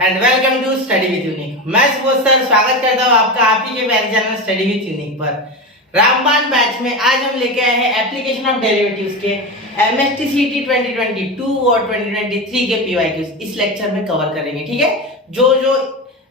And welcome to study with unique. मैं Subodh sir स्वागत करता हूँ आपका आप ही के प्यारे चैनल स्टडी विद यूनिक पर। रामबाण बैच में आज हम लेके आए हैं एप्लीकेशन ऑफ डेरिवेटिव्स के एमएसटी सीटी 2022 और 2023 के पीवाईक्यूज इस लेक्चर में कवर करेंगे। ठीक है, जो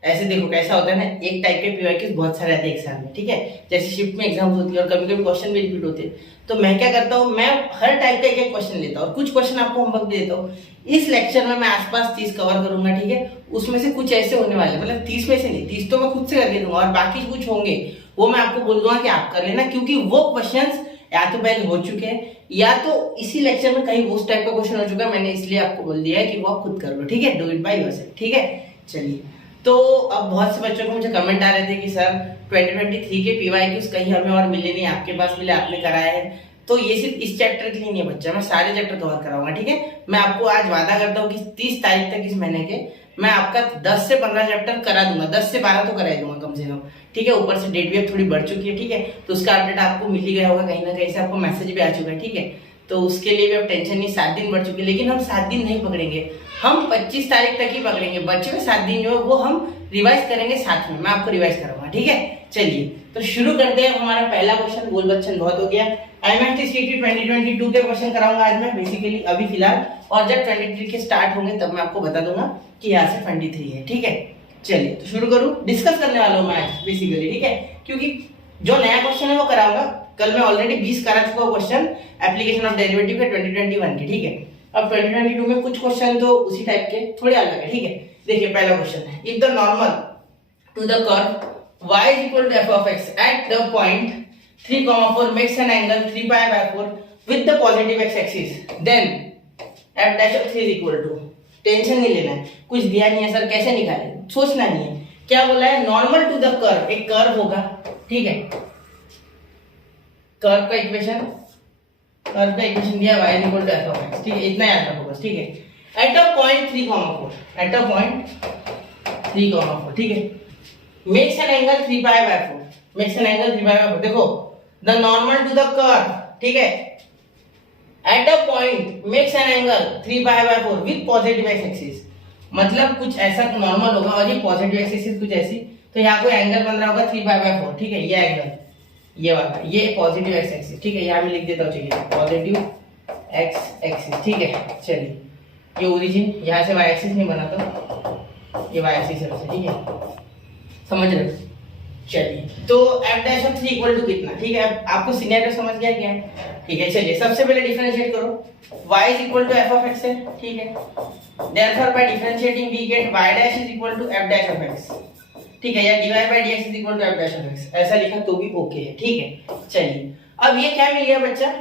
ऐसे देखो कैसा होता है ना, एक टाइप के पीवाईक्यूज बहुत सारे आते हैं एग्जाम में। ठीक है, जैसे शिफ्ट में एग्जाम्स होती है और कभी कभी क्वेश्चन भी रिपीट होते हैं, तो मैं क्या करता हूँ, मैं हर टाइप का एक क्वेश्चन लेता हूँ और कुछ क्वेश्चन आपको होमवर्क दे देता हूँ। इस लेक्चर में मैं आसपास 30 कवर करूंगा। ठीक है, उसमें से कुछ ऐसे होने वाले, मतलब 30 में से नहीं, 30 तो मैं खुद से करके दूंगा और बाकी कुछ होंगे वो मैं आपको बोल दूंगा कि आप कर लेना, क्योंकि वो क्वेश्चंस या तो पहले हो चुके हैं या तो इसी लेक्चर में कहीं उस टाइप का क्वेश्चन हो चुका है। मैंने इसलिए आपको बोल दिया है कि वो आप खुद कर लो। ठीक है, डू इट बाय योरसेल्फ। ठीक है, चलिए। तो अब बहुत से बच्चों को मुझे कमेंट आ रहे थे कि सर 2023 के पीवाईक्यूज कहीं हमें और मिले नहीं, आपके पास मिले, आपने कराया है। तो ये सिर्फ इस चैप्टर के लिए नहीं है बच्चा, मैं सारे चैप्टर कवर कराऊंगा। ठीक है, मैं आपको आज वादा करता हूँ कि 30 तारीख तक इस महीने के मैं आपका 10 से 15 चैप्टर करा दूंगा, 10 से 12 तो करा दूंगा कम से कम। ठीक है, ऊपर से डेट भी अब थोड़ी बढ़ चुकी है। ठीक है, तो उसका अपडेट आपको मिल ही गया होगा, कहीं ना कहीं से आपको मैसेज भी आ चुका है। ठीक है, तो उसके लिए भी अब टेंशन नहीं, 7 दिन बढ़ चुके, लेकिन हम 7 दिन नहीं पकड़ेंगे, हम 25 तारीख तक ही पकड़ेंगे। बच्चे में 7 दिन जो है वो हम रिवाइज करेंगे साथ में, मैं आपको रिवाइज कराऊंगा। ठीक है, चलिए तो शुरू करते हैं। हमारा पहला क्वेश्चन, बोल बच्चन बहुत हो गया। एमएसटी सीटी 2022 के क्वेश्चन कराऊंगा आज मैं बेसिकली अभी फिलहाल, और जब 23 के स्टार्ट होंगे तब मैं आपको बता दूंगा कि यहाँ से 23 है। ठीक है, चलिए तो शुरू करूँ। डिस्कस करने वाला हूँ मैं आज बेसिकली। ठीक है, क्योंकि जो नया क्वेश्चन है वो कराऊंगा। कल मैं ऑलरेडी 20 करा चुका हूँ क्वेश्चन एप्लीकेशन ऑफ डेरिवेटिव के 2021 के। ठीक है, अब 2022 में कुछ क्वेश्चन तो उसी टाइप के थोड़े अलग है। ठीक है, देखिए पहला क्वेश्चन है, if the normal to the curve y is equal to f of x at the point 3, 4 makes an angle 3 pi by 4 with the positive x axis, then f dash of 3 is equal to, tension नहीं लेना है, कुछ दिया नहीं है sir कैसे निकाले, सोचना नहीं है। क्या बोला है, नॉर्मल टू द कर्व, एक कर्व होगा। ठीक है, कर्व का इक्वेशन दिया y is equal to f of x। ठीक है, इतना याद रखो बस। ठीक है, at a point 3, 4, at a point 3, 4। ठीक है, makes an angle 3 pi by 4, makes an angle 3 pi by 4। देखो the normal to the curve, ठीक है, at a point makes an angle 3 pi by 4 with positive x axis, मतलब कुछ ऐसा normal होगा और ये पॉजिटिव एक्स एक्सिस कुछ ऐसी, तो यहाँ कोई एंगल बन रहा होगा 3 pi by 4। ठीक है, ये एंगल ये वाला, ये पॉजिटिव एक्स एक्सिस। ठीक है, यहाँ मैं लिख देता हूँ, चाहिए पॉजिटिव एक्स एक्सिस। ठीक है, चलिए ये ओरिजिन, यहाँ से वाई एक्सिस नहीं बना तो ये वाई एक्सिस है। ठीक है, समझ रहे हो? चलिए तो f dash of 3 equal to कितना। ठीक है, आपको सिनेरियो समझ गया क्या है? ठीक है, चलिए सबसे पहले डिफरेंशिएट करो, y is equal to f of x है। ठीक है, therefore by differentiating we get y dash is equal to f dash of x। ठीक है, या dy by dx is equal to f dash of x, ऐसा लिखा तो भी ओके है। ठीक है, चलिए अब ये क्या मिल गया बच्चा,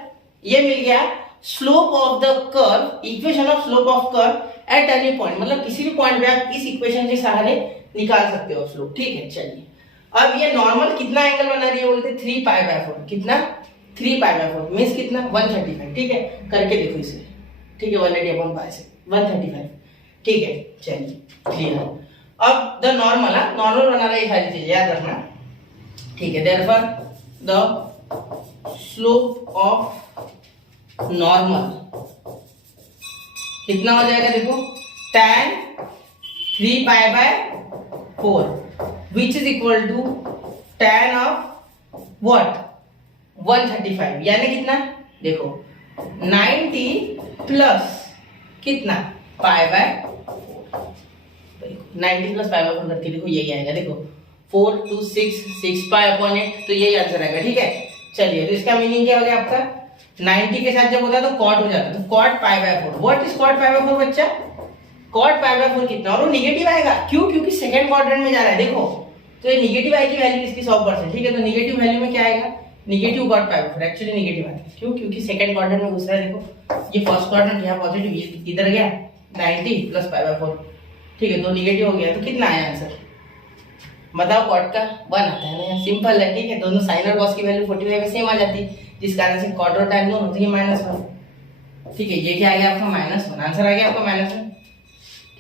ये मिल गया slope of the curve, equation of slope of curve at any point, मतलब किसी भी पॉइंट पे आप इस इक्वेशन के सहारे निकाल सकते हो स्लोप। ठीक है, चलिए अब ये नॉर्मल कितना एंगल बना रही है, बोलते 3 पाई बाय 4। कितना, 3 पाई बाय 4 मींस कितना, 135। ठीक है, करके देखो इसे। ठीक है, 180 अपॉन पाई से 135। ठीक है, चलिए क्लियर। अब द नॉर्मल, नॉर्मल बना रही सारी चीजें याद रखना। ठीक है, therefore the slope of normal कितना हो जाएगा, देखो tan 3 pi by 4 which is equal to tan of what, 135, यानी कितना, देखो 90 प्लस कितना pi by 90 plus pi by 4 करके देखो यही आएगा। देखो 4 2 6 पाई अपॉन 8, तो यही आंसर आएगा। ठीक है, चलिए तो इसका मीनिंग क्या हो गया आपका, 90 के साथ जब होता है तो कॉट हो जाता है, तो cot pi by 4। What is cot pi by 4 बच्चा, कॉट पाई बाय 4 कितना, और वो निगेटिव आएगा। क्यों, क्योंकि सेकंड क्वाड्रेंट में जा रहा है। देखो तो ये निगेटिव आएगी वैल्यू इसकी 100%। ठीक है, तो निगेटिव वैल्यू में क्या आएगा, negative cot pi by 4 actually negative आता है। क्यों, क्योंकि सेकंड क्वाड्रेंट में घुस रहा है। देखो ये फर्स्ट क्वाड्रेंट यहाँ पॉजिटिव, ये इधर गया 90 प्लस पाई बाय 4। ठीक है, तो निगेटिव हो गया, तो कितना आया आंसर बताओ, कॉट का 1 आता है ना, सिंपल है। ठीक है, दोनों साइन और कॉस की वैल्यू 45 में सेम आ जाती है, जिस कारण से कॉट और tan दोनों, तो ये -1। ठीक है, ये क्या आ गया आपका -1, आंसर आ गया आपका -1।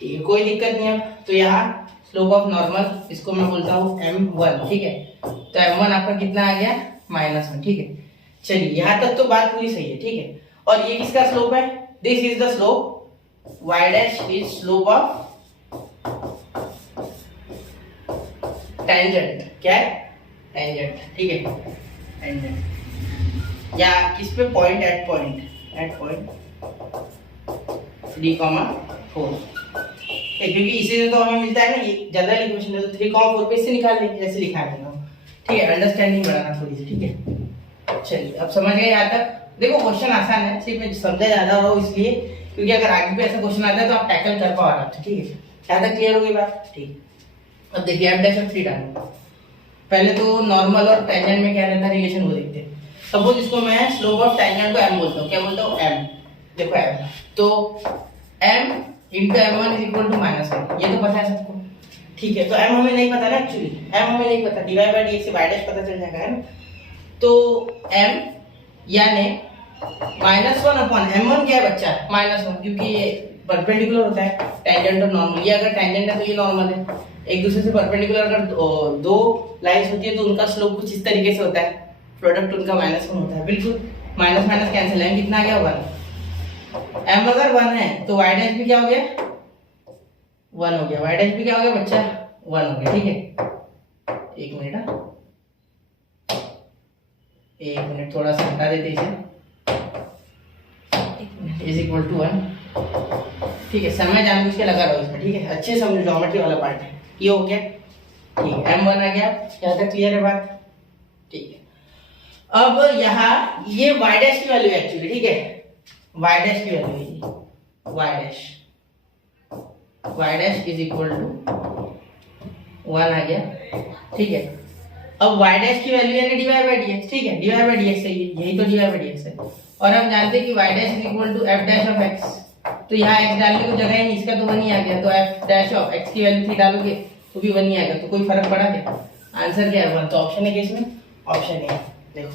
ठीक है, कोई दिक्कत नहीं है। तो यहाँ स्लोप ऑफ नॉर्मल, इसको मैं बोलता हूँ m1। ठीक है, तो m1 आपका कितना आ गया, -1। ठीक है, चलिए यहाँ तक तो बात पूरी सही है। ठीक है, और ये किसका स्लोप है, this is the slope, y dash is slope of tangent, क्या है टेंजेंट, ठीक है टेंजेंट, या किस पे पॉइंट, एट पॉइंट 3,4, क्योंकि इसी से तो हमें मिलता है ना, ये जनरल इक्वेशन है, तो 3,4 पे इससे निकाल लेंगे, जैसे लिखा है ठीक है। अंडरस्टैंडिंग बढ़ाना थोड़ी सी, ठीक है। चलिए अब समझ गए यहाँ तक। देखो क्वेश्चन आसान है, सिर्फ समझा ज्यादा हो इसलिए, क्योंकि अगर आगे भी ऐसा क्वेश्चन आता है तो आप टैकल कर पाओ आराम से, ठीक है। यहाँ तक क्लियर होगी बात, ठीक। अब देखिए f डैश ऑफ 3 डालो। पहले तो नॉर्मल और टेंजेंट में क्या रहता है रिलेशन, वो देखते हैं। सपोज इसको मैं स्लोप ऑफ टेंजेंट को m बोलता हूँ, क्या बोलता हूँ m, देखो m, तो m into m1 is equal to -1, ये तो पता है सबको, ठीक है। तो m हमें नहीं पता ना, एक्चुअली m हमें नहीं पता, डिवाइड बाय dx से y डैश पता चल जाएगा, है ना। तो m यानी -1 अपॉन m1 क्या है बच्चा, -1, क्योंकि ये परपेंडिकुलर होता है टेंजेंट और नॉर्मल। ये अगर टेंजेंट है तो ये नॉर्मल है, एक दूसरे से परपेंडिकुलर अगर दो लाइंस होती है तो उनका स्लोप कुछ इस तरीके से होता है, प्रोडक्ट उनका -1 होता है, बिल्कुल माइनस माइनस कैंसिल है, कितना आ गया 1। m अगर 1 है तो y डैश भी क्या हो गया, 1 हो गया, y डैश भी क्या हो गया बच्चा, 1 हो गया, ठीक है। एक मिनट थोड़ा सा हटा देते इसे, इज इक्वल टू 1, ठीक है। समय जानबूझ के लगा रहा हूँ इसमें, ठीक है, अच्छे समझो, ज्योमेट्री वाला पार्ट है, ये हो गया, ठीक है। m1 आ गया, यहाँ तक क्लियर है बात, ठीक है। अब यहाँ ये y डैश की वैल्यू है एक्चुअली, ठीक है, y डैश की वैल्यू है, y dash is equal to 1 आ गया, ठीक है। अब y डैश की वैल्यू है dy बाय dx, ठीक है, dy बाय dx है, यही तो dy बाय dx है, और हम जानते हैं कि y dash is equal to f dash of x, तो यहाँ x डालने को जगह नहीं, इसका तो 1 ही आ गया, तो f डैश ऑफ x की वैल्यू 3 डालोगे तो भी 1 ही आएगा, तो कोई फर्क पड़ा क्या, आंसर क्या है 1, तो ऑप्शन है, किसमें ऑप्शन है, देखो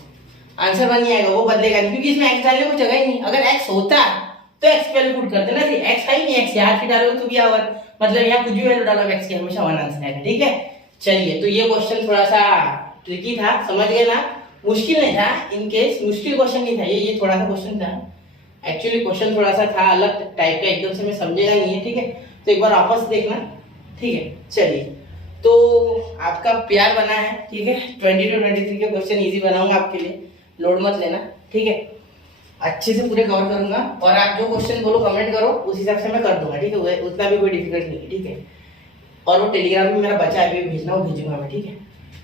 आंसर 1 ही आएगा, वो बदलेगा नहीं, क्योंकि इसमें x डालने को जगह ही नहीं। अगर x होता तो x की वैल्यू पुट करते ना, x है ही नहीं, x यहाँ 3 डालोगे तो भी 1, मतलब यहाँ कुछ भी वैल्यू डालो x की हमेशा 1 आंसर आएगा, ठीक है। चलिए, तो ये क्वेश्चन थोड़ा सा ट्रिकी था, समझ गए ना, मुश्किल नहीं था, इन केस मुश्किल क्वेश्चन नहीं था, ये थोड़ा सा क्वेश्चन था, एक्चुअली क्वेश्चन थोड़ा सा था अलग टाइप का, एकदम से मैं समझेगा नहीं है, ठीक है। तो एक बार वापस देखना, ठीक है। चलिए, तो आपका प्यार बना है, ठीक है, 22 23 के क्वेश्चन इजी बनाऊंगा आपके लिए, लोड मत लेना, ठीक है, अच्छे से पूरे कवर करूंगा, और आप जो क्वेश्चन बोलो कमेंट करो, उस हिसाब से मैं कर दूंगा, ठीक है, उतना भी कोई डिफिकल्ट नहीं है, ठीक है। और वो टेलीग्राम में मेरा बचा है, भेजना वो भेजूंगा मैं, ठीक है।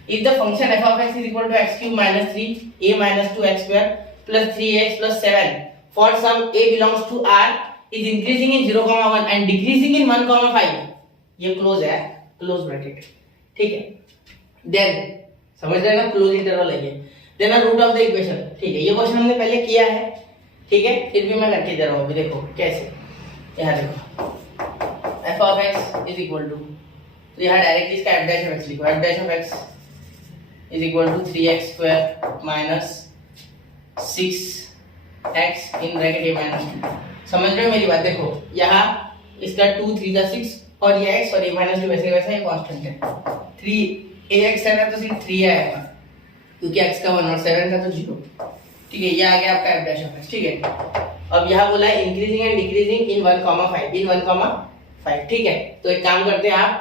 If the function f of x is equal to x cube minus 3 a minus 2x square plus 3x plus 7 for some a belongs to R is increasing in 0,1 and decreasing in 1,5, ये close है, close bracket, ठीक है। Then समझ रहे हैं ना, close interval है ये। Then root of the equation, ठीक है, ये क्वेश्चन हमने पहले किया है, ठीक है, फिर भी मैं करके दे रहा हूँ, अभी देखो कैसे। यहाँ देखो f of x is equal to, तो यहाँ डायरेक्टली इसका f dash of x लिखो, f dash of x is equal to 3x square minus 6x in bracket a minus 2। समझ रहे हो मेरी बात, देखो यहाँ इसका 2 3 का 6 और ये x और a minus 2 वैसे वैसा ये कांस्टेंट है, 3 ax है तो सिर्फ 3 आएगा, क्योंकि x का 1 और 7 का तो 0, ठीक है। ये आ गया आपका f dash of x, ठीक है। अब यहाँ बोला है इंक्रीजिंग एंड डिक्रीजिंग इन 1,5, इन 1,5, ठीक है। तो एक काम करते हैं, आप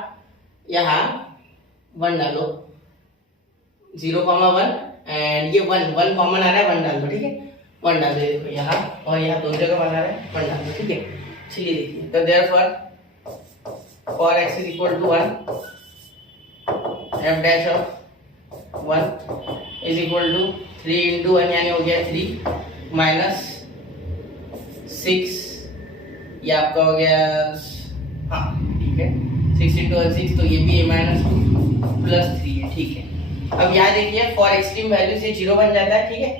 यहाँ 1 डालो, 0,1 एंड ये 1 कॉमन आ रहा है, 1 डाल दो, ठीक है, 1 डाल दो, देखो यहाँ और यहाँ दोनों जगह 1 आ रहा है, 1 डाल दो, ठीक है। चलिए देखिए, तो therefore for x is equal to 1 f dash of 1 is equal to 3 into 1 यानी हो गया 3 माइनस 6, ये आपका हो गया, हाँ ठीक है, 6 इंटू 1 6, तो ये भी a माइनस 2 प्लस 3 है, ठीक है। अब यहाँ देखिए फॉर एक्सट्रीम वैल्यू से 0 बन जाता है, ठीक है,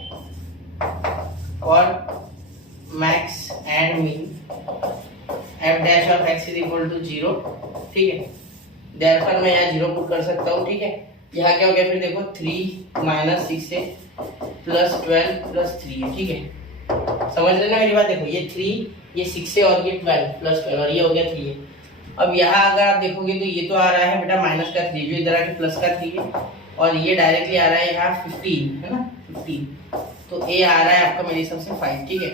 for max and min f dash of x is equal to 0, ठीक है। देयरफॉर मैं यहाँ 0 पुट कर सकता हूँ, ठीक है। यहाँ क्या हो गया फिर देखो 3 माइनस 6 से प्लस 12 प्लस 3 है, ठीक है, समझ लेना मेरी बात। देखो ये 3 ये 6 है और ये 12 प्लस 12 और ये हो गया 3 है। अब यहाँ अगर आप देखोगे तो ये तो आ रहा है बेटा माइनस का 3, जो इधर आके प्लस का 3 है, और ये डायरेक्टली आ रहा है यहाँ 15 है ना, 15, तो ए आ रहा है आपका मेरे हिसाब से 5, ठीक है।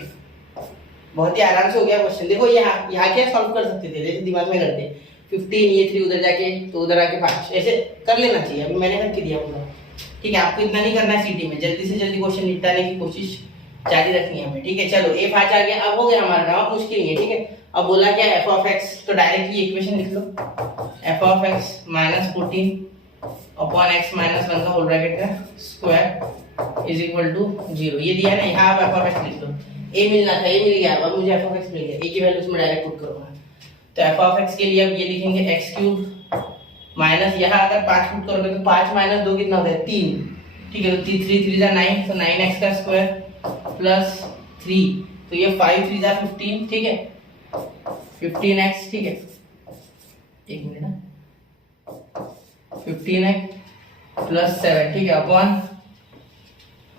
बहुत ही आराम से हो गया क्वेश्चन। देखो यहाँ क्या सॉल्व कर सकते थे, जैसे दिमाग में करते 15, ये 3 उधर जाके तो उधर आके 5, ऐसे कर लेना चाहिए। अभी मैंने करके दिया पूरा, ठीक है। आपको इतना नहीं करना है सीटी में, जल्दी से जल्दी क्वेश्चन निपटाने की कोशिश जारी रखनी है हमें, ठीक है। चलो a 5 आ गया, अब हो गया हमारा काम, अब मुश्किल नहीं है, ठीक है। अब बोला क्या f ऑफ x, तो डायरेक्ट ये इक्वेशन लिख लो, f of x minus 14 upon x minus 1 का होल ब्रैकेट का स्क्वायर इज इक्वल टू 0। ये दिया ना, यहाँ आप f ऑफ x लिख लो, a मिलना था, a मिल गया, अब मुझे f ऑफ x मिल गया, a की वैल्यू उसमें डायरेक्ट पुट करूंगा। तो f ऑफ x के लिए अब ये लिखेंगे x क्यूब माइनस, यहाँ अगर 5 पुट करोगे तो 5 माइनस 2 कितना होता है 3, ठीक है। तो 3 3 जा 9, तो 9x का स्क्वायर प्लस 3, तो ये 5 3 जा 15, ठीक है, 15x, ठीक है। एक मिनट ना, 15x प्लस 7, ठीक है, अपॉन,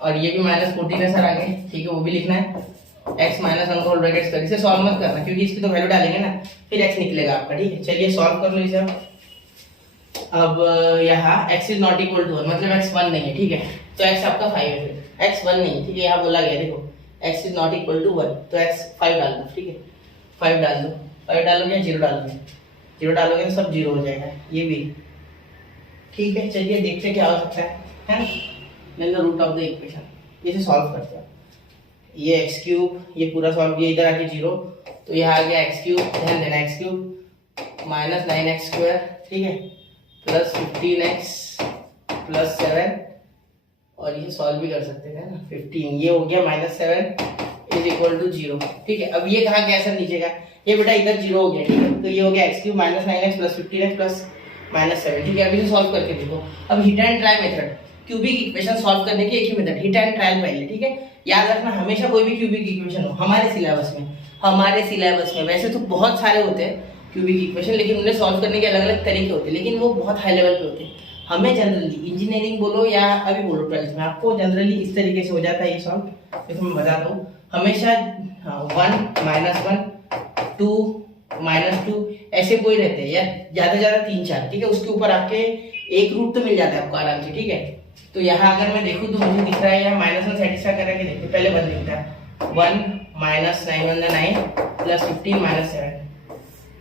और ये भी माइनस 14 है सर आगे, ठीक है, वो भी लिखना है। x माइनस 1 का होल ब्रैकेट कर, इसे सॉल्व मत करना क्योंकि इसकी तो वैल्यू डालेंगे ना, फिर x निकलेगा आपका, ठीक है। चलिए सॉल्व कर लो इसे। अब यहाँ x is not equal to 1, मतलब x 1 नहीं है, ठीक है, तो x आपका 5 है, फिर x 1 नहीं है, ठीक है, यहाँ बोला गया देखो x is not equal to 1, तो x 5 डाल दो, ठीक है, 5 डाल दो, 5 डालोगे या 0 डालोगे, 0 डालोगे तो सब 0 हो जाएगा, ये भी, ठीक है। चलिए देखते क्या हो सकता है ना, the root of the equation, इसे सॉल्व करते हैं। ये x क्यूब, ये पूरा सॉल्व, ये इधर आके 0, तो यहाँ आ गया x क्यूब, ध्यान देना x cube minus 9x square, ठीक है, प्लस 15x प्लस 7, और ये सॉल्व भी कर सकते हैं ना, 15, ये हो गया माइनस 7 इज इक्वल टू 0, ठीक है। अब ये कहाँ गया सर नीचे का, ये बेटा इधर 0 हो गया, ठीक है, तो ये हो गया x cube minus 9x plus 15x plus minus 7, ठीक है। अभी इसे सॉल्व करके देखो। अब hit and try method, cubic equation solve करने की एक ही मेथड, हिट एंड ट्रायल पहले, ठीक है। याद रखना हमेशा कोई भी क्यूबिक इक्वेशन हो हमारे सिलेबस में वैसे तो बहुत सारे होते हैं क्यूबिक इक्वेशन, लेकिन उन्हें सॉल्व करने के अलग अलग तरीके होते हैं, लेकिन वो बहुत हाई लेवल पे होते हैं। हमें जनरली इंजीनियरिंग बोलो या अभी बोलो 12th में, आपको जनरली इस तरीके से हो जाता है ये सॉल्व। देखो मैं बताता हूँ, हमेशा 1 माइनस 1 2 माइनस 2 ऐसे कोई रहते हैं, या ज्यादा से ज्यादा 3 4, ठीक है। उसके ऊपर आपके एक रूट तो मिल जाता है आपको आराम से, ठीक है। तो यहाँ अगर मैं देखूँ तो मुझे दिख रहा है यहाँ माइनस 1 सेटिस्फाई करके देखो, पहले 1 दिखता है, 1 माइनस 9 1 9 प्लस 15 माइनस 7,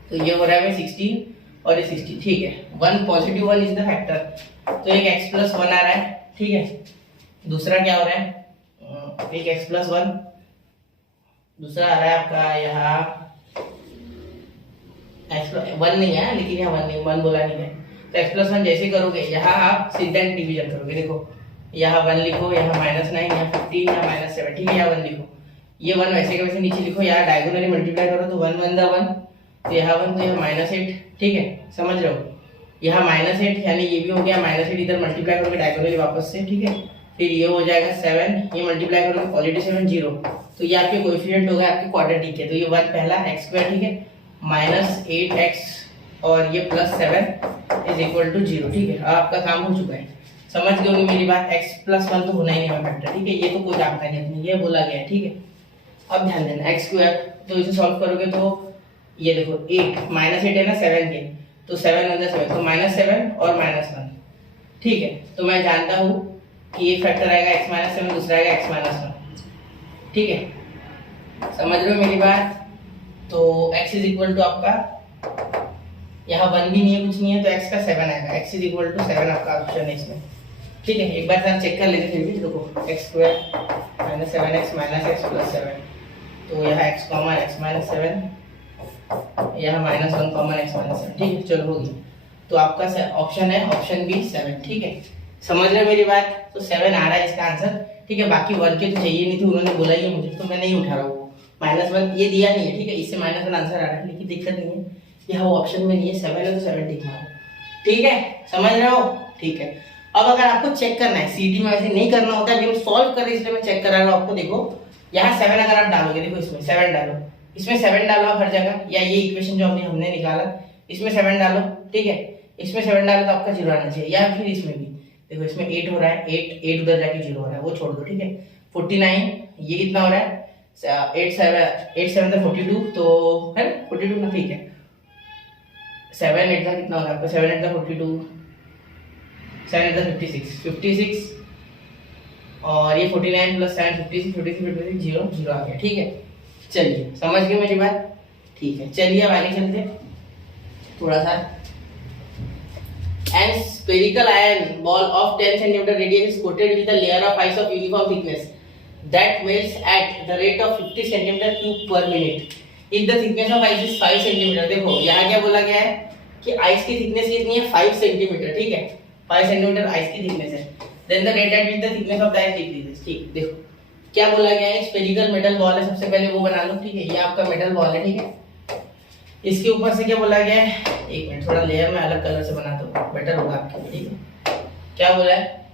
तो ये हो रहा है 16 और ये 60, ठीक है। 1 पॉजिटिव 1 इज द फैक्टर, तो एक x प्लस 1 आ रहा है, ठीक है। दूसरा क्या हो रहा है, एक x प्लस 1, दूसरा आ रहा है आपका यहाँ x 1 नहीं है, लेकिन यहाँ 1 नहीं, 1 बोला नहीं है, तो x प्लस 1 जैसे करोगे यहाँ आप सीधा डिवीजन करोगे, देखो यहाँ 1 लिखो, यहाँ माइनस 9, यहाँ 15, यहाँ माइनस 7, ठीक है, यहाँ 1 लिखो, ये 1 वैसे के वैसे नीचे लिखो, यहाँ डायगोनली मल्टीप्लाई करो तो 1 1 1, तो यहाँ 1 तो यहाँ माइनस 8, ठीक है, समझ रहे हो, यहाँ माइनस 8 यानी ये भी हो गया माइनस 8, इधर मल्टीप्लाई करोगे डायगोनली वापस से, ठीक है। फिर ये हो जाएगा 7, ये मल्टीप्लाई करोगे पॉजिटिव 7 0, तो ये आपके कोएफिशिएंट होगा आपके क्वाड्रेटिक के, तो ये 1 पहला x स्क्वायर, ठीक है, माइनस 8x और ये प्लस 7 इज इक्वल टू 0, ठीक है। अब आपका काम हो चुका है, समझ गए होंगे मेरी बात, x प्लस 1 तो होना ही नहीं है फैक्टर, ठीक है, ये तो कोई जानकारी नहीं अपनी, ये बोला गया है, ठीक है। अब ध्यान देना x स्क्वायर, तो इसे सॉल्व करोगे तो ये देखो 8 माइनस 8 है ना 7 के, तो 7 अंदर 7, तो माइनस 7 और माइनस 1, ठीक है। तो मैं जानता हूँ कि एक फैक्टर आएगा x माइनस 7, दूसरा आएगा x माइनस 1, ठीक है, समझ रहे हो मेरी बात। तो x इज इक्वल टू आपका यहाँ 1 भी नहीं है, कुछ नहीं है, तो x का 7 आएगा, x इज इक्वल टू 7 आपका ऑप्शन है इसमें, ठीक है। एक बार सर चेक कर लेते फिर भी, देखो x square minus 7x minus x plus 7, तो यहाँ x कॉमन x माइनस 7, यहाँ माइनस 1 कॉमन x माइनस 7, ठीक है, चलो होगी। तो आपका ऑप्शन है ऑप्शन बी 7, ठीक है, समझ रहे मेरी बात। तो 7 आ रहा है इसका आंसर, ठीक है। बाकी 1 के तो चाहिए नहीं थे, उन्होंने बोला ही है मुझे, तो मैं नहीं उठा रहा हूँ, माइनस 1 ये दिया नहीं है, ठीक है, इससे माइनस 1 आंसर आ रहा है, लेकिन दिक्कत नहीं है, यहाँ वो ऑप्शन में नहीं है, 7 है तो 7 टिक मारो, ठीक है, समझ रहे हो, ठीक है। अब अगर आपको चेक करना है, सीटी में ऐसे नहीं करना होता है, अभी हम सॉल्व कर रहे हैं इसलिए मैं चेक करा रहा हूँ आपको। देखो यहाँ 7 अगर आप डालोगे, देखो इसमें 7 डालो, इसमें 7 डालो आप हर जगह, या ये इक्वेशन जो हमने निकाला इसमें 7 डालो, ठीक है, इसमें 7 डालो तो आपका 0 आना चाहिए, या फिर इसमें भी देखो इसमें 8 हो रहा है, 8 उधर जाके 0 हो रहा है, वो छोड़ दो, ठीक है। 49 ये कितना हो रहा है, 8 7 तो 42, तो है 42 ना, ठीक है। 7 8 का कितना हो रहा है आपका, 7 8 का 42, 7 8 का 56, और ये 49 प्लस 7 56 56 0 0 आ गया, ठीक है। चलिए समझ गए मेरी बात, ठीक है। चलिए अब आगे चलते हैं। थोड़ा सा। And spherical iron ball of 10 centimetre radius is coated with a layer of ice of uniform thickness that melts at the rate of 50 centimetre cube पर minute if the thickness of ice is 5 centimetre. देखो यहाँ क्या बोला गया है कि ice की thickness कितनी है 5 सेंटीमीटर, ठीक है, 5 सेंटीमीटर आइस की थिकनेस है। Then the rate at which the thickness of the ice decreases. ठीक, देखो क्या बोला गया है, स्फेरिकल मेटल बॉल है, सबसे पहले वो बना लो, ठीक है, ये आपका मेटल बॉल है, ठीक है। इसके ऊपर से क्या बोला गया है, एक मिनट थोड़ा लेयर में अलग कलर से बनाता हूँ, बेटर होगा आपके लिए, ठीक है। क्या बोला है,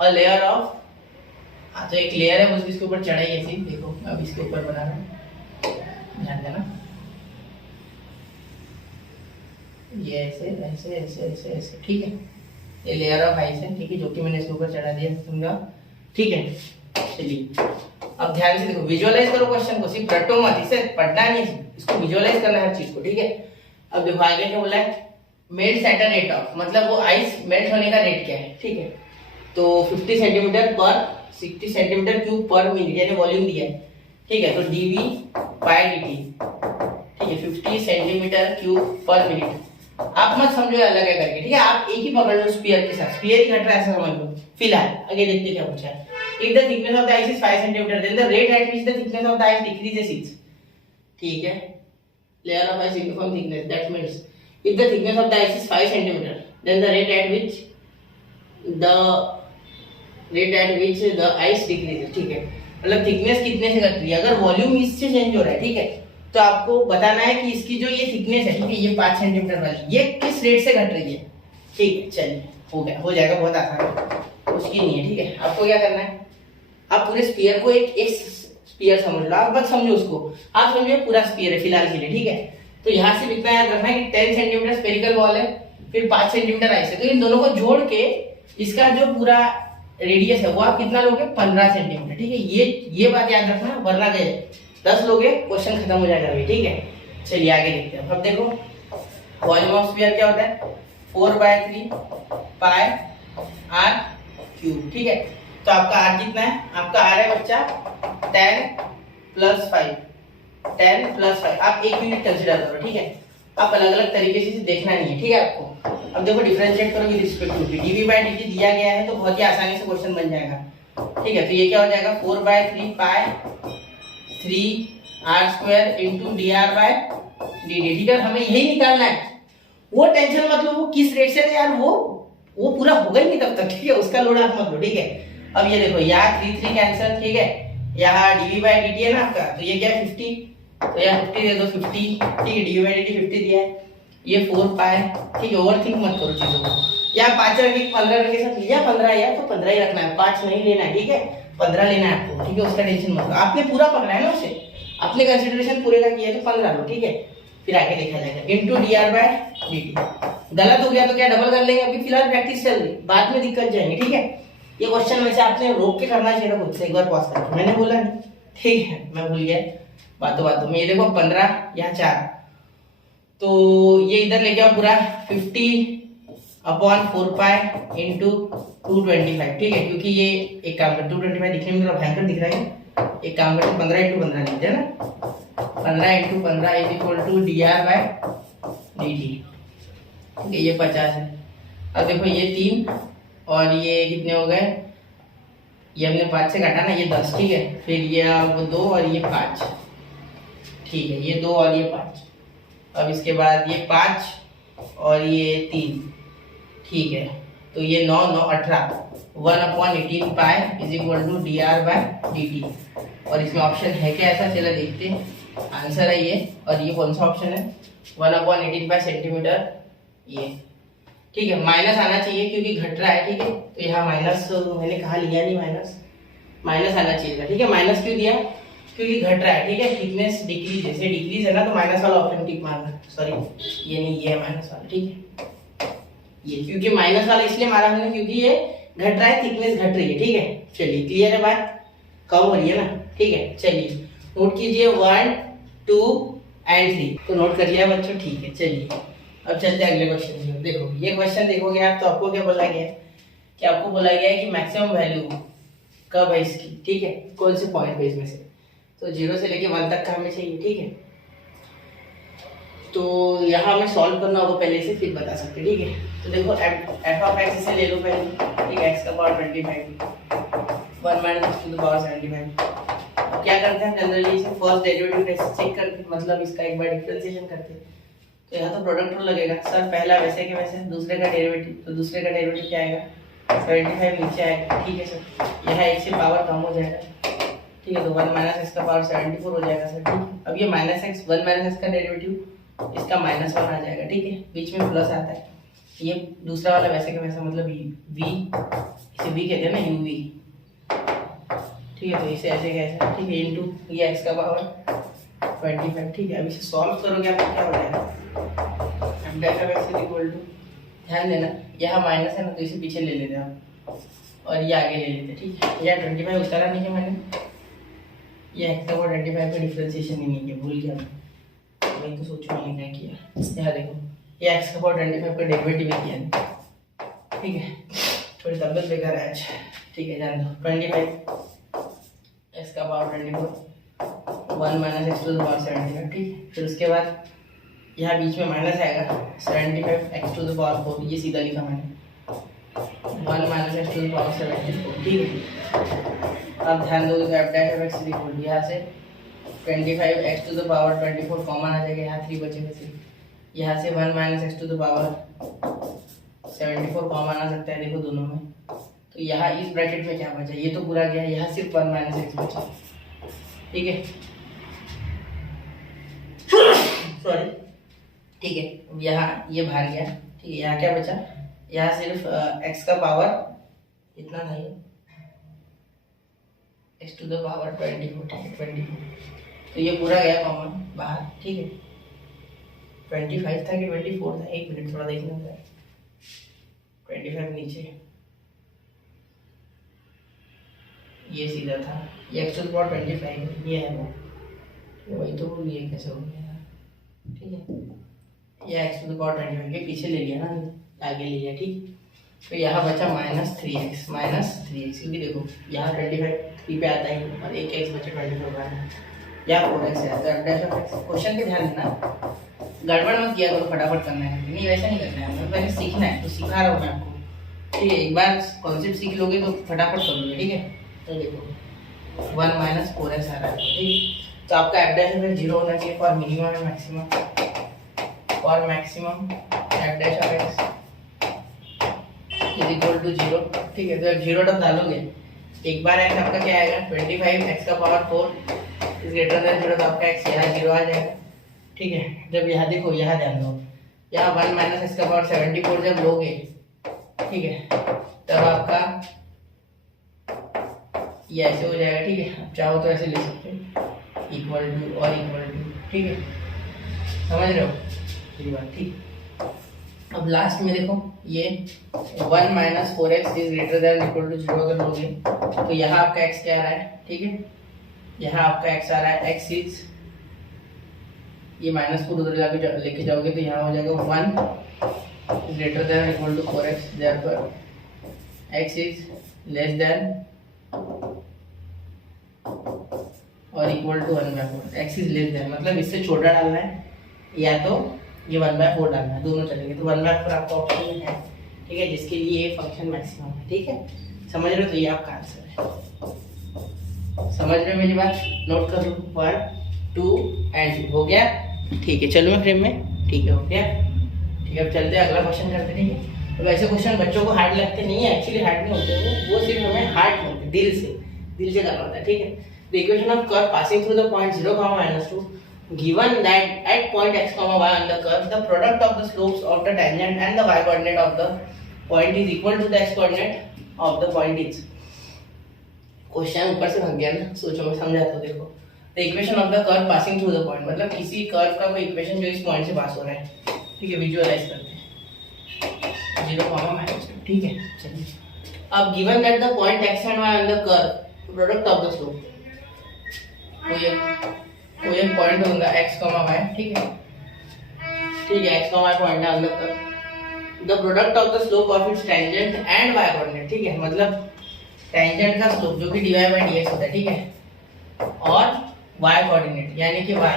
अ लेयर ऑफ, हाँ तो एक लेयर है उसके ऊपर चढ़ाई ऐसी, देखो अब इसके ऊपर बना रहा हूँ, ध्यान देना, ये ऐसे ऐसे ऐसे ऐसे ऐसे, ठीक है, ये लेयर ऑफ आइस है, ठीक है, जो कि मैंने इसके ऊपर चढ़ा दिया, समझा, ठीक है। चलिए अब ध्यान से देखो, विजुअलाइज करो क्वेश्चन को, सिर्फ रटो मत, इसे पढ़ना नहीं, इसको विजुअलाइज करना है हर चीज को, ठीक है। अब देखो आगे क्या बोला है, melt eight a rate of, मतलब वो आइस मेल्ट होने का रेट क्या है, ठीक है। तो 50 सेंटीमीटर पर 60 सेंटीमीटर क्यूब पर मिनट, यानी वॉल्यूम दिया है, ठीक है। तो dV बाय dt, ठीक है, 50 सेंटीमीटर क्यूब पर मिनट। आप मत समझो अलग है करके, ठीक है, आप एक ही पकड़ लो स्फीयर के साथ, स्फीयर ही घट रहा है ऐसा समझ लो। फिलहाल आगे देखते क्या पूछा है। If the thickness of the ice is 5 centimeter, then the rate at which the thickness of the ice decreases is, ठीक है, layer of ice uniform thickness, that means if the thickness of the ice is 5 centimeter, then the rate at which the ice decreases, ठीक है, मतलब thickness कितने से घट रही है। अगर वॉल्यूम इससे चेंज हो रहा है, ठीक है, तो आपको बताना है कि इसकी जो ये थिकनेस है, ठीक है, ये 5 सेंटीमीटर वाली, ये किस रेट से घट रही है, ठीक है। चलिए हो गया, हो जाएगा, बहुत आसान है, उसकी नहीं है, ठीक है। आपको क्या करना है, आप पूरे स्फीयर को एक स्फीयर समझ लो, आप मत समझो उसको, आप समझिए पूरा स्फीयर है फिलहाल के लिए, ठीक है। तो यहाँ से इतना याद रखना है कि 10 सेंटीमीटर स्फेरिकल बॉल है, फिर 5 सेंटीमीटर आइस है, तो इन दोनों को जोड़ के इसका जो पूरा रेडियस है वो आप कितना लोगे, 15 सेंटीमीटर, ठीक है। ये बात याद रखना, वरना गए 10 लोगे क्वेश्चन खत्म हो जाएगा, ठीक है। चलिए आगे देखते हैं। अब देखो वॉल्यूम ऑफ स्फीयर क्या होता है, 4/3 पाई r क्यूब, ठीक है। तो आपका r कितना है, आपका r है बच्चा 10 + 5, 10 + 5, आप एक यूनिट कंसीडर करो, ठीक है। आप अलग अलग तरीके से देखना नहीं है, ठीक है आपको। अब देखो डिफरेंशिएट करो विद रिस्पेक्ट टू dV/dt दिया गया है, तो बहुत ही आसानी से क्वेश्चन बन जाएगा, ठीक है। तो ये क्या हो जाएगा, 4/3 पाई 3r² × dr/dt, ठीक है। हमें यही निकालना है, वो टेंशन मत लो वो किस रेट से यार, वो पूरा होगा ही नहीं तब तक, ठीक है, उसका लोड आप मत लो, ठीक है। अब ये देखो यहाँ 3 कैंसिल, ठीक है, यहाँ dV/dt है ना आपका, तो ये क्या है 50, तो यहाँ 50 दे दो 50, ठीक है, dV/dt 50 दिया है, ये 4 पाई, ठीक है, ओवर थिंक मत करो चीजों को, या 5 रख के 15 के साथ लिया 15 यार, तो 15 ही रखना है, 5 नहीं लेना है, ठीक है, 15 लेना है आपको, ठीक है, उसका टेंशन मत लो, आपने पूरा पकड़ा है ना उसे, आपने कंसीडरेशन पूरे का किया है, तो 15 लो, ठीक है। फिर आगे देखा जाएगा × dr/dt, गलत हो गया तो क्या डबल कर लेंगे, अभी फिलहाल प्रैक्टिस चल रही, बाद में दिक्कत जाएंगे, ठीक है। ये क्वेश्चन वैसे आपने रोक के करना चाहिए था खुद से, एक बार पॉज करके, मैंने बोला नहीं, ठीक है, मैं भूल गया बातों में। ये देखो 15 यहाँ 4, तो ये इधर लेके आओ पूरा 50/4 पाई × 225, ठीक है, क्योंकि ये एक काम कर 225 दिखने में थोड़ा भयंकर दिख रहा है, एक काम करते 15 × 15 लिखते हैं ना, 15 × 15 = dr/dt, ठीक है, ये 50 है। अब देखो ये 3 और ये कितने हो गए, ये हमने 5 से काटा ना, ये 10, ठीक है, फिर ये अब 2 और ये 5, ठीक है, ये 2 और ये 5, अब इसके बाद ये 5 और ये 3, ठीक है, तो ये 9 9 18, 1/18 पाई = dr/dt, और इसमें ऑप्शन है क्या ऐसा, चलो देखते हैं, आंसर है ये, और ये कौन सा ऑप्शन है, 1/18 पाई सेंटीमीटर, ये, ठीक है। माइनस आना चाहिए क्योंकि घट रहा है, ठीक है, तो यहाँ माइनस मैंने कहा लिया नहीं, माइनस आना चाहिए था, ठीक है। माइनस क्यों दिया, क्योंकि घट रहा है, ठीक है, थिकनेस डिक्रीज, जैसे डिक्रीज है ना, तो माइनस वाला ऑप्शन टिक मारना, सॉरी ये नहीं, ये है माइनस वाला, ठीक है, ये क्योंकि माइनस वाला इसलिए मारा हमने क्योंकि ये घट रहा है, थिकनेस घट रही है, ठीक है। चलिए क्लियर है बात, कम हो रही है ना, ठीक है। चलिए नोट कीजिए 1 2 और 3, तो नोट कर लिया बच्चों, ठीक है। चलिए अब चलते हैं अगले क्वेश्चन में। देखो ये क्वेश्चन देखोगे आप, तो आपको क्या बोला गया है, कि आपको बोला गया है कि मैक्सिमम वैल्यू कब है इसकी, ठीक है, कौन से पॉइंट पे इसमें से, तो 0 से लेके 1 तक का हमें चाहिए, ठीक है। तो यहाँ हमें सॉल्व करना होगा पहले से, फिर बता सकते हैं, ठीक है। तो देखो एफ ऑफ एक्स इसे ले लो पहले, ठीक है, एक्स का power 25 1 minus x to the power 75। अब क्या करते हैं जनरली इसे फर्स्ट डेरिवेटिव कैसे चेक करते हैं, मतलब इसका एक बार डिफरेंशिएशन करते हैं। तो यहाँ तो प्रोडक्ट रूल लगेगा सर, पहला वैसे के वैसे, दूसरे का डेरिवेटिव, तो दूसरे का डेरिवेटिव क्या आएगा 75 नीचे आएगा, ठीक है सर। यहाँ एक से पावर कम हो जाएगा, ठीक है, तो 1 माइनस एक्स का पावर 74 हो जाएगा सर, ठीक है। अब ये माइनस एक्स 1 माइनस एक्स का डेरिवेटिव इसका -1 आ जाएगा, ठीक है, बीच में प्लस आता है। ये दूसरा वाला वैसे का वैसा, मतलब v, इसे v कहते हैं ना, uv, ठीक है। तो इसे ऐसे कैसे, ठीक है, इनटू ये x का पावर 25, ठीक है। अब इसे सॉल्व करोगे आपको क्या हो जाएगा, हम डेल्टा x इक्वल टू, ध्यान देना यहाँ माइनस है ना, तो इसे पीछे ले लेते हैं आप और ये आगे ले लेते हैं, ठीक है। यह 25 उतारा नहीं है मैंने, ये x का पावर 25 का डिफरेंशिएशन ही नहीं है, भूल गया मैं, वही तो सोचो मैंने क्या किया। यहाँ देखो ये x का पावर 25 का डेरिवेटिव ही किया, ठीक है। थोड़ी तबियत बेकार है आज, ठीक है, जान दो। 25 x का power 24 1 minus x to the power 75, ठीक है। फिर उसके बाद यहाँ बीच में माइनस आएगा 75 एक्स टू द पावर 4, ये सीधा लिखा मैंने 1 minus x to the power 74, ठीक है। अब ध्यान दो, f dash of x equal यहाँ से 25 x to the power 24 common आ जाएगा, यहाँ 3 बचेगा सिर्फ। यहाँ से 1 minus x to the power 74 common आ सकता है, देखो दोनों में। तो यहाँ इस ब्रैकेट में क्या बचा, ये तो पूरा गया, यहाँ सिर्फ 1 माइनस एक्स बचा, ठीक है, सॉरी, ठीक है। यहाँ ये बाहर गया, ठीक है। यहाँ क्या बचा, यहाँ सिर्फ x का पावर इतना था, ये x टू द पावर 24, ठीक है, 24, तो ये पूरा गया कॉमन बाहर, ठीक है। 25 था कि 24 था, एक मिनट थोड़ा देखना था, 25 नीचे, ये सीधा था, ये x टू द पावर 25 ये है वो, वही तो भूल गया कैसे हो गया, ठीक है। ये x टू द पावर 25 के पीछे ले लिया ना, आगे ले लिया, ठीक। तो यहाँ बचा -3x, क्योंकि देखो यहाँ 25 3 पे आता है और एक x बचा 24 का, यहाँ 4x है। तो डैश ऑफ x, क्वेश्चन पे ध्यान देना, गड़बड़ मत किया करो, फटाफट करना है, नहीं वैसा नहीं करना है, पहले सीखना है, तो सिखा रहा हूँ मैं आपको, ठीक है। एक बार कॉन्सेप्ट सीख लोगे तो फटाफट कर लोगे, ठीक है। तो देखो 1 माइनस 4x आ रहा है, ठीक। तो आपका एफ डैश ऑफ x 0 होना चाहिए for minimum and maximum, for maximum f dash of x is equal to 0, ठीक है। तो जब 0 तक डालोगे, एक बार x आपका क्या आएगा 25 x का पावर 4 इज ग्रेटर देन 0, तो आपका x यहाँ 0 आ जाएगा, ठीक है। जब यहाँ देखो, यहाँ ध्यान दो, यहाँ 1 माइनस एक्स का पावर 74 जब लोगे, ठीक है, तब आपका ये ऐसे हो जाएगा, ठीक है। आप चाहो तो ऐसे ले सकते हैं, इक्वल टू और इक्वल टू, ठीक है, समझ रहे हो ये बात, ठीक। अब लास्ट में देखो ये 1 minus 4x is greater than equal to 0 अगर लोगे, तो यहाँ आपका x क्या आ रहा है, ठीक है, यहाँ आपका x आ रहा है, x इज, ये माइनस को उधर लेके जाओगे तो यहाँ हो जाएगा 1 greater than equal to 4x, therefore x is less than और equal to 1/4, x is less than मतलब इससे छोटा डालना है या तो ये 1/4 डालना है, दोनों चलेंगे। तो 1/4 आपका ऑप्शन में है, ठीक है, जिसके लिए ये फंक्शन मैक्सिमम है, ठीक है, समझ रहे हो। तो ये आपका आंसर है, समझ रहे हो मेरी बात, नोट कर लो, 1 2 एंड हो गया, ठीक है। चलो मैं फ्रेम में, ठीक है, हो गया, ठीक है। अब चलते हैं अगला क्वेश्चन करते हैं, ठीक है। तो वैसे क्वेश्चन बच्चों को हार्ड लगते नहीं है, एक्चुअली हार्ड नहीं होते वो सिर्फ हमें हार्ड होते हैं, दिल से करना होता है, ठीक है। The equation of curve passing through the point 0, -2, given that at point x, y on the curve, the product of the slopes of the tangent and the y coordinate of the point is equal to the x coordinate of the point is. Question ऊपर से भाग गया ना, सोचो मैं समझाता हूँ, देखो। The equation of the curve passing through the point, मतलब किसी कर्व का कोई इक्वेशन जो इस पॉइंट से पास हो रहा है, ठीक है, विजुअलाइज करते हैं 0, -2, ठीक है। चलिए, अब given that the point x and y on the curve, product of the slope, कोई एक पॉइंट होगा x, y, ठीक है, x, y पॉइंट है अंदर तक, the product of the slope of its tangent and y coordinate, ठीक है, मतलब टेंजेंट का स्लोप जो कि dy बाय dx होता है, ठीक है, और y कोऑर्डिनेट यानी कि y,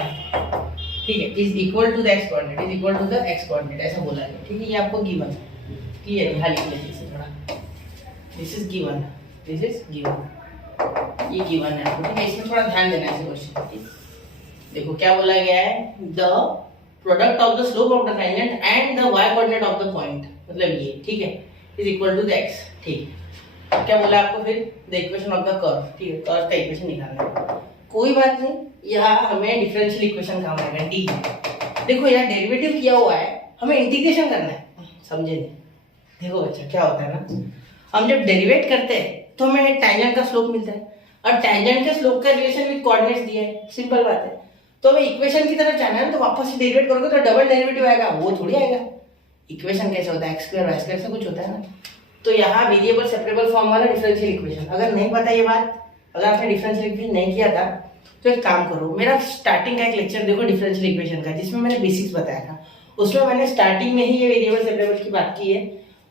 ठीक है, is equal to the x coordinate, is equal to the x coordinate ऐसा बोला है। ठीक है, ये आपको गिवन है, क्लियर है, लिख लीजिए इसे थोड़ा, this is given, this is given, ये गिवन है आपको। ठीक है, इसमें थोड़ा ध्यान देना है इस क्वेश्चन पे। देखो क्या बोला गया है, the product of the slope of the tangent and the y coordinate of the point, मतलब ये, ठीक है, is equal to the x। ठीक, क्या बोला आपको फिर, the equation of the curve. ठीक है, कर्व का इक्वेशन निकालना है, कोई बात नहीं, यहाँ हमें डिफरेंशियल इक्वेशन काम आएगा डी। देखो यहाँ डेरिवेटिव किया हुआ है, हमें इंटीग्रेशन करना है, समझे नहीं। देखो बच्चा क्या होता है ना, हम जब डेरिवेट करते हैं तो हमें टेंजेंट का स्लोप मिलता है, और टेंजेंट के स्लोप का रिलेशन विद कोऑर्डिनेट्स दिया है, सिंपल बात है। तो हमें इक्वेशन की तरफ जाना है, तो वापस से डेरिवेट करोगे तो डबल डेरिवेटिव आएगा, वो थोड़ी आएगा। इक्वेशन कैसे होता है, एक्स स्क्वायर वाई स्क्वायर से कुछ होता है ना। तो यहाँ वेरिएबल सेपरेबल फॉर्म वाला डिफरेंशियल इक्वेशन, अगर नहीं पता ये बात, अगर आपने डिफरेंशियल इक्वेशन नहीं किया था तो एक काम करो, मेरा स्टार्टिंग का एक लेक्चर देखो डिफरेंशियल इक्वेशन का, जिसमें मैंने बेसिक्स बताया था, उसमें मैंने स्टार्टिंग में ही ये वेरिएबल सेपरेबल की बात की है।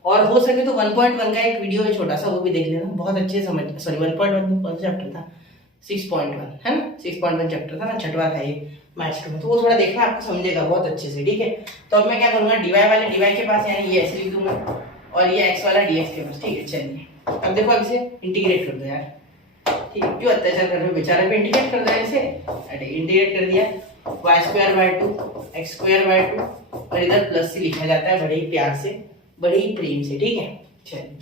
और हो सके तो 1.1 का एक वीडियो है छोटा सा, वो भी देख लेना, बहुत अच्छे समझ, सॉरी 1.1 कौन सा चैप्टर था, 6.1 है ना, 6.1 चैप्टर था ना, छठवां था ये मैथ्स 2 में, तो वो थोड़ा देखना, आपको समझेगा बहुत अच्छे से। ठीक है, तो अब मैं क्या करूंगा, डीवाई वाले डीवाई के पास यानी ये ऐसे लिख दूंगा, और ये एक्स वाला डीएक्स के पास। ठीक है, चलिए अब देखो, अब इसे इंटीग्रेट कर दो यार। ठीक है, क्यों अत्याचार कर रहे हो बेचारे पे, इंटीग्रेट कर दो इसे। अरे इंटीग्रेट कर दिया, y² 2 x² 2, और इधर प्लस सी लिखा जाता है बड़े ही प्यार से, बड़े ही प्रेम से। ठीक है, चलिए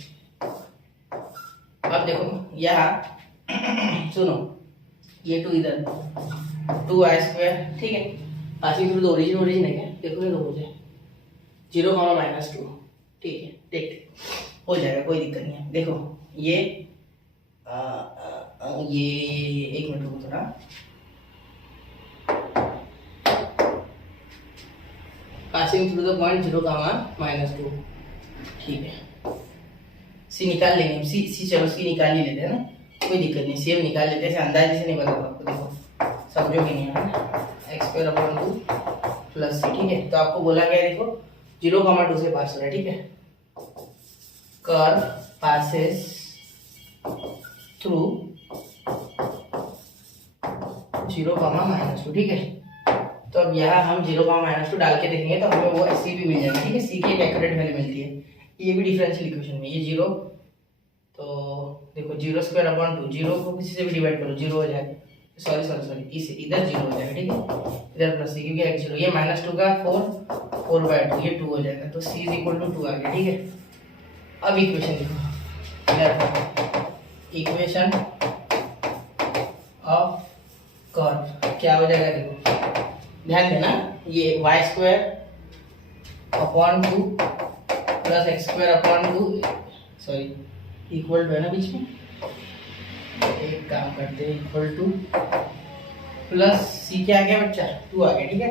अब देखो यहाँ सुनो, ये 2 इधर 2y², ठीक है, passing through the origin, origin है क्या, देखो ये हो जाए 0, -2। ठीक है, देख हो जाएगा, कोई दिक्कत नहीं है। देखो ये एक मिनट रुको थोड़ा, पासिंग थ्रू द पॉइंट 0, -2। ठीक है, सी निकाल लेंगे, सी चलो सी निकाल ही लेते हैं ना, कोई दिक्कत नहीं, सी हम निकाल लेते हैं, अंदाजे से नहीं बता आपको, देखो समझोगे नहीं है, x² 2 प्लस सी। ठीक है, तो आपको बोला गया देखो 0, 2 से पास हो रहा है। ठीक है, कर्व पासेस थ्रू 0, -2। ठीक है, तो अब यहाँ हम 0, -2 डाल के देखेंगे तो हमें वो सी भी मिल जाएगा। ठीक है, सी की एक एक्यूरेट वैल्यू मिलती है, ये भी डिफरेंशियल इक्वेशन में, ये 0, तो देखो 0² 2, 0 को किसी से भी डिवाइड करो 0 हो जाएगा, सॉरी इसे इधर 0 हो जाएगा। ठीक है, इधर प्लस सी, क्योंकि x 0, ये -2 का 4/2, ये 2 हो जाएगा, तो c = 2 आ गया। ठीक है, अब इक्वेशन लिखो, इक्वेशन ऑफ कर्व क्या हो जाएगा, देखो ध्यान देना, ये y² 2 plus x² 2, sorry equal to है ना बीच में, एक काम करते हैं, इक्वल टू प्लस सी क्या आ गया बच्चा, 2 आ गया। ठीक है,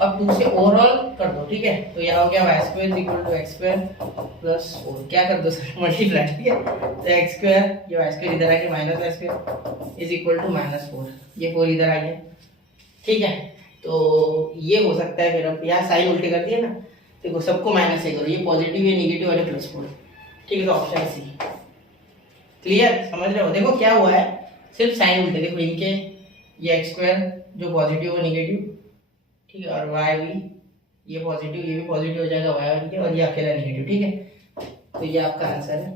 अब 2 से ओवरऑल कर दो। ठीक है, तो यहाँ हो गया y² = x² प्लस 4, क्या कर दो सर, मल्टीप्लाई। ठीक है, तो x², ये y² इधर आ गया, -y² इज इक्वल टू -4, ये 4 इधर आ गया। ठीक है, तो ये हो सकता है, फिर अब यहाँ साइन उल्टे कर दिए ना, देखो सबको माइनस से करो, ये पॉजिटिव ये निगेटिव वाले +4। ठीक है, तो ऑप्शन सी, क्लियर, समझ रहे हो। देखो क्या हुआ है, सिर्फ साइन उल्टे, देखो इनके ये x² जो पॉजिटिव और निगेटिव, ठीक है, और y भी ये पॉजिटिव, ये भी पॉजिटिव हो जाएगा y और ये अकेला निगेटिव। ठीक है, तो ये आपका आंसर है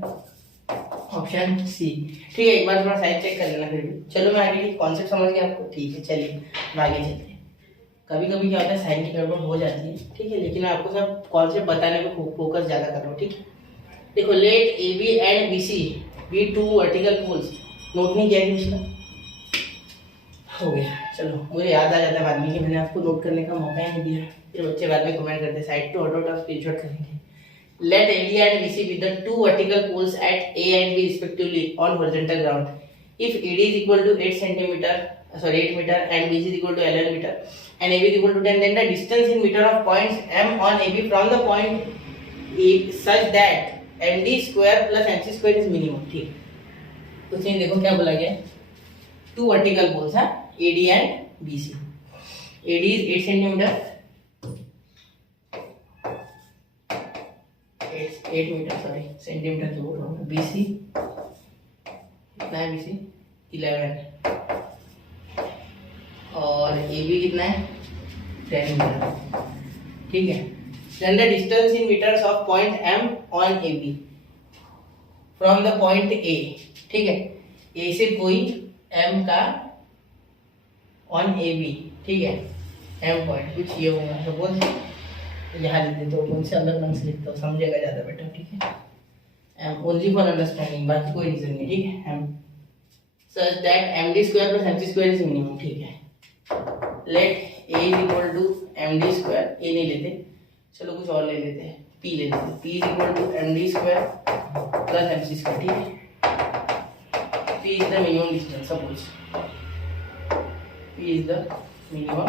ऑप्शन सी। ठीक है, एक बार थोड़ा साइड चेक कर लेना फिर भी। चलो मैं आगे कॉन्सेप्ट समझ गया आपको। ठीक है, चलिए आगे चलते हैं। कभी कभी क्या होता है, साइन की गड़बड़ हो जाती है। ठीक है, लेकिन मैं आपको सब कॉन्सेप्ट बताने में फोकस ज़्यादा कर रहा हूँ। ठीक है, देखो let A B and B C be 2 vertical poles, note नहीं किया इसका, हो गया। चलो मुझे याद आ जाता है बाद में कि मैंने आपको नोट करने का मौका ही नहीं दिया, फिर बच्चे बाद में कमेंट करते side to auto of screenshot करेंगे। Let A B and B C be the 2 vertical poles at A and B respectively on horizontal ground if AD is equal to 8 meter and BC is equal to 11 meter and AB is equal to 10, then the distance in meter of points M on AB from the point A such that MD square plus MC square is minimum। ठीक, तो चलिए देखो क्या बोला गया, 2 vertical poles हैं AD and BC। AD is 8 centimeter, 8 meter sorry centimetre जो बोल रहा हूँ। BC कितना है, BC 11 और AB कितना है 10 मीटर, ठीक है। Then the distance in metres of point M on AB from the point A, ठीक है, A से कोई M का ऑन AB, ठीक है, M पॉइंट कुछ ये होगा, सपोज यहाँ लिख देते हो, कौन से अलग रंग से लिखता हो, समझेगा ज़्यादा बेटर, ठीक है। M ओनली फॉर अंडरस्टैंडिंग, बाकी कोई रीजन नहीं, ठीक है। M such that MD square plus MC square is minimum, ठीक है। Let A is equal to MD square, A नहीं लेते, चलो कुछ और ले लेते हैं, P ले लेते हैं, P is equal to MD square plus MC square, ठीक है। P is the minimum distance, suppose P is the minimum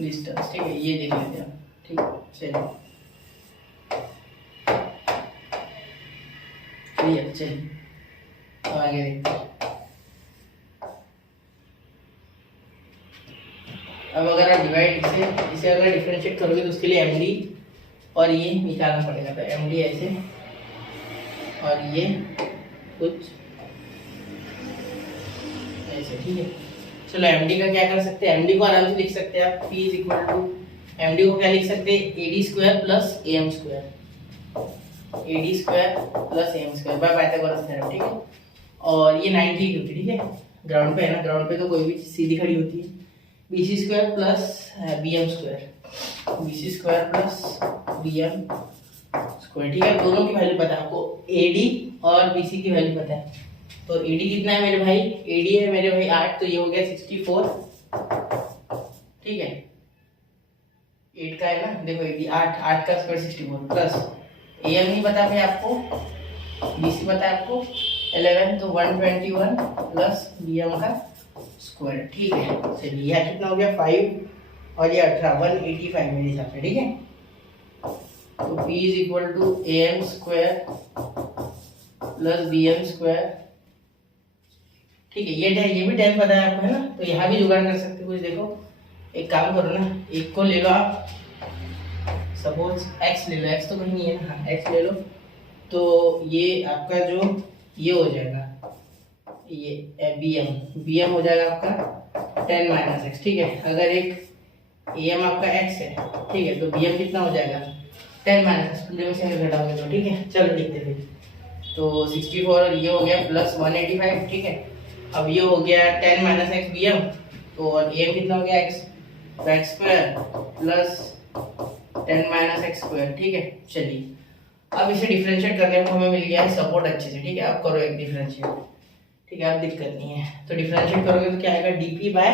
distance, ठीक है, ये देख लेते हैं, ठीक है, चलिए चलिए अब आगे देखते हैं। अब अगर आप डिवाइड इसे अगर डिफरेंशिएट करोगे तो उसके लिए MD और ये निकालना पड़ेगा, तो MD ऐसे और ये कुछ ऐसे, ठीक है। चलो MD का क्या कर सकते हैं, MD को आराम से लिख सकते हैं आप, P is equal to MD को क्या लिख सकते हैं, AD square plus AM square, AD square plus AM square by Pythagoras theorem, ठीक है। और ये 90 की होती है, ठीक है, ग्राउंड पे है ना, ग्राउंड पे तो कोई भी चीज सीधी खड़ी होती है। BC square plus BM square, BC square plus BM square, ठीक है। दोनों की वैल्यू पता है आपको, AD और BC की वैल्यू पता है, तो AD कितना है मेरे भाई, AD है मेरे भाई 8, तो ये हो गया 64, ठीक है। 8 का है ना, देखो AD 8 का स्क्वायर 64 प्लस AM नहीं पता भाई आपको, BC पता है आपको 11, तो 121 प्लस BM का स्क्वायर, ठीक है। चलिए यह कितना हो गया 5 और ये 18, 185 मेरे हिसाब से, ठीक है। तो P is equal to AM square plus BM square, ठीक है। ये भी 10 पता है आपको, है ना, तो यहाँ भी जुगाड़ कर सकते हो कुछ। देखो एक काम करो ना, एक को ले लो आप, सपोज x ले लो, x तो कहीं नहीं है ना, हाँ x ले लो, तो ये आपका जो ये हो जाएगा, ये BM हो जाएगा आपका 10 माइनस एक्स, ठीक है। अगर एक AM आपका x है, ठीक है, तो BM कितना हो जाएगा 10 माइनस एक्स, में से घटाओगे तो, ठीक है। चलो लिखते फिर, तो 64 और ये हो गया प्लस 185, ठीक है। अब ये हो गया 10 माइनस एक्स BM, तो और AM कितना हो गया x, तो x square plus 10 minus x square, ठीक है। चलिए अब इसे डिफरेंशिएट करने को हमें मिल गया है सपोर्ट अच्छे से, ठीक है। आप करो एक डिफरेंशिएट, ठीक है, अब दिक्कत नहीं है, तो डिफरेंशिएट करोगे तो क्या आएगा, dp by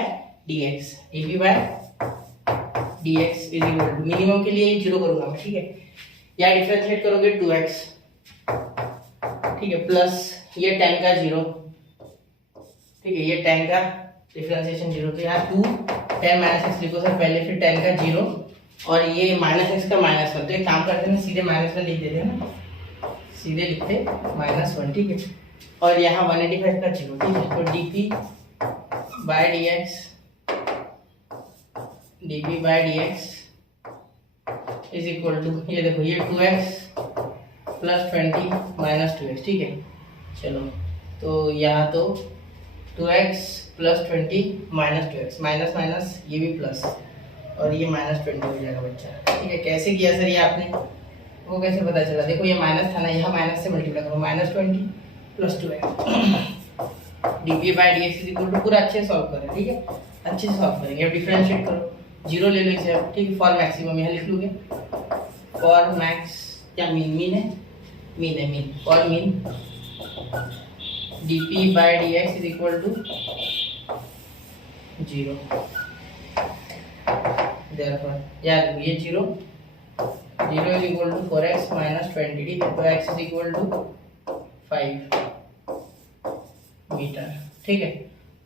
dx, dp by dx is equal to, minimum के लिए 0 करूंगा मैं, ठीक है। या डिफरेंशिएट करोगे 2x, ठीक है, प्लस ये 10 का 0, ठीक है, ये 10 का डिफरेंशिएशन 0, तो यहाँ 2 10 माइनस एक्स लिखो सर पहले, फिर 10 का 0 और ये माइनस एक्स का -1, तो एक काम करते हैं सीधे -1 लिख देते हैं ना, सीधे लिखते -1, ठीक है। और यहाँ 185 का 0, ठीक है, तो dp by dx is equal to, ये देखो ये 2x प्लस 20 माइनस 2x, ठीक है। चलो तो यहाँ तो 2x plus 20 minus 2x, minus minus ये भी प्लस, और ये -20 हो जाएगा बच्चा, ठीक है। कैसे किया सर ये आपने, वो कैसे पता चला, देखो ये माइनस था ना, यहाँ माइनस से मल्टीप्लाई करो, -20 plus 2x dp by dx is equal to, पूरा अच्छे से सॉल्व करें, ठीक है, अच्छे से सॉल्व करेंगे। अब डिफरेंशिएट करो, 0 ले लो इसे आप, ठीक है। फॉर मैक्सिमम यहाँ लिख लोगे, फॉर मैक्स या मीन है, for min dp by dx is equal to 0, therefore याद ये 0 is equal to 4x minus 20, ठीक है, तो x is equal to 5 metre, ठीक है।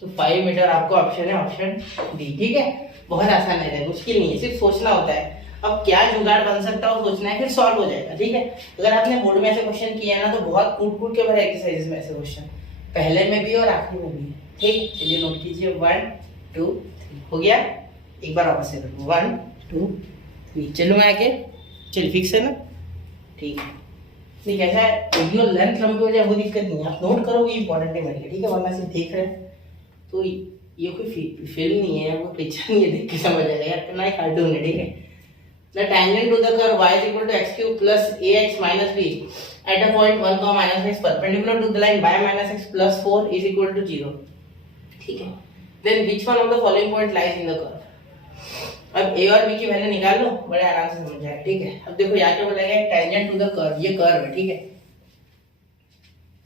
तो 5 मीटर आपको ऑप्शन है, ऑप्शन डी, ठीक है। बहुत आसान है, मुश्किल नहीं है, सिर्फ सोचना होता है। अब क्या जुगाड़ बन सकता है सोचना है, फिर सॉल्व हो जाएगा, ठीक है। अगर आपने बोर्ड में ऐसे क्वेश्चन किया है ना, तो बहुत कूट के भरे एक्सरसाइजेस में ऐसे क्वेश्चन पहले में भी और आखिरी में भी, ठीक। चलिए नोट कीजिए, 1 2 3 हो गया, एक बार वापस से करो, 1 2 3 चलो मैं आके, चलिए फिक्स है ना, ठीक है। ठीक है, ऐसा वीडियो लेंथ लंबी हो जाए वो दिक्कत नहीं है, आप नोट करोगे इंपॉर्टेंट है मेरे लिए, ठीक है, वरना सिर्फ देख रहे हैं तो ये कोई फिल्म नहीं है, कोई पिक्चर नहीं है, देख के समझ आएगा यार, इतना ही कार्टून है, ठीक है। The tangent to the curve y is equal to x cube plus ax minus b at a point 1, minus x perpendicular to the line y minus x plus 4 is equal to 0, ठीक है। Then which one of the following point lies in the curve? अब a और b की value निकाल लो, बड़े आराम से समझ जाएगा, ठीक है। अब देखो यहाँ क्या बोलेगा, टेंजेंट टू द कर्व, ये कर्व है, ठीक है।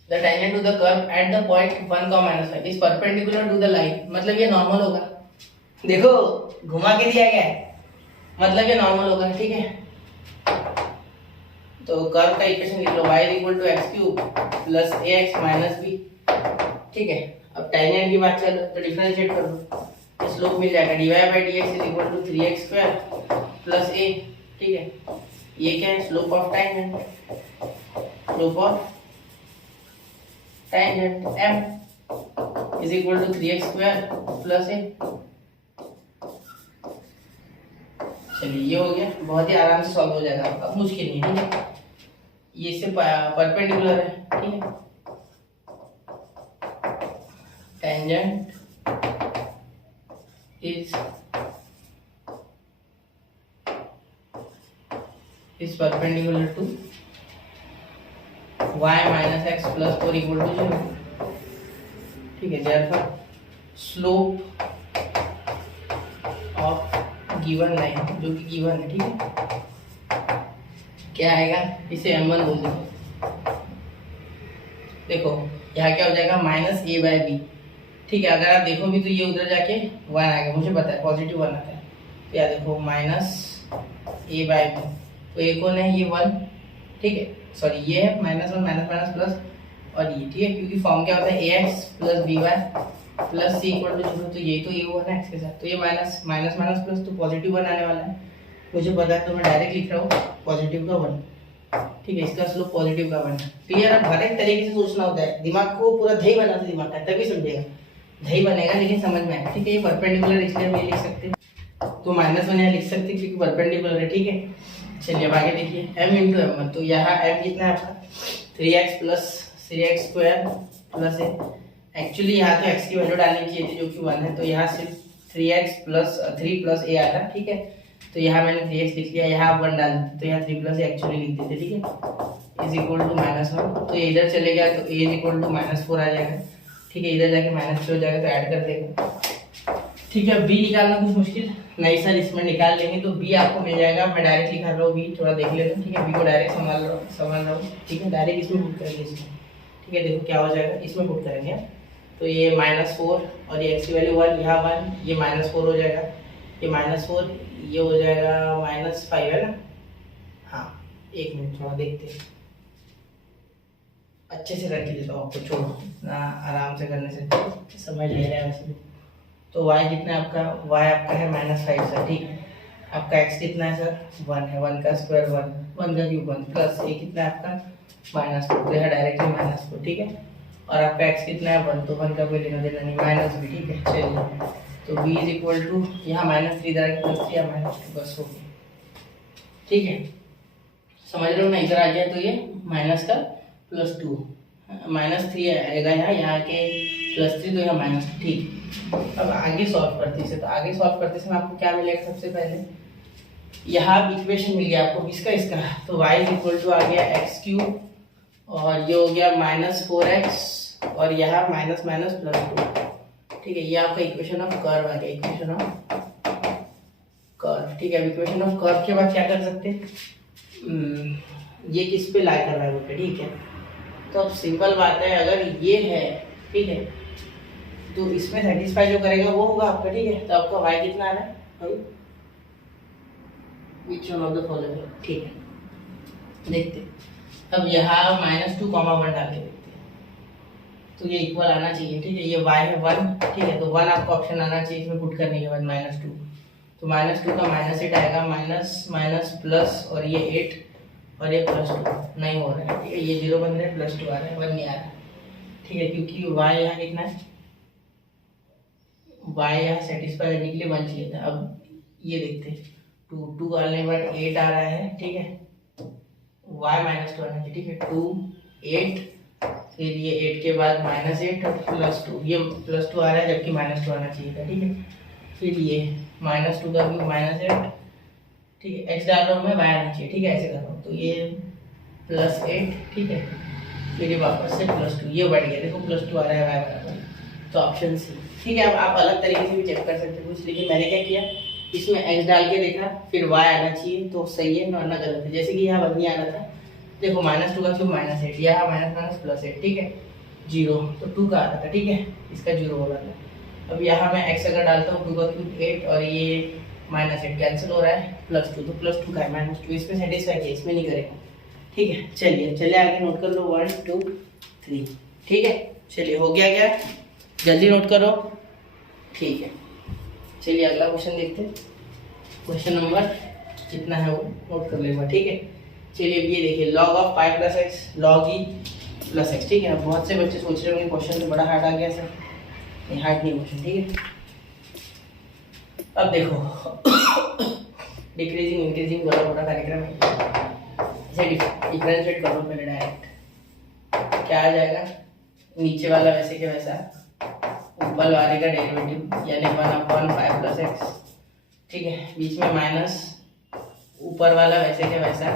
The tangent to the curve at the point 1, minus 5 is perpendicular to the line, मतलब ये नॉर्मल होगा, देखो घुमा के दिया गया है, मतलब ये नॉर्मल होगा, ठीक है। तो कर्व का इक्वेशन लिख लो, y is equal to x cube plus ax minus b, ठीक है। अब टेंजेंट की बात चलो तो डिफरेंशिएट कर लो, स्लोप मिल जाएगा dy by dx is equal to 3x square plus a, ठीक है। ये क्या है, slope of tangent, slope of tangent m is equal to 3x square plus a, चलिए ये हो गया, बहुत ही आराम से सॉल्व हो जाएगा आपका, मुश्किल नहीं, ठीक है। ये इससे परपेंडिकुलर है, ठीक है। Tangent is perpendicular to y minus x plus 4 equal to 0, ठीक है। therefore slope of given line, जो कि गिवन है, ठीक है, क्या आएगा, इसे m1 बोल दो। देखो यहाँ क्या हो जाएगा, माइनस a बाय बी, ठीक है। अगर आप देखो भी तो ये उधर जाके 1 आएगा, मुझे पता है पॉजिटिव 1 आता है, तो यहाँ देखो माइनस a बाय बी, तो ये कौन है, ये 1, ठीक है। सॉरी ये है -1 माइनस माइनस प्लस और ये, ठीक है, क्योंकि फॉर्म क्या होता है ax plus by plus c equal to 0, तो ये तो ये हुआ ना x के साथ, तो ये माइनस माइनस माइनस प्लस, तो पॉजिटिव 1 आने वाला है, मुझे पता है, तो मैं डायरेक्ट लिख रहा हूँ पॉजिटिव का 1, ठीक है। इसका स्लोप पॉजिटिव का 1, क्लियर। अब हर एक तरीके से सोचना होता है, दिमाग को पूरा दही बनाते दिमाग का, तभी समझेगा, दही बनेगा लेकिन समझ में आएगा, ठीक है। ये परपेंडिकुलर इसलिए हम ये लिख सकते हैं, तो -1 यहाँ लिख सकते हैं क्योंकि परपेंडिकुलर है, ठीक है। चलिए अब आगे देखिए, m इंटू m1, तो यहाँ m कितना है आपका 3x plus 3x square plus है, एक्चुअली यहाँ तो x की वैल्यू डालनी चाहिए थी जो कि 1 है, तो यहाँ सिर्फ 3x प्लस 3 प्लस a आता, ठीक है। तो यहाँ मैंने 3x लिख लिया, यहाँ 1 डाल देते तो यहाँ 3 प्लस a एक्चुअली लिख देते, ठीक है। इज इक्वल टू -1, तो ये इधर चले गया तो a इज इक्वल टू -4 आ जाएगा, ठीक है। इधर जाके -3 हो जाएगा तो ऐड कर देगा, ठीक है। b निकालना कुछ मुश्किल नहीं सर, इसमें निकाल लेंगे, तो b आपको मिल जाएगा, मैं डायरेक्ट लिखा रहा हूँ, b थोड़ा देख लेते हैं, ठीक है। b को डायरेक्ट समझ रहा हूँ, ठीक है। डायरेक्ट इसमें पुट करेंगे इसमें, ठीक है। देखो क्या हो जाएगा, इसमें पुट करेंगे, तो ये -4 और ये x की वैल्यू 1, यहाँ 1, ये -4 हो जाएगा, ये -4, ये हो जाएगा -5 है ना, हाँ। एक मिनट थोड़ा देखते हैं, अच्छे से करके देता हूँ आपको, छोड़ो ना, आराम से करने से समझ ले रहा है वैसे भी। तो y कितना है आपका, y आपका है -5 सर, ठीक है। आपका x कितना है सर, 1 है, 1 का स्क्वायर 1, 1 का क्यूब 1 प्लस a कितना है आपका -4, तो यह डायरेक्टली -4, ठीक है। और आपका x कितना है 1, तो 1 का कोई लेना देना नहीं, -b, ठीक है। चलिए तो b इज इक्वल टू यहाँ -3 इधर +3 या -2 बस हो गया, ठीक है। समझ रहे हो ना, इधर आ गया तो ये माइनस का +2, -3 आएगा यहाँ के +3, तो यहाँ -2, ठीक। अब आगे सॉल्व करते से, तो आगे सॉल्व करते समय आपको क्या मिलेगा, सबसे पहले यहाँ इक्वेशन मिल गया आपको किसका, इसका, तो y इज इक्वल टू आ गया x क्यूब और ये हो गया -4x और यहाँ माइनस माइनस +2, ठीक है। ये आपका इक्वेशन ऑफ कर्व आ गया, इक्वेशन ऑफ कर्व, ठीक है। इक्वेशन ऑफ कर्व के बाद क्या कर सकते हैं, ये किस पे लाई कर रहा है बोलते, ठीक है। तो अब सिंपल बात है, अगर ये है, ठीक है, तो इसमें सेटिस्फाई जो करेगा वो होगा आपका, ठीक है। तो आपका y कितना आ रहा है, which one of the following, ठीक है। देखते अब यहाँ -2, 1 डाल के देखते हैं, तो ये इक्वल आना चाहिए, ठीक है। ये y है 1, ठीक है, तो 1 आपका ऑप्शन आना चाहिए इसमें पुट करने के बाद -2, तो -2 का -8 आएगा, माइनस माइनस प्लस और ये 8 और ये +2 नहीं हो रहा है, ठीक है। ये 0 बन रहा है, +2 आ रहा है, 1 नहीं आ रहा है, ठीक है, क्योंकि y यहाँ कितना है, y यहाँ सेटिस्फाई करने के लिए 1 चाहिए था। अब ये देखते हैं, 2 डालने के बाद 8 आ रहा है, ठीक है, y -2 आना चाहिए, ठीक है। 2 8 फिर ये 8 के बाद -8 और +2, ये +2 आ रहा है जबकि -2 आना चाहिए था, ठीक है। फिर ये -2 का भी -8, ठीक है। x डाल रहा हूँ मैं, y आना चाहिए, ठीक है, ऐसे कर रहा हूँ। तो ये +8, ठीक है। फिर ये वापस से +2, ये बढ़ गया, देखो +2 आ रहा है y बराबर, तो ऑप्शन सी, ठीक है। अब आप अलग तरीके से भी चेक कर सकते हो कुछ, लेकिन मैंने क्या किया, इसमें x डाल के देखा, फिर y आना चाहिए, तो सही है, वरना गलत है। जैसे कि यहाँ 1 नहीं आ रहा था, देखो -2 का क्यूब -8, यहाँ -8, ठीक है, 0, तो 2 का आ रहा था, ठीक है, इसका 0 हो रहा था। अब यहाँ मैं x अगर डालता हूँ, 2 का क्यूब 8 और ये -8 कैंसिल हो रहा है, +2, तो +2 का है -2, इसमें सेटिस्फाई है, इसमें नहीं करेगा, ठीक है। चलिए आगे नोट कर लो, 1 2 3, ठीक है। चलिए हो गया क्या, जल्दी नोट करो, ठीक है। चलिए अगला क्वेश्चन देखते हैं। क्वेश्चन नंबर कितना है वो नोट कर लेगा, ठीक है। चलिए ये देखिए, log of 5 + x log e + x, ठीक है। बहुत से बच्चे सोच रहे होंगे क्वेश्चन तो बड़ा हार्ड आ गया सर, नहीं हार्ड नहीं क्वेश्चन, ठीक है। अब देखो डिक्रीजिंग इंक्रीजिंग बड़ा बड़ा कार्यक्रम है, इसे डिफरेंशिएट करो पहले डायरेक्ट, क्या आ जाएगा, नीचे वाला वैसे के वैसा, ऊपर वाले का डेरिवेटिव यानी 1/5 + x, ठीक है। बीच में माइनस, ऊपर वाला वैसे के वैसा,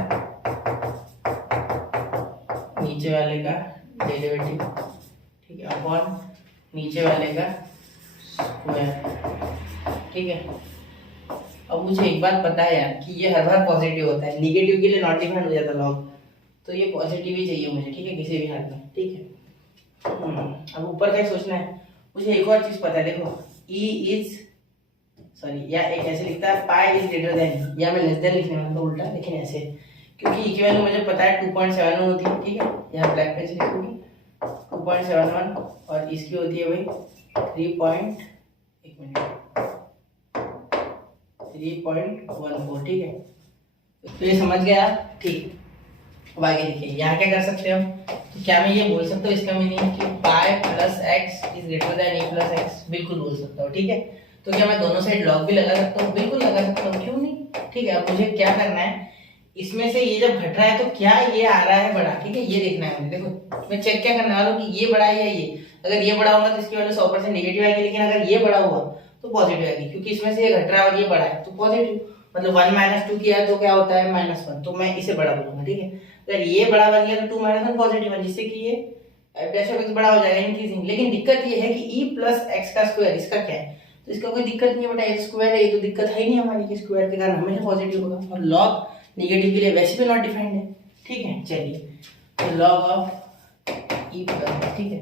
नीचे वाले का डेरिवेटिव, ठीक है, अपॉन नीचे वाले का स्क्वायर, ठीक है। अब मुझे एक बात पता है यार कि ये हर बार पॉजिटिव होता है, निगेटिव के लिए नॉट डिफाइंड हो जाता लॉग, तो ये पॉजिटिव ही चाहिए मुझे, ठीक है, किसी भी हाल में, ठीक है। अब ऊपर का ही सोचना है। मुझे एक और चीज पता है, देखो या एक ऐसे लिखता है पाई इज ग्रेटर देन, या मैं लेस देन लिखने वाला था उल्टा, लेकिन ऐसे, क्योंकि ई की वैल्यू मुझे पता है 2.71 होती है, ठीक है। यहाँ ब्लैक पेन से लिखूंगी 2.71 और इसकी होती है भाई 3.14, ठीक है। तो ये समझ गया, ठीक। अब आगे देखिए, यहाँ क्या कर सकते हैं हम, तो क्या मैं ये बोल सकता हूँ इसका मीनिंग कि पाई + x is greater then e + x, बिल्कुल बोल सकता हूँ, ठीक है। तो क्या मैं दोनों साइड लॉग भी लगा सकता हूँ, बिल्कुल लगा सकता हूँ, क्यों नहीं, ठीक है। अब मुझे क्या करना है, इसमें से ये जब घट रहा है तो क्या ये आ रहा है बड़ा, ठीक है, ये देखना है मुझे। देखो मैं चेक क्या करने वाला हूँ कि ये बड़ा है या ये, अगर ये बड़ा होगा तो इसकी वैल्यू 100% नेगेटिव आएगी, लेकिन अगर ये बड़ा हुआ तो पॉजिटिव आएगी, क्योंकि इसमें से ये घट रहा है और ये बड़ा है तो पॉजिटिव, मतलब 1 - 2 किया है तो क्या होता है -1, तो मैं इसे बड़ा बोलूंगा, ठीक है। अगर ये बड़ा बन गया तो 2 - 1 पॉजिटिव है, जिससे कि ये f' बड़ा हो जाएगा, इंक्रीजिंग। लेकिन दिक्कत ये है कि e + x का स्क्वायर, इसका क्या है, तो इसका कोई दिक्कत नहीं है बेटा, ये स्क्वायर है, ये तो दिक्कत है ही नहीं हमारी कि स्क्वायर के कारण हमेशा पॉजिटिव होगा, और लॉग नेगेटिव के लिए वैसे भी नॉट डिफाइंड है, ठीक है। चलिए तो log ऑफ e +, ठीक है।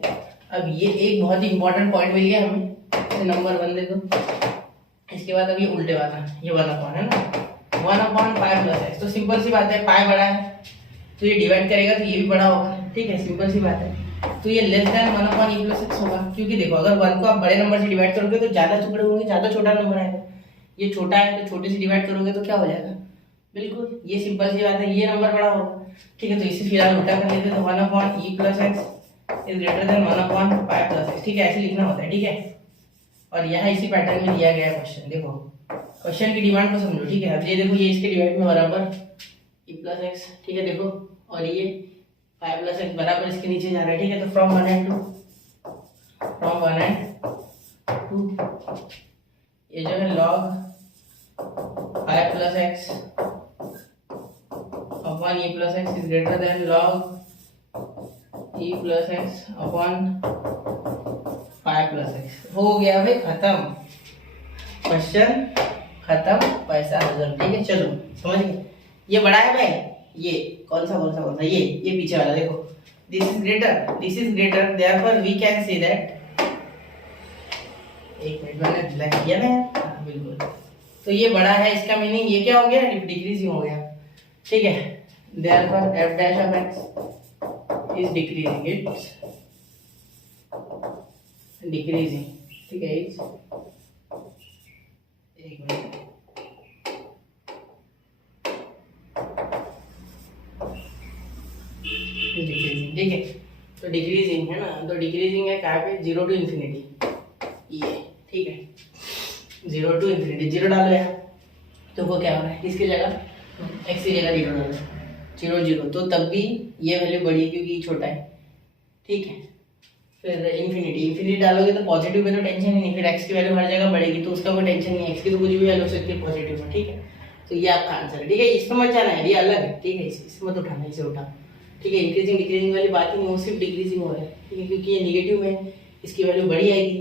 अब ये एक बहुत ही इंपॉर्टेंट पॉइंट मिल गया हमें, तो नंबर 1 दे दो। इसके बाद अब ये उल्टे वाला, ये 1/, है ना, 1/5 + x, तो सिंपल सी बात है, पाई बड़ा है तो ये डिवाइड करेगा तो ये भी बड़ा होगा, ठीक है, सिंपल सी बात है। तो ये लेस देन 1/e + x होगा, क्योंकि देखो अगर 1 को आप बड़े नंबर से डिवाइड करोगे तो ज्यादा टुकड़े होंगे, ज्यादा छोटा नंबर आएगा। ये छोटा है तो छोटे से डिवाइड करोगे तो क्या हो जाएगा, बिल्कुल ये सिंपल सी बात है, ये नंबर बड़ा होगा, ठीक है। तो इसे फिलहाल उल्टा कर लेते हैं, तो 1/e + x is greater then 1/5 + x, ठीक है, ऐसे लिखना होता है, ठीक है। और यहाँ इसी पैटर्न में दिया गया है क्वेश्चन, देखो क्वेश्चन की डिमांड को समझो, ठीक है। अब ये देखो, ये इसके डिवाइड में बराबर e + x, ठीक है, देखो, और ये 5 + x बराबर इसके नीचे जा रहा है, ठीक है। तो फ्रॉम 1 and 2 ये जो है log 5 + x upon e + x is greater then log e + x upon 5 + x, हो गया भाई खत्म, क्वेश्चन खत्म, पैसा हजम, ठीक है। चलो समझ गए, ये बड़ा है भाई, ये कौन सा ये पीछे वाला, देखो this is greater therefore we can say that, एक मिनट मैंने ब्लैक किया ना, बिल्कुल, तो ये बड़ा है, इसका मीनिंग ये क्या हो गया, डिक्रीजिंग हो गया, ठीक है। Therefore f' is decreasing, it's decreasing, ठीक है, इट्स, एक मिनट, डिक्रीजिंग, ठीक है। तो डिक्रीजिंग है ना, तो डिक्रीजिंग है कहाँ पे, 0 to ∞, ये, ठीक है, 0 to ∞, 0 डालो यार, तो वो क्या हो रहा है, इसकी जगह x की जगह 0 डालो, 0 0, तो तब भी ये वैल्यू बड़ी है क्योंकि छोटा है, ठीक है। फिर इन्फिनिटी डालोगे तो पॉजिटिव पे तो टेंशन ही नहीं, फिर एक्स की वैल्यू हर जगह बढ़ेगी तो उसका कोई टेंशन नहीं है, एक्स की तो कुछ भी वैल्यू हो सकती है पॉजिटिव में, ठीक है। तो ये आपका आंसर है, ठीक है। इसमें मत जाना है, ये अलग है, ठीक है, इसमें मत उठाना, इसे उठा, ठीक है। इंक्रीजिंग डिक्रीजिंग वाली बात ही नहीं, वो सिर्फ डिक्रीजिंग हो रहा है, ठीक है, क्योंकि ये निगेटिव में इसकी वैल्यू बड़ी आएगी,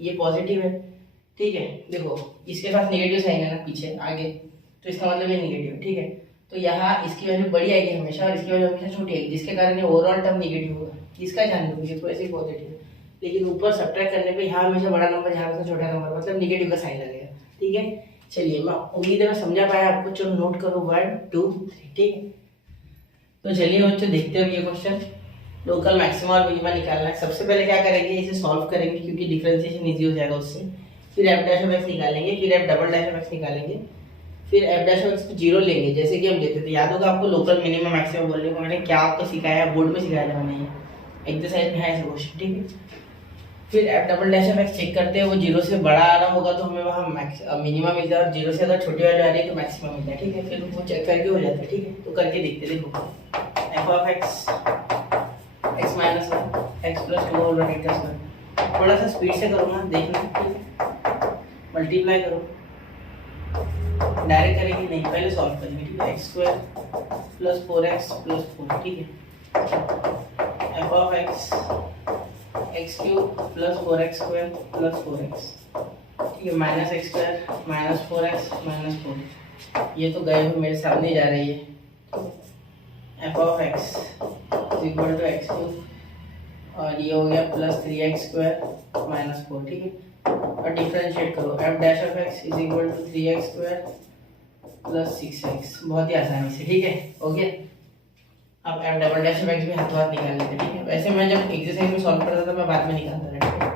ये पॉजिटिव है, ठीक है। देखो इसके साथ निगेटिव साइन है ना पीछे आगे, तो इसका मतलब ये निगेटिव है, ठीक है। तो यहाँ इसकी वैल्यू बड़ी आएगी हमेशा और इसकी वैल्यू हमेशा छोटी आएगी, जिसके कारण ये ओवरऑल टर्म निगेटिव होगा। इसका ध्यान रखो, ये तो ऐसे ही पॉजिटिव है, लेकिन ऊपर सब्ट्रैक्ट करने पे यहाँ हमेशा बड़ा नंबर, यहाँ हमेशा छोटा नंबर, मतलब निगेटिव का साइन लगेगा, ठीक है। चलिए, मैं उम्मीद है मैं समझा पाया आपको। चलो नोट करो 1 2 3, ठीक है। तो चलिए बच्चों देखते हैं ये क्वेश्चन। लोकल मैक्सिमा और मिनिमा निकालना है। सबसे पहले क्या करेंगे, इसे सॉल्व करेंगे क्योंकि डिफरेंशिएशन इजी हो जाएगा उससे। फिर एफ डैश ऑफ एक्स निकालेंगे, फिर f double dash of x निकालेंगे, फिर एफ डैश ऑफ एक्स को जीरो लेंगे जैसे कि हम लेते थे। याद होगा आपको लोकल मिनिमम मैक्सिमम बोलने को मैंने क्या आपको सिखाया है, बोर्ड में सिखाया था मैंने, ये एक्सरसाइज में है ऐसे क्वेश्चन, ठीक है। फिर f double dash of x check करते हैं, वो जीरो से बड़ा आ रहा होगा तो हमें वहाँ मिनिमम मिलता है, और जीरो से अगर छोटी वैल्यू आ रही है तो मैक्सिमम मिलता है, ठीक है। फिर वो चेक करके हो जाता है, ठीक है। तो करके देखते हैं, देखो f of x x minus one x plus 2 whole bracket का स्क्वायर। थोड़ा सा स्पीड से करो ना, देखना, ठीक है। मल्टीप्लाई करो, डायरेक्ट करेंगे नहीं, पहले सॉल्व करेंगे, ठीक है। X square plus 4x plus 4, ठीक है। F of x x cube plus 4x square plus 4x, ठीक है, minus x square minus 4x minus 4। ये तो गए हुए मेरे सामने जा रही है। F of x equal to x cube, और ये हो गया प्लस 3x स्क्वायर माइनस 4, ठीक है। और डिफरेंशिएट करो, f dash of x is equal to 3x square plus 6x, बहुत ही आसानी से, ठीक है, हो गया। अब F double dash of x भी हाथों हाथ निकाल लेते, ठीक है। वैसे मैं जब एक्सरसाइज में सॉल्व करता था मैं बाद में निकालता था, ठीक है।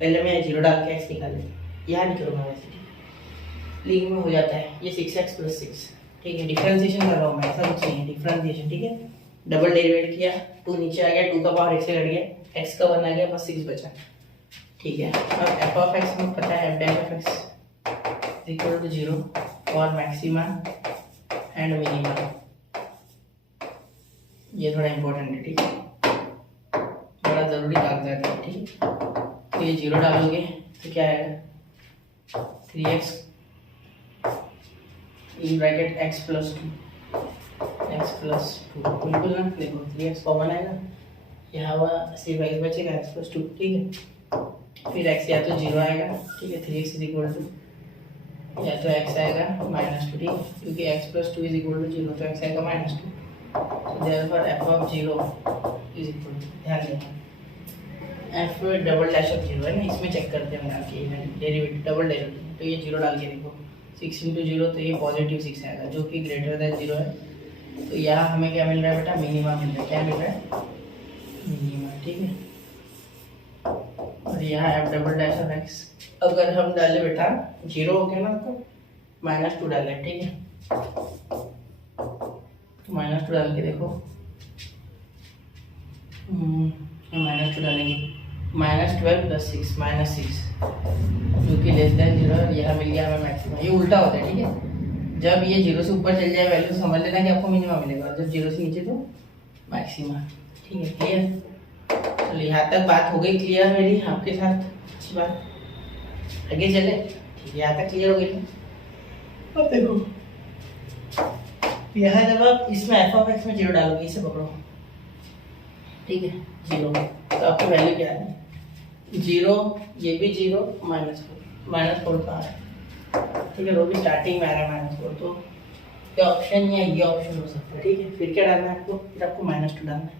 पहले मैं जीरो डाल के एक्स निकाल लेता, यहाँ नहीं करूँगा वैसे, ठीक है। लिंक में हो जाता है ये 6x प्लस 6, ठीक है। डिफरेंशिएशन कर रहा हूँ मैं, ऐसा कुछ नहीं है, डिफरेंशिएशन, ठीक है। डबल डेरिवेट किया, 2 नीचे आ गया, 2 का पावर x से घट गया, x का 1 आ गया, बस 6 बचा, ठीक है। अब एफ ऑफ एक्स हमें पता है, f dash of x equal to 0 for maxima and minima. ये थोड़ा इंपॉर्टेंट है, ठीक है, बड़ा जरूरी कागजात है, ठीक है। तो ये 0 डालोगे तो क्या आएगा, 3x इन ब्रैकेट x प्लस 2, बिल्कुल ना, देखो 3x कॉमन आएगा, यहाँ हुआ सिर्फ x बचेगा, x प्लस 2, ठीक है। फिर x या तो 0 आएगा, ठीक है, 3x इज इक्वल टू, या तो x आएगा -2, ठीक है, क्योंकि x plus 2 is equal to 0, तो x आएगा -2। So therefore f of 0 is equal to, ध्यान देना f डबल डैश ऑफ 0 है ना, इसमें चेक करते हैं डाल के डेरिवेटिव, डबल डेरिवेटिव। तो ये 0 डाल के देखो, 6 इंटू 0 तो ये पॉजिटिव 6 आएगा, जो कि ग्रेटर देन 0 है। तो यहाँ हमें क्या मिल रहा है बेटा, मिनिमा मिल रहा है, क्या मिल रहा है, मिनिमा, ठीक है। और यहाँ f double dash of x अगर हम डाले बेटा 0 हो गया ना तो -2 डाले, ठीक है। -2 डाल के देखो, -2 डालेंगे, -12 प्लस 6 -6, जो कि लेस देन 0 है। यह मिल गया हमें मैक्सिमम। ये उल्टा होता है, ठीक है। जब ये 0 से ऊपर चल जाए वैल्यू तो समझ लेना कि आपको मिनिमा मिलेगा, और जब 0 से नीचे तो मैक्सिमा, ठीक है, क्लियर। चलिए यहाँ तक बात हो गई क्लियर मेरी आपके साथ, अच्छी बात। आगे चले, ठीक है, यहाँ तक क्लियर हो गई। अब देखो यहाँ जब आप इसमें एफ ऑफ एक्स में 0 डालोगे, इसे पकड़ो, ठीक है, 0, तो आपकी वैल्यू क्या है, 0, ये भी 0, -4 का है, ठीक है। वो भी स्टार्टिंग में आ रहा है -4, तो क्या ऑप्शन या ये ऑप्शन हो सकता है, ठीक है। फिर क्या डालना है आपको, फिर आपको -2 डालना है,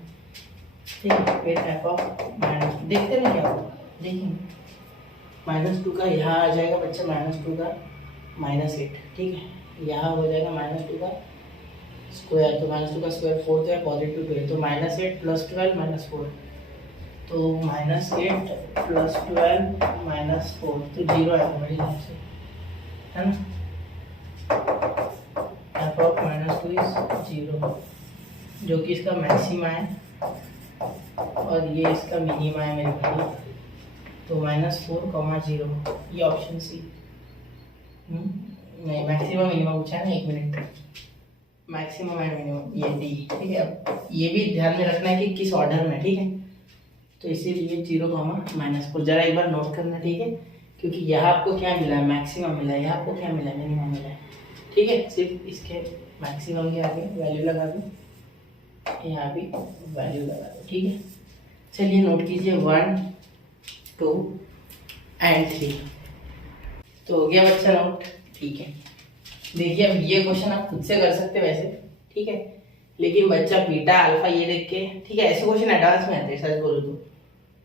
ठीक है। फिर एफ ऑफ -2 देखते हैं क्या होगा, देखेंगे। -2 का यहाँ आ जाएगा बच्चा, -2 का -8, ठीक है। यहाँ हो जाएगा -2 का स्क्वायर, तो -2 का स्क्वायर 4 तो है, पॉजिटिव 2 है, तो -8 प्लस 12 -4, तो -8 प्लस 12 -4, तो 0 है हमारे यहाँ से, है ना। एफ ऑफ -2 इज 0, जो कि इसका मैक्सिमा है और ये इसका मिनिमा है मेरे भाई, तो -4, 0, ये ऑप्शन सी। नहीं, मैक्सिमम मिनिमम पूछा है ना, 1 मिनट तक, मैक्सिमम एंड मिनिमम, ये डी, ठीक है। अब ये भी ध्यान में रखना है कि किस ऑर्डर में, ठीक है। तो इसीलिए 0, -4 जरा एक बार नोट करना, ठीक है, क्योंकि यहाँ आपको क्या मिला है, मैक्सिमम मिला है, यहाँ आपको क्या मिला है, मिनिमम मिला है, ठीक है। सिर्फ इसके मैक्सिमम के आगे वैल्यू लगा दो, यहाँ भी वैल्यू लगा दो, ठीक है। चलिए नोट कीजिए 1, 2 एंड 3। तो हो गया बच्चा नोट, ठीक है। देखिए अब ये क्वेश्चन आप खुद से कर सकते हैं वैसे, ठीक है, लेकिन बच्चा बीटा अल्फा ये देख के, ठीक है, ऐसे क्वेश्चन एडवांस में आते हैं सच बोलो तो,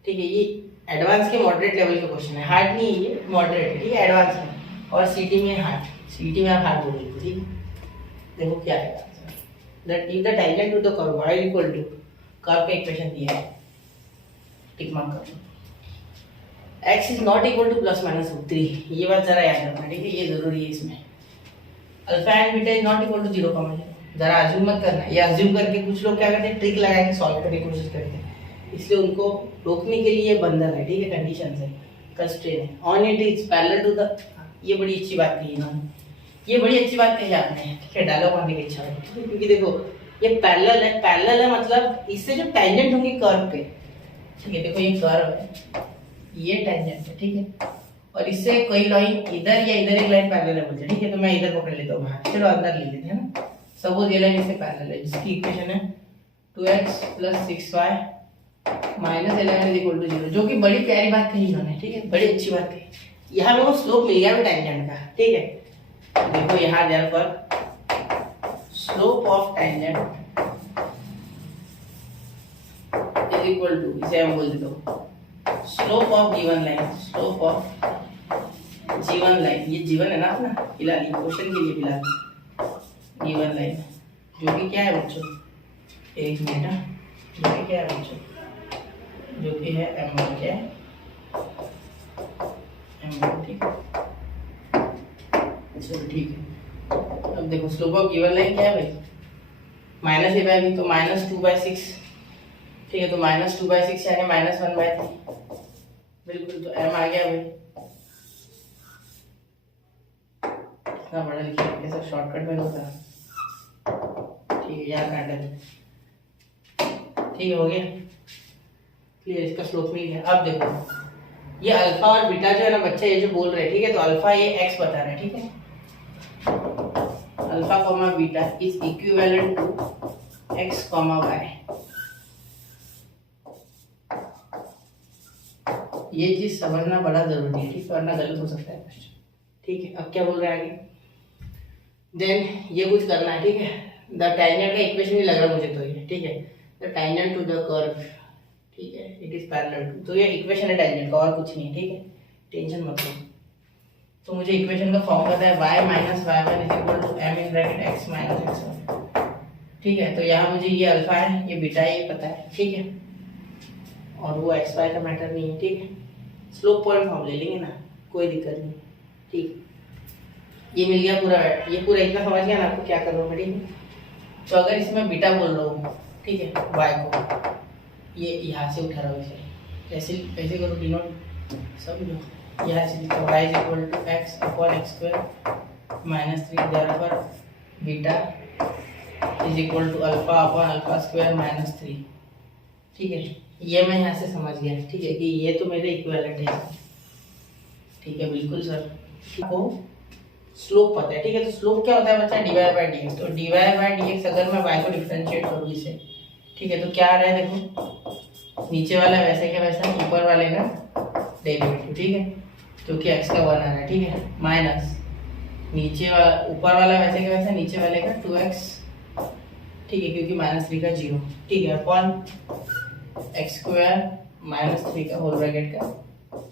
ठीक है। ये एडवांस के मॉडरेट लेवल के क्वेश्चन है, हार्ड नहीं है ये, मॉडरेट है, ठीक है, एडवांस में। और सीटी में हार्ड, सीटी में आप हार्ड बोलोगे, ठीक है। देखो क्या है answer, that if the tangent to the curve y equal to, curve का इक्वेशन दिया है, टिक मार्क कर दो, x is not equal to ±√3, ये बात जरा याद रखना, ठीक है, ये जरूरी है इसमें। Alpha and beta is not equal to 0, जरा अज्यूम मत करना, ये अज्यूम करके कुछ लोग क्या करते हैं, ट्रिक लगा के सॉल्व करने की कोशिश करते हैं, इसलिए उनको रोकने के लिए बंधन है, ठीक है, कंडीशन है, कंस्ट्रेंट है। On it is parallel to the, ये बड़ी अच्छी बात कही इन्होंने, ये बड़ी अच्छी बात कही आपने, ठीक है, डायलॉग मारने की इच्छा है, क्योंकि देखो ये पैरेलल है, पैरेलल है मतलब इससे जो टेंजेंट होंगे कर्व पे, ठीक है, देखो ये कर्व है, ये टेंजेंट है, ठीक है, और इससे कोई लाइन इधर या इधर एक लाइन पैरेलल है मुझे, ठीक है, तो मैं इधर पकड़ लेता हूँ, चलो अंदर ले लेते हैं ना। सपोज ये लाइन इससे पैरेलल है, जिसकी इक्वेशन है 2x + 6y - 11 = 0, जो कि बड़ी प्यारी बात कही इन्होंने, ठीक है, बड़ी अच्छी बात कही। यहाँ पे वो स्लोप मिल गया टेंजेंट का, ठीक है। देखो यहाँ therefore slope of tangent is equal to, इसे हम बोल देते हो slope of given line, slope of given line, ये जीवन है ना अपना, फिलहाल ये क्वेश्चन के लिए फिलहाल गिवन लाइन, जो कि क्या है बच्चों, एक मिनट, जो कि क्या है बच्चों, जो कि है m1, क्या है m1, ठीक है, चलो ठीक है। अब देखो स्लोप ऑफ गिवन लाइन क्या है भाई, -a/b, तो -2/6, ठीक है, तो -2/6 यानी -1/3, बिल्कुल, तो m आ गया भाई। इतना बड़ा लिखिए, कैसा शॉर्टकट में होता है, ठीक है, यहाँ काटा है, ठीक है, हो गया क्लियर, इसका स्लोप मिल गया। अब देखो ये अल्फा और बीटा जो है ना बच्चे, ये जो बोल रहे हैं, ठीक है, तो अल्फा ये x बता रहा है, ठीक है, alpha comma beta is equivalent to x comma y, ये चीज समझना बड़ा जरूरी है, ठीक, वरना गलत हो सकता है क्वेश्चन, ठीक है। अब क्या बोल रहे हैं आगे, देन ये कुछ करना है, ठीक है, द टेंजेंट का इक्वेशन ही लग रहा है मुझे, तो ये ठीक है, the tangent to the curve, ठीक है, इट इज पैरेलल टू, तो ये इक्वेशन है टेंजेंट का, और कुछ नहीं, ठीक है, टेंशन मत लो। तो मुझे इक्वेशन का फॉर्म पता है, y - y1 = m(x - x1), ठीक है, तो यहाँ मुझे ये अल्फा है, ये बीटा है, ये पता है, ठीक है, और वो x y का मैटर नहीं है, ठीक है। स्लोप पॉइंट फॉर्म ले लेंगे ना, कोई दिक्कत नहीं, ठीक, ये मिल गया पूरा, ये पूरा इतना समझ गया ना आपको क्या करना है, ठीक है। तो अगर इसमें बीटा बोल रहा हूँ, ठीक है, y को ये यहाँ से उठा रहा हूँ, इसे ऐसे ऐसे करो, डिनोट सब लोग यहाँ से लिखो, y = x/x² - 3, therefore beta is equal to α/α² - 3, ठीक है, ये मैं यहाँ से समझ गया, ठीक है, कि ये तो मेरे इक्विवेलेंट है, ठीक है, बिल्कुल सर, को स्लोप पता है, ठीक है, तो स्लोप क्या होता है बच्चा, dy/dx, तो dy/dx अगर मैं y को डिफरेंशिएट करूँ इसे, ठीक है, तो क्या आ रहा है, देखो नीचे वाला वैसे क्या वैसा, ऊपर वाले का डेरिवेटिव, ठीक है, जो कि x का 1 आ रहा है, ठीक है, माइनस नीचे वाला, ऊपर वाला वैसे क्या वैसा, नीचे वाले का 2x, ठीक है, क्योंकि -3 का 0, ठीक है, अपॉन x² - 3 का होल ब्रैकेट का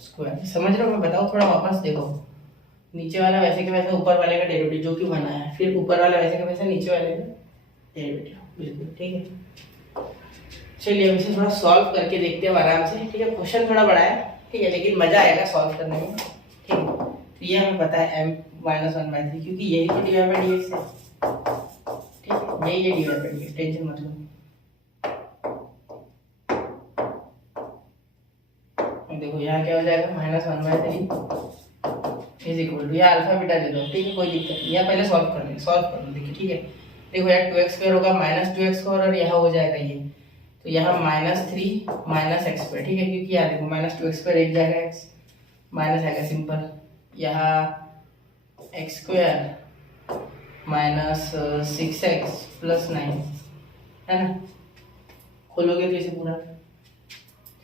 स्क्वायर, समझ रहे हो, मैं बताऊँ थोड़ा वापस, देखो नीचे वाला वैसे के वैसा, ऊपर वाले का डेरिवेटिव जो कि बना है, फिर ऊपर वाला वैसे के वैसा, नीचे वाले का डेरिवेटिव, बिल्कुल, ठीक है। चलिए अब इसे थोड़ा सॉल्व करके देखते हैं आराम से, ठीक है, क्वेश्चन थोड़ा बड़ा है, ठीक है, लेकिन मजा आएगा सॉल्व करने में, ठीक है। तो ये हमें पता है m - 1/3, क्योंकि यही तो dy/dx है, ठीक है, यही है dy/dx, टेंशन मत लो। देखो यहाँ क्या हो जाएगा, -1/3 इज इक्वल टू, यहाँ अल्फा बीटा दे दो, ठीक है, कोई दिक्कत नहीं, यहाँ पहले सॉल्व कर लो, देखिए, ठीक है, देखो यार 2x² होगा -2x² और यहाँ हो जाएगा ये, तो यहाँ -3 माइनस एक्स स्क्वायर, ठीक है, क्योंकि यहाँ देखो -2x² एक जाएगा, एक्स माइनस आएगा सिंपल, यहाँ x square minus 6x plus 9 है ना, खोलोगे तो इसे पूरा,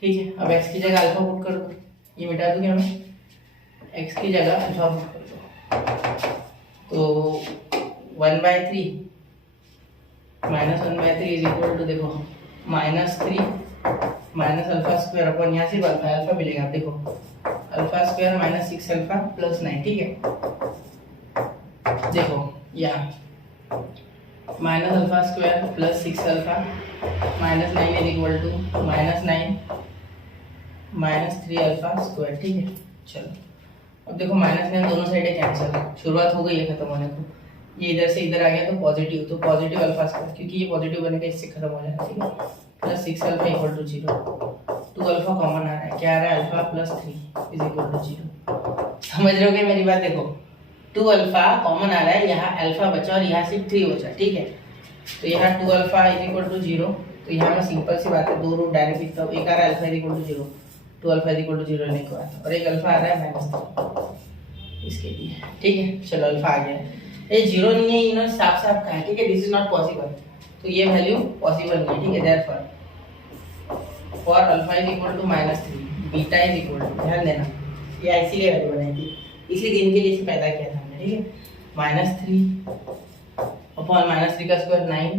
ठीक है। अब x की जगह अल्फा पुट कर दो, ये मिटा दूंगा मैं, x की जगह अल्फा पुट कर दो, तो 1/3 माइनस 1/3 इज इक्वल टू, देखो -3 माइनस अल्फा स्क्वायर अपन यहाँ से अल्फा मिलेगा, देखो alpha square minus 6 alpha plus 9, ठीक है। देखो यहाँ minus alpha square plus 6 alpha minus 9 is equal to -9 -3 alpha square, ठीक है। चलो अब देखो -9 दोनों साइडें कैंसिल, शुरुआत हो गई है खत्म होने को, ये इधर से इधर आ गया तो पॉजिटिव अल्फा स्क्वायर, क्योंकि ये पॉजिटिव बनेगा इससे खत्म हो जाएगा, ठीक है। Plus 6 alpha equal to 0, 2 alpha common आ रहा है, क्या आ रहा है, alpha plus 3 is equal to 0। समझ रहे हो क्या मेरी बात, देखो 2 अल्फा कॉमन आ रहा है, यहाँ अल्फा बचा और यहाँ सिर्फ 3 बचा, ठीक है। तो यहाँ 2 अल्फा इज इक्वल टू 0, तो यहाँ मैं सिंपल सी बात है, दो रूट डायरेक्ट लिखता हूँ, एक आ रहा है alpha is equal to 0, 2 alpha is equal to 0 लेने के बाद, और एक अल्फा आ रहा है -3 इसके लिए, ठीक है। चलो अल्फा आ गया, ये 0 नहीं है, इन्होंने साफ साफ कहा है, ठीक है, दिस इज नॉट पॉसिबल, तो ये वैल्यू पॉसिबल नहीं है, ठीक है। Therefore for alpha is equal to -3 beta is equal to, ध्यान देना ये इसीलिए वैल्यू बनाई थी, इसी दिन के लिए इसे पैदा किया था हमने, ठीक है। -3 अपॉन -3 का स्क्वायर 9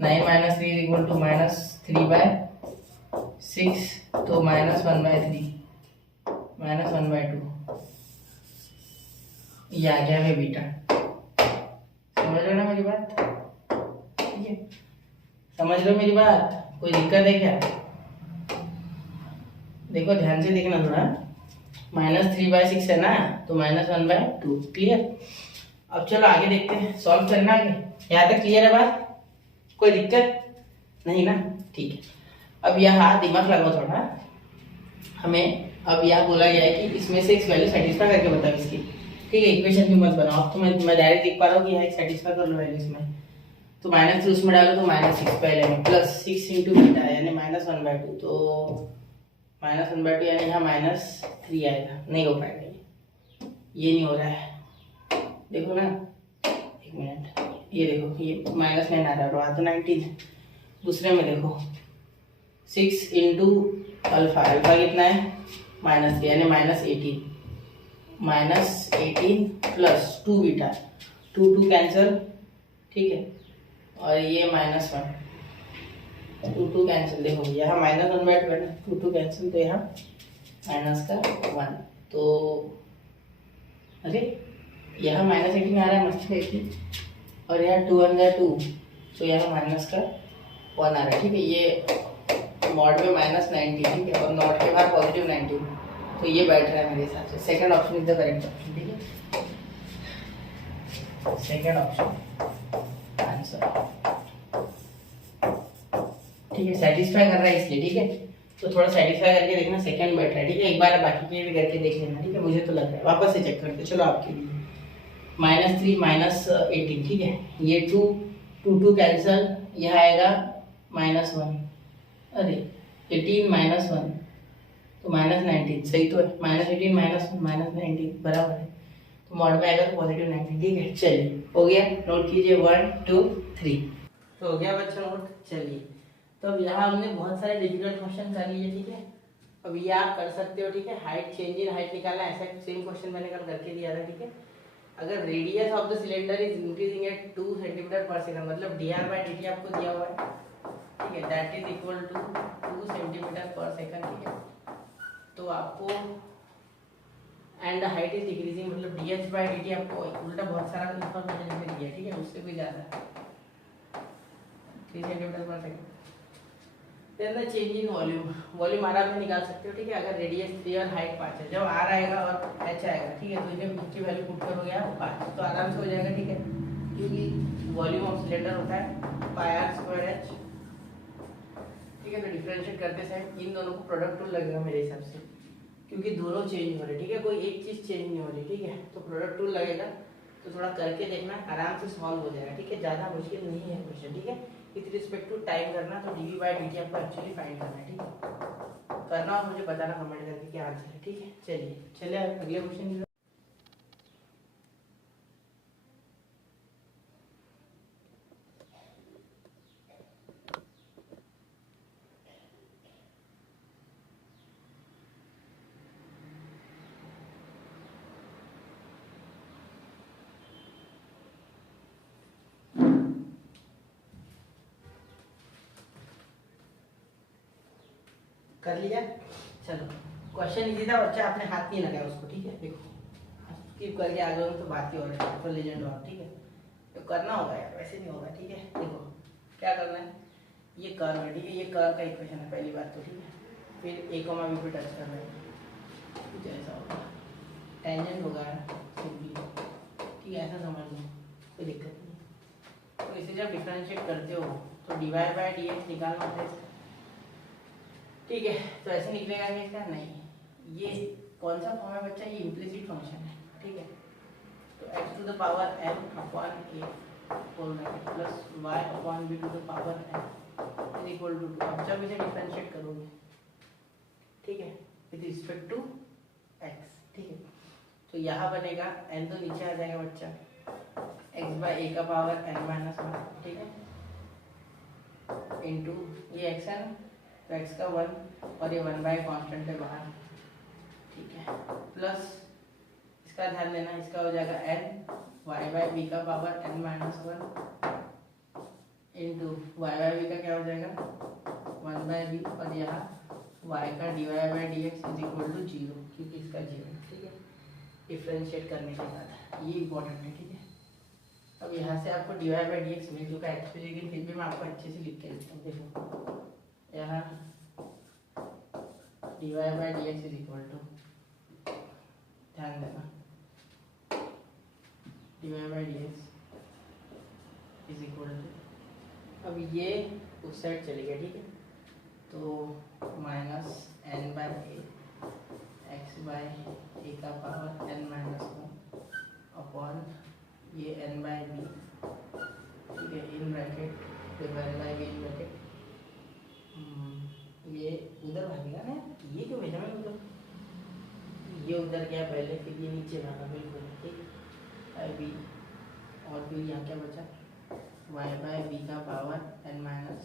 -3 इज इक्वल टू -3/6, तो -1/3 -1/2, ये आ गया है बीटा। समझ रहे हो ना मेरी बात, ठीक है, समझ रहे हो मेरी बात, कोई दिक्कत है क्या? देखो ध्यान से देखना थोड़ा, -3/6 है ना, तो -1/2, क्लियर। अब चलो आगे देखते हैं, सॉल्व करना आगे, यहाँ तक क्लियर है बात, कोई दिक्कत नहीं ना, ठीक है। अब यहाँ दिमाग लगाओ थोड़ा, हमें अब यहाँ बोला गया है कि इसमें से एक वैल्यू सेटिस्फाई करके बताओ इसकी, ठीक है। इक्वेशन भी मत बनाओ, अब तो मैं डायरेक्ट लिख पा रहा हूँ कि यहाँ एक सेटिस्फाई कर लो वैल्यू इसमें, तो -3 उसमें डालो तो -6 पहले में, प्लस 6 इंटू बीटा यानी -1/2, तो -1/2 यानी यहाँ -3 आएगा, नहीं हो पाएगा ये नहीं हो रहा है, देखो ना, एक मिनट, ये देखो ये -9 आ रहा है, और तो 19 है। दूसरे में देखो 6 इंटू अल्फा कितना है -3 यानी -18 प्लस 2 बीटा, 2 कैंसिल, ठीक है, और ये -1 2 कैंसिल, देखो यहाँ -1/2 है ना, 2 कैंसिल, तो यहाँ -1, तो अरे यहाँ -18 आ रहा है, -18, और यहाँ 2 1 2, तो यहाँ -1 आ रहा है, ठीक है। ये मॉड में -90, ठीक है, और नॉट के बाद पॉजिटिव 90, तो ये बैठ रहा है मेरे हिसाब से, second option is the correct option, ठीक है, सेकंड ऑप्शन आंसर, ठीक है। सेटिस्फाई कर रहा है इसलिए, ठीक है, तो थोड़ा सेटिस्फाई करके देखना, सेकंड बैठ रहा है, ठीक है। एक बार बाकी के भी करके देख लेना, ठीक है, मुझे तो लग रहा है, वापस से चेक करते, चलो आपके लिए -3 -18, ठीक है, ये 2 कैंसिल, यह आएगा -1, अरे 18 -1, तो -19, सही तो है, -18 -1 -19 बराबर है, तो मॉड में आएगा तो पॉजिटिव 19, ठीक है। चलिए हो गया, नोट कीजिए 1 2 3, तो हो गया बच्चों नोट। चलिए तो अब यहाँ हमने बहुत सारे डिफिकल्ट क्वेश्चन कर लिए, ठीक है, अब ये आप कर सकते हो, ठीक है। हाइट, चेंज इन हाइट निकालना, ऐसा सेम क्वेश्चन मैंने कल करके दिया था, ठीक है। अगर radius of the cylinder is increasing at 2 सेंटीमीटर/सेकंड, मतलब dr/dt आपको दिया हुआ है, ठीक है, दैट इज इक्वल टू 2 सेंटीमीटर/सेकंड, ठीक है। तो आपको एंड हाइट इज डिक्रीजिंग, मतलब dh/dt आपको उल्टा बहुत सारा इंफॉर्मेशन लिख दिया, ठीक है, उससे भी ज़्यादा 3 सेंटीमीटर/सेकंड। Then the change in volume आराम से निकाल सकते हो, ठीक है। अगर रेडियस 3 और हाइट 5 है, जब r आएगा और h आएगा, ठीक है, तो इन्हें की वैल्यू पुट करोगे आप 5, तो आराम से हो जाएगा, ठीक है, क्योंकि वॉल्यूम ऑफ सिलेंडर होता है πr²h, ठीक है। तो डिफरेंशिएट करते समय इन दोनों को प्रोडक्ट रूल लगेगा मेरे हिसाब से, क्योंकि दोनों चेंज हो रहे, ठीक है, कोई एक चीज़ चेंज नहीं हो रही, ठीक है, तो प्रोडक्ट रूल लगेगा, तो थोड़ा करके देखना, आराम से सॉल्व हो जाएगा, ठीक है। ज़्यादा मुश्किल नहीं है क्वेश्चन, ठीक है। विथ रिस्पेक्ट टू टाइम करना, तो dv बाई dt आपको एक्चुअली फाइंड करना है, ठीक है। करना और मुझे बताना कमेंट करके क्या आंसर है, ठीक है। चलिए अगले क्वेश्चन की। कर लिया, चलो। क्वेश्चन इजी था बच्चा, आपने हाथ नहीं लगाया उसको, ठीक है। देखो स्किप करके आ जाओगे तो बात ही हो रही है, तो लेजेंड हो आप, ठीक है। तो करना होगा यार, वैसे नहीं होगा, ठीक है। देखो क्या करना है, ये कर्व है, ठीक है। ये कर्व का इक्वेशन है पहली बात तो, ठीक है। फिर a कॉमा b पे टच कर रहे हैं, कुछ ऐसा होगा, टेंजेंट होगा सिंपली, ठीक है। ऐसा समझ लो, कोई दिक्कत नहीं। तो इसे जब डिफरेंशिएट करते हो तो dy बाई dx निकालना होता है, ठीक है। तो ऐसे निकलेगा कि इसका नहीं, ये कौन सा फॉर्म है बच्चा, ये इम्प्लिसिट फंक्शन है, ठीक है। तो x to the power n upon a whole bracket plus y upon b to the power n is equal to 2। अब जब इसे डिफरेंशिएट करोगे, ठीक है, विद रिस्पेक्ट टू x, ठीक है, तो यहाँ बनेगा n तो नीचे आ जाएगा बच्चा, x बाई a का पावर n माइनस 1, ठीक है, इंटू ये x है ना, तो x का 1 और ये 1 बाई कॉन्स्टेंट है बाहर, ठीक है, प्लस इसका ध्यान देना, इसका हो जाएगा n y बाई बी का power n minus 1 into y by b का क्या हो जाएगा 1 बाई बी, और यहाँ y का dy by d x is equal to 0, क्योंकि इसका 0 है, ठीक है। डिफ्रेंशिएट करने के बाद ये इंपॉर्टेंट है, ठीक है। अब यहाँ से आपको dy बाई डी एक्स मिल चुका है x पे, लेकिन फिर भी मैं आपको अच्छे से लिख के देता हूँ। देखो यहाँ dy by d x is equal to, ध्यान देना, dy by d x is equal to, अब ये उस साइड चले गया, ठीक है, तो minus n by x by a का पावर n माइनस 1 अपॉन ये n बाई बी, ठीक है, इन ब्रैकेट फिर 1 बाई बी इन ब्रैकेट, ये उधर भागेगा ना, ये क्यों भेजा मैंने उधर, ये उधर गया पहले, फिर ये नीचे भागा, बिल्कुल ठीक है, बी, और फिर यहाँ क्या बचा y बाई बी का पावर n माइनस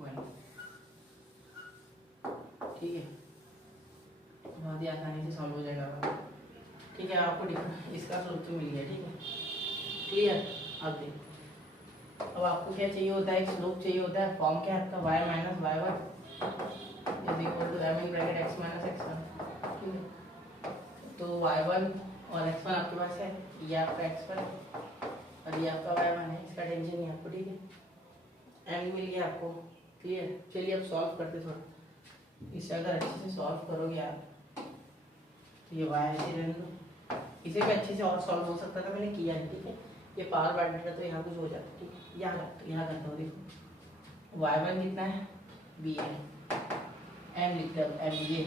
1, ठीक है। बहुत ही आसानी से सॉल्व हो जाएगा, ठीक है। आपको इसका सोल्यूशन मिल गया, ठीक है, क्लियर। अब देखो, अब आपको क्या चाहिए होता है, एक स्लोप चाहिए होता है, फॉर्म क्या है आपका y minus y one is equal to m in bracket x minus x1, ठीक है। तो y1 और x1 आपके पास है, ये आपका x1 और ये आपका y1 है, इसका टेंशन नहीं आपको, ठीक है। m मिल गया आपको, क्लियर। चलिए अब सॉल्व करते थोड़ा, इसे अगर अच्छे से सॉल्व करोगे आप, तो ये y ऐसे रहने दो, इसे भी अच्छे से और सॉल्व हो सकता था, मैंने किया है, ठीक है। ये पावर बांट देता तो यहाँ कुछ हो जाता, ठीक है। यहाँ करता हूँ, देखो y1 कितना है, b है, m लिखते हैं, m ये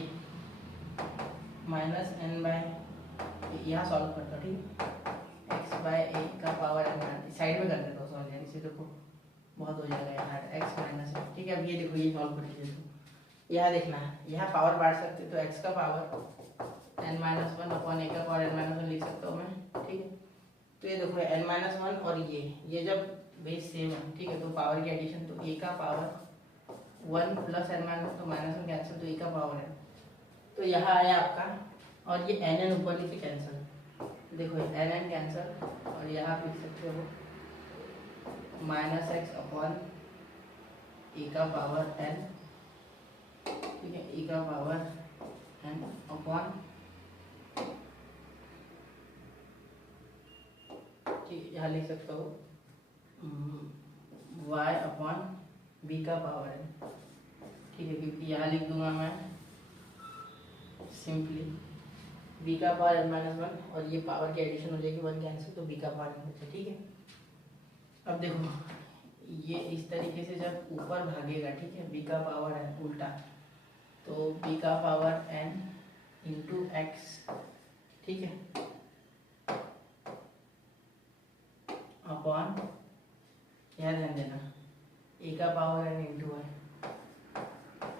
माइनस n बाई, यहाँ सॉल्व करता हूँ, ठीक है, x बाई ए का पावर n, साइड में कर देता हूँ सॉल्व, यानी इसे देखो बहुत हो जाएगा यहाँ x माइनस, ठीक है। अब ये देखो, ये सॉल्व कर लीजिए, तो यहाँ देखना है, यहाँ पावर बांट सकते तो x का पावर n माइनस 1 अपॉन ए का पावर n माइनस 1 लिख सकता हूँ मैं, ठीक है। तो ये देखो n माइनस 1 और ये जब बेस सेम है, ठीक है, तो पावर की एडिशन, तो a का पावर 1 प्लस n माइनस, तो माइनस 1 कैंसिल, तो a का पावर है, तो यहाँ आया आपका, और ये n ऊपर लिखे कैंसिल, देखो n कैंसिल, और यहाँ लिख सकते हो माइनस एक्स अपॉन ए का पावर n, ठीक है, e का पावर n अपॉन, ठीक, यहाँ लिख सकता हो y अपॉन b का पावर n, ठीक है, क्योंकि यहाँ लिख दूंगा मैं सिंपली b का पावर n माइनस 1, और ये पावर की एडिशन हो जाएगी 1 कैंसिल, तो b का पावर n बचा, ठीक है। अब देखो ये इस तरीके से जब ऊपर भागेगा, ठीक है, b का पावर n उल्टा, तो b का पावर n इंटू एक्स, ठीक है, अपॉन, यहाँ ध्यान देना, ए का पावर n इंटू है,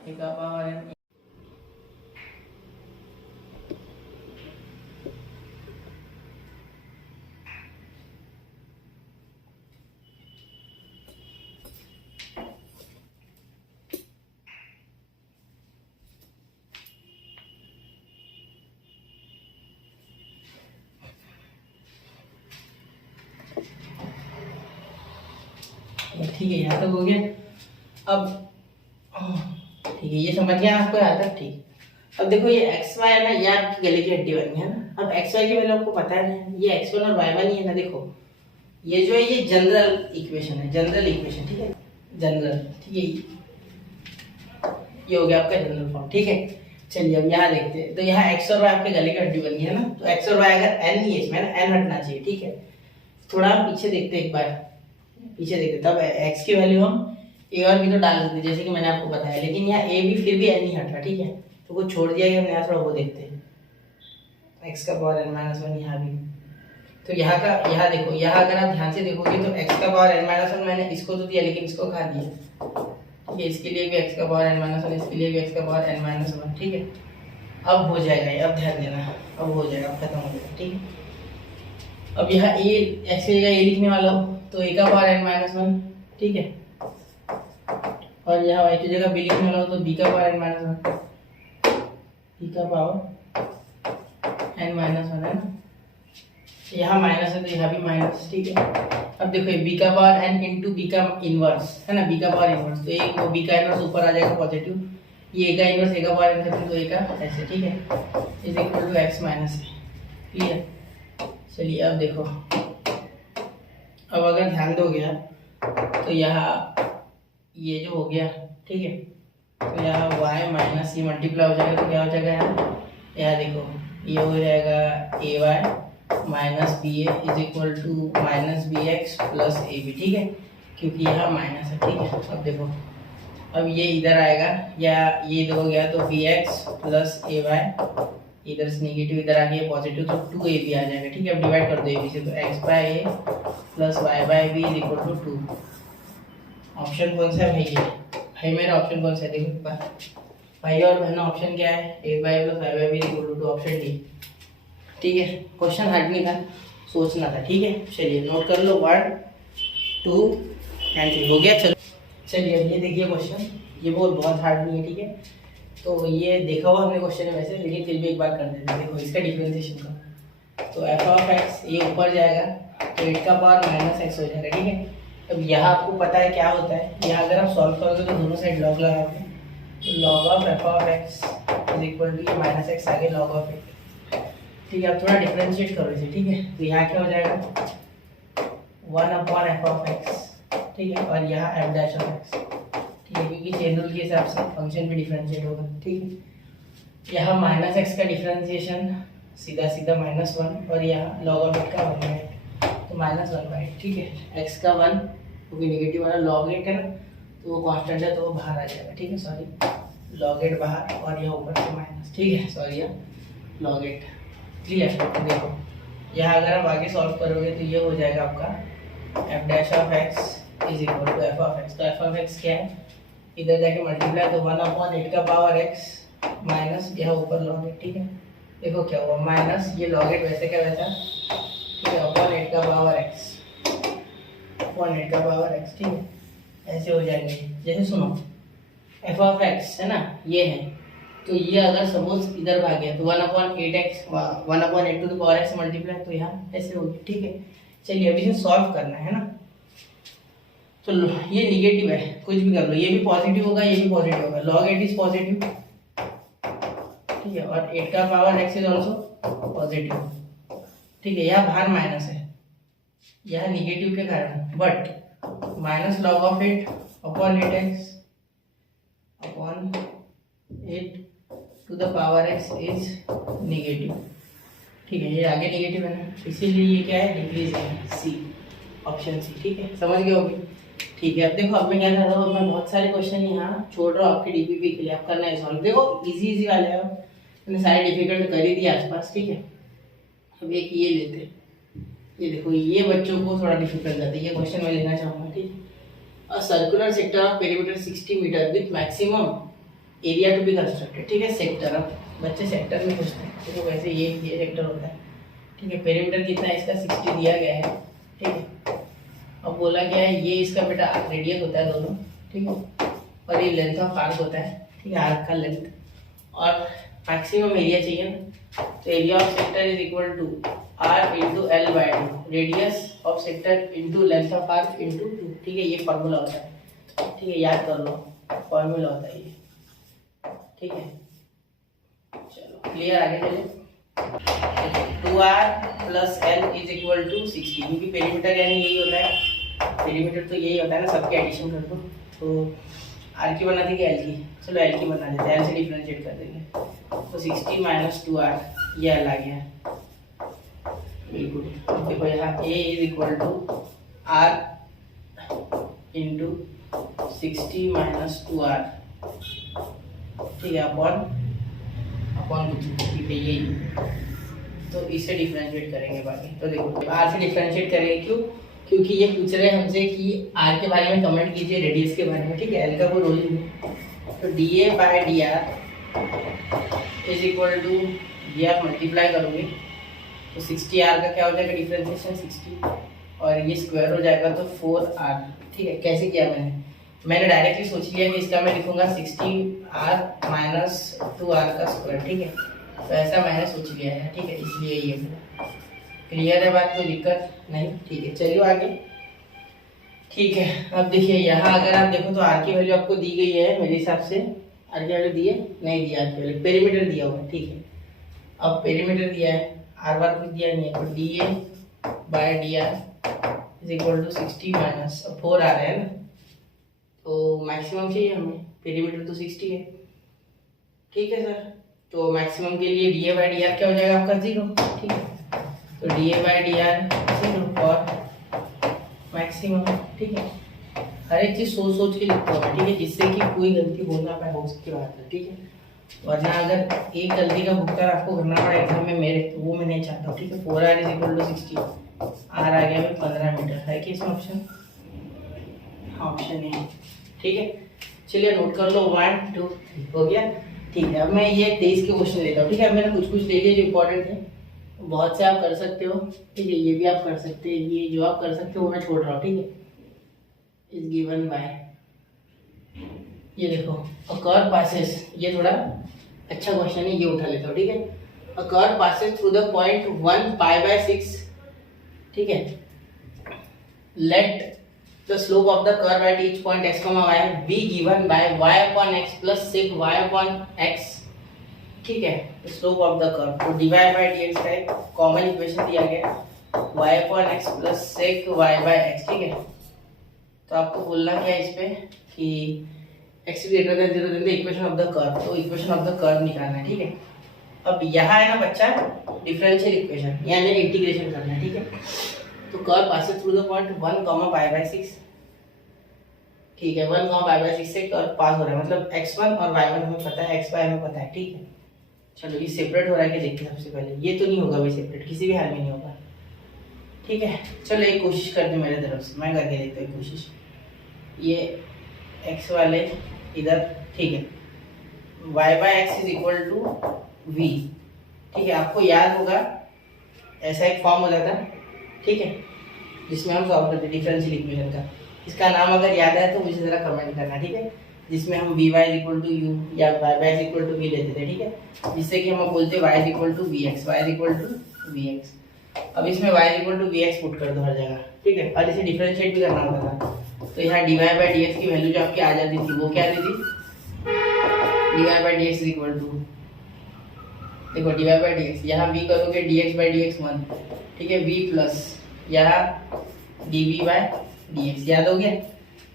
ए का पावर n। ठीक है, यहाँ तक हो गया। अब ठीक है, ये समझ गया आपको यहाँ तक, ठीक। अब देखो ये एक्स वाई है ना, ये आपकी गले की हड्डी बनी है ना। अब एक्स वाई की वैल्यू आपको पता है, ये एक्स वन और वाई वन ही है ना। देखो ये जो है ये जनरल इक्वेशन है, जनरल इक्वेशन, ठीक है, जनरल, ठीक है, ये हो गया आपका जनरल फॉर्म, ठीक है। चलिए अब यहाँ देखते हैं, तो यहाँ एक्स और वाई आपके गले की हड्डी बनी है ना, तो एक्स और वाई अगर एन ही है इसमें ना, एन हटना चाहिए, ठीक है। थोड़ा हम पीछे देखते हैं, एक बार पीछे देखते, तब एक्स की वैल्यू हम ए और बी तो डाल देते जैसे कि मैंने आपको बताया, लेकिन यहाँ ए बी फिर भी एन नहीं हट रहा, ठीक है, तो वो छोड़ दिया गया। हम यहाँ थोड़ा वो देखते हैं, एक्स का पावर एन माइनस वन यहाँ भी, तो यहाँ का, यहाँ देखो, यहाँ अगर आप ध्यान से देखोगे तो एक्स का पावर एन माइनस वन मैंने इसको तो दिया, लेकिन इसको खा दिया, ठीक है। इसके लिए भी एक्स का पावर एन माइनस वन, इसके लिए भी एक्स का पावर एन माइनस वन, ठीक है। अब हो जाएगा ये, अब ध्यान देना, अब हो जाएगा, खत्म हो जाएगा, ठीक है। अब यहाँ ए एक्स की जगह ए लिखने वाला हो तो ए का पावर एन माइनस वन, ठीक है, और यहाँ वाई की जगह बी लिखने वाला हो तो बी का power n minus one, b का पावर एन माइनस वन है ना। यहाँ माइनस है तो यहाँ भी माइनस, ठीक है। अब देखो बी का पावर एन इंटू बी का इनवर्स है ना, बी का पावर इनवर्स, तो एक वो बी का इनवर्स ऊपर आ जाएगा पॉजिटिव, ये ए का इनवर्स ए का पावर एन करते तो ए का ऐसे, ठीक है, is equal to x minus a, clear. चलिए अब देखो, अब अगर ध्यान दोगे आप तो यहाँ ये जो हो गया, ठीक है, तो यहाँ y माइनस ये मल्टीप्लाई हो जाएगा तो क्या हो जाएगा यहाँ देखो, ये हो जाएगा a y minus b a is equal to minus b x plus a b, ठीक है, क्योंकि यहाँ माइनस है, ठीक है। अब देखो, अब ये इधर आएगा, या ये इधर हो गया तो बी एक्स प्लस ए वाई, इधर से नेगेटिव इधर आ गया पॉजिटिव, तो टू ए बी आ जाएगा, ठीक है। अब डिवाइड कर दो ए बी से, तो x by a plus y by b is equal to two. Option कौन सा है भाई? ये भाई मेरा ऑप्शन कौन सा है देखो एक बार, भाई और बहना ऑप्शन क्या है, a by plus y by b is equal to two, option d, ठीक है। क्वेश्चन हार्ड नहीं था, सोचना था, ठीक है। चलिए नोट कर लो, 1 2 एंड 3 हो गया। चलो चलिए अब ये देखिए क्वेश्चन, ये बहुत हार्ड नहीं है, ठीक है। तो ये देखा हुआ हमने क्वेश्चन है वैसे, लेकिन फिर भी एक बार कर देते हैं। देखो इसका डिफरेंशिएशन का, तो एफ ऑफ एक्स ये ऊपर जाएगा तो 8 का पावर माइनस एक्स हो जाएगा, ठीक है। अब यहाँ आपको पता है क्या होता है, यहाँ अगर आप सॉल्व करोगे तो दोनों साइड लॉग लगाते हैं, तो log of f of x is equal to ये माइनस एक्स आगे लॉग ऑफ एक्स, ठीक है। अब थोड़ा डिफरेंशिएट करो इसे, ठीक है, तो यहाँ क्या हो जाएगा 1 अपॉन एफ ऑफ एक्स, ठीक है, और यहाँ एफ डैश ऑफ एक्स, ठीक है, क्योंकि चेन रूल के हिसाब से फंक्शन भी डिफरेंशिएट होगा, ठीक है। यहाँ माइनस एक्स का डिफरेंशिएशन सीधा सीधा माइनस वन, और यहाँ लॉग ऑफ एट का 1/8, तो माइनस 1/8, ठीक है। एक्स का 1 क्योंकि नेगेटिव वाला लॉग एट है ना, तो वो कांस्टेंट है तो वो बाहर आ जाएगा, ठीक है, सॉरी लॉग एट बाहर, और यहाँ ऊपर से माइनस, ठीक है, सॉरी यहाँ लॉग एट, क्लियर। देखो यहाँ अगर आप आगे सॉल्व करोगे तो ये हो जाएगा आपका f dash of x is equal to f of x, तो एफ ऑफ एक्स क्या है, इधर जाके मल्टीप्लाई, तो 1 अपॉन 8 का पावर एक्स माइनस यहाँ ऊपर लॉग एट, ठीक है। देखो क्या हुआ, माइनस ये लॉग एट वैसे क्या वैसा, ठीक है, अपॉन 8 का पावर एक्स, अपॉन 8 का पावर एक्स, ठीक है, ऐसे हो जाएंगे। जैसे सुनो एफ ऑफ एक्स है ना, ये है, तो ये अगर सपोज इधर भाग गया तो 1 upon 8x 1 upon 8 to the power x multiply, तो यहाँ ऐसे हो गया, ठीक है। चलिए अभी इसे सॉल्व करना है ना, तो ये निगेटिव है, कुछ भी कर लो, ये भी पॉजिटिव होगा, ये भी पॉजिटिव होगा, लॉग 8 इज पॉजिटिव, ठीक है, और 8 का power x is also positive, ठीक है। यहाँ बाहर माइनस है, यहाँ निगेटिव के कारण, but minus log of 8 upon 8x upon 8 to the power x is negative, ठीक है, ये आगे निगेटिव है ना, इसीलिए ये क्या है, डिक्रीज है, सी, ऑप्शन सी, ठीक है, समझ गए होगे, ठीक है। अब देखो अब मैं क्या कर रहा हूँ, मैं बहुत सारे क्वेश्चन यहाँ छोड़ रहा हूँ आपके डीपीपी के लिए, आप करना है सॉल्व। देखो इजी वाले हैं, मैंने सारे डिफिकल्ट कर ही दिए आसपास, ठीक है। अब एक ये लेते, ये देखो ये बच्चों को थोड़ा डिफिकल्ट जाता है, ये क्वेश्चन मैं लेना चाहूँगा, ठीक। A circular sector of perimeter 60 metre with maximum area to be constructed, ठीक है। सेक्टर, अब बच्चे सेक्टर में पूछते हैं, देखो वैसे ये सेक्टर होता है, ठीक है। पेरीमीटर कितना है इसका 60 दिया गया है, ठीक है। अब बोला गया है ये इसका बेटा रेडियस होता है दोनों, ठीक है, और ये लेंथ ऑफ आर्क होता है, ठीक है, आर्क का लेंथ, और मैक्सिमम एरिया चाहिए ना, तो area of sector is equal to r into l by two, radius of sector into length of arc into 2, ठीक है। ये फार्मूला होता है, ठीक है, याद कर लो, फार्मूला होता है ये, ठीक है। चलो क्लियर, आगे चले। 2r plus l is equal to 60, क्योंकि पेरीमीटर यानी यही होता है, पेरीमीटर तो यही होता है ना, सबके एडिशन कर दो, तो आर की बना देंगे एल की, चलो एल की बना देते हैं, एल से डिफरेंशिएट कर देंगे, तो 60 माइनस 2r ये एल आ गया, बिल्कुल। देखो यहाँ a is equal to r into 60 minus 2r, ठीक है, अपॉन कुछ, ठीक है, यही, तो इससे डिफरेंशिएट करेंगे बाकी। तो देखो आर से डिफरेंशिएट करेंगे, क्यों? क्योंकि ये पूछ रहे हैं हमसे कि आर के बारे में कमेंट कीजिए, रेडियस के बारे में, ठीक है, एल का कोई रोल ही नहीं। तो d a by d r is equal to, ये आप मल्टीप्लाई करोगे तो 60 आर का क्या हो जाएगा डिफरेंशिएशन 60, और ये स्क्वायर हो जाएगा तो 4r, ठीक है। कैसे किया मैंने डायरेक्टली सोच लिया कि इसका मैं लिखूंगा 60r माइनस 2r का स्क्वायर, ठीक है, तो ऐसा मैंने सोच लिया है, ठीक है, इसलिए ये क्लियर है बात, कोई दिक्कत नहीं, ठीक है। चलिए आगे, ठीक है। अब देखिए यहाँ अगर आप देखो तो आर की वैल्यू आपको दी गई है, मेरे हिसाब से आर की वैल्यू दिए नहीं दिया, आर की वैल्यू पेरीमीटर दिया हुआ है, ठीक है। अब पेरीमीटर दिया है, आर बार कुछ दिया नहीं है, तो d a by d r is equal to 60 minus 4 आ रहा है ना, तो मैक्सिमम चाहिए हमें, पेरीमीटर तो 60 है, ठीक है सर। तो मैक्सिमम के लिए D a by d are क्या हो जाएगा आपका 0, ठीक है, तो d a by d are 0 और मैक्सिमम, ठीक है। हर एक चीज़ सोच सोच के लिखता हूँ, ठीक है, जिससे कि कोई गलती हो ना पाए, हो सकती बात है, ठीक है। वरना अगर एक गलती का भुगतान आपको करना पड़ा एग्जाम में मेरे, तो वो मैं नहीं चाहता हूँ, ठीक है। 4r is equal to 60, r आ गया में 15 मीटर, है कि इसमें ऑप्शन? हाँ ऑप्शन है, ठीक है। चलिए नोट कर लो, 1 2 3 हो गया, ठीक है। अब मैं ये 23 के क्वेश्चन लेता हूँ, ठीक है। अब मैंने कुछ ले लिए जो इंपॉर्टेंट है, बहुत से आप कर सकते हो, ठीक है, ये भी आप कर सकते हैं, ये जो आप कर सकते हो वो मैं छोड़ रहा हूँ, ठीक है। इज गिवन बाय, ये देखो, अ कर्व पासेस, ये थोड़ा अच्छा क्वेश्चन है, ये उठा लेता हूँ, ठीक है। A curve passes through the point 1 π/6, ठीक है। Let the slope of the curve at each point x, y be given by y/x plus sec y/x, ठीक है, स्लोप ऑफ द कर्व। तो dy बाय dx का एक common equation दिया गया, y/x plus sec y/x, ठीक है। तो आपको बोलना क्या है इस पे कि x greater than 0 then the equation of the curve, तो इक्वेशन ऑफ द कर्व निकालना है, ठीक है। अब यहाँ है ना बच्चा डिफरेंशियल इक्वेशन, यानी इंटीग्रेशन करना है, ठीक है। तो curve passes through the point 1 π/6, ठीक है, 1 π/6 से कर्व पास हो रहा है, मतलब x1 और y1 हमें पता है, xy हमें पता है, ठीक है। चलो ये सेपरेट हो रहा है कि देखते हैं सबसे पहले, ये तो नहीं होगा भाई सेपरेट, किसी भी हाल में नहीं होगा, ठीक है। चलो एक कोशिश करते मेरे तरफ से, मैं करके देखता हूँ कोशिश। ये x वाले इधर, ठीक है, y/x is equal to v, ठीक है। आपको याद होगा ऐसा एक फॉर्म होता था, ठीक है, जिसमें हम सॉल्व करते डिफरेंशियल इक्वेशन का। इसका नाम अगर याद है तो मुझे ज़रा कमेंट करना, ठीक है। जिसमें हम vy is equal to u या y/x is equal to v लेते थे, ठीक है, जिससे कि हम बोलते y is equal to vx, y is equal to vx। अब इसमें y is equal to vx put कर दो हर जगह, ठीक है, और इसे डिफरेंशिएट भी करना होता था। तो यहाँ dy बाई dx की वैल्यू जो आपकी आ जाती थी वो क्या थी, dy by dx is equal to, देखो dy बाई dx, यहाँ v करोगे dx बाई dx 1, ठीक है, v प्लस यहाँ dv बाई dx, याद हो गया।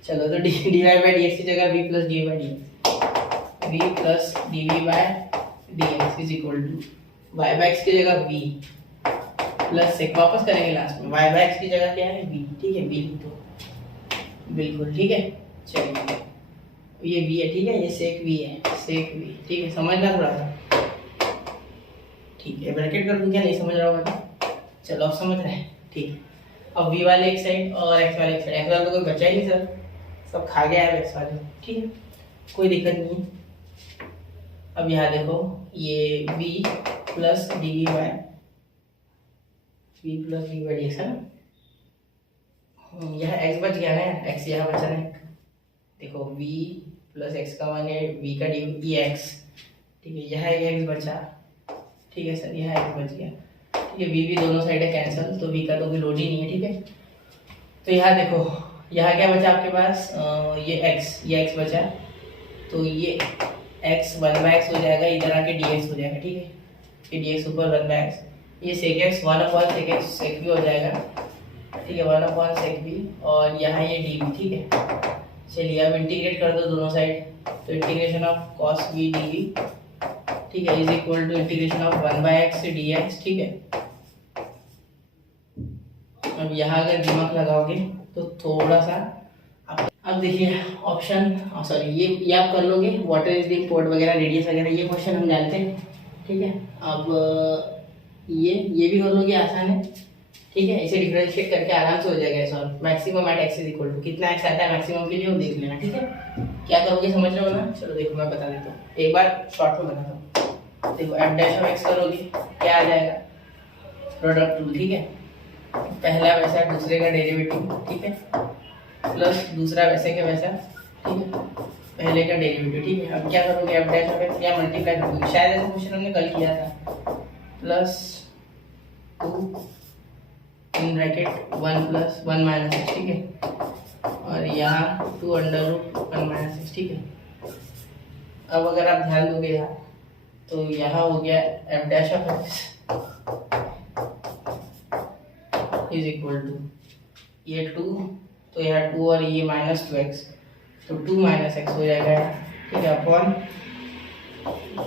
चलो तो dy बाई dx की जगह v plus dv by dx, v plus dv by dx is equal to y by x की जगह v प्लस sec, वापस करेंगे लास्ट में, y बाई x की जगह क्या है v, ठीक है, v लिख दो, बिल्कुल, ठीक है। चलिए ये v है, ठीक है, ये sec v है, sec v, ठीक है, समझना थोड़ा सा, ठीक है। ब्रैकेट कर दूं क्या, नहीं समझ रहा होगा, चलो आप समझ रहे हैं, ठीक है। अब v वाले एक साइड और x वाले एक साइड, x वाला तो कोई बचा ही नहीं सर, सब खा गया है x वाले, ठीक है, कोई दिक्कत नहीं है। अब यहाँ देखो ये v plus d y, v plus d y d x है ना, यह x बच गया ना, x यहाँ बचा है, देखो v प्लस एक्स का वन है, v का डी एक्स, ठीक है, यह x बचा, ठीक है सर, यह x बच गया, ठीक है, v भी दोनों साइड है कैंसिल, तो v का तो कोई लोड ही नहीं है, ठीक है। तो यहाँ देखो यहाँ क्या बचा आपके पास, ये x बचा, तो ये x 1/x हो जाएगा, इधर आके dx हो जाएगा, ठीक है, ये dx ऊपर 1/x, ये sec x 1/sec x sec v हो जाएगा, ठीक है, 1/sec v, और यहाँ ये dv, ठीक है। चलिए अब इंटीग्रेट कर दो दोनों साइड, तो integration of cos v dv, ठीक है, is equal to integration of 1/x dx, ठीक है। अब यहाँ अगर दिमाग लगाओगे तो थोड़ा सा अब देखिए ऑप्शन, सॉरी ये आप कर लोगे, वाटर इज द पोर्ट वगैरह, रेडियस वगैरह, ये क्वेश्चन हम जानते हैं, ठीक है। अब ये भी कर लोगे, आसान है, ठीक है, इसे डिफरेंशिएट करके आराम से हो जाएगा solve. Maximum at x is equal to, कितना एक्स आता है मैक्सिमम के लिए वो देख लेना, ठीक है। क्या करोगे समझ रहे हो ना, चलो देखो मैं बता देता हूँ, एक बार शॉर्ट में बताता हूँ। देखो एफ डैश ऑफ एक्स करोगे क्या आ जाएगा, प्रोडक्ट रूल, ठीक है, पहला वैसा दूसरे का डेरिवेटिव, ठीक है, प्लस दूसरा वैसे का वैसा, ठीक है, पहले का डेरिवेटिव, ठीक है। अब क्या करोगे एफ डैश ऑफ एक्स, या मल्टीप्लाई करोगे, शायद ऐसा क्वेश्चन हमने कल किया था, plus 2 in bracket 1 plus 1 minus x, ठीक है, और यहाँ 2 अंडर रूट 1 माइनस एक्स, ठीक है। अब अगर आप ध्यान दोगे यहाँ, तो यहाँ हो गया f dash of x is equal to ये 2, तो यहाँ 2 और ये माइनस 2x, तो 2 माइनस एक्स हो जाएगा, ठीक है, upon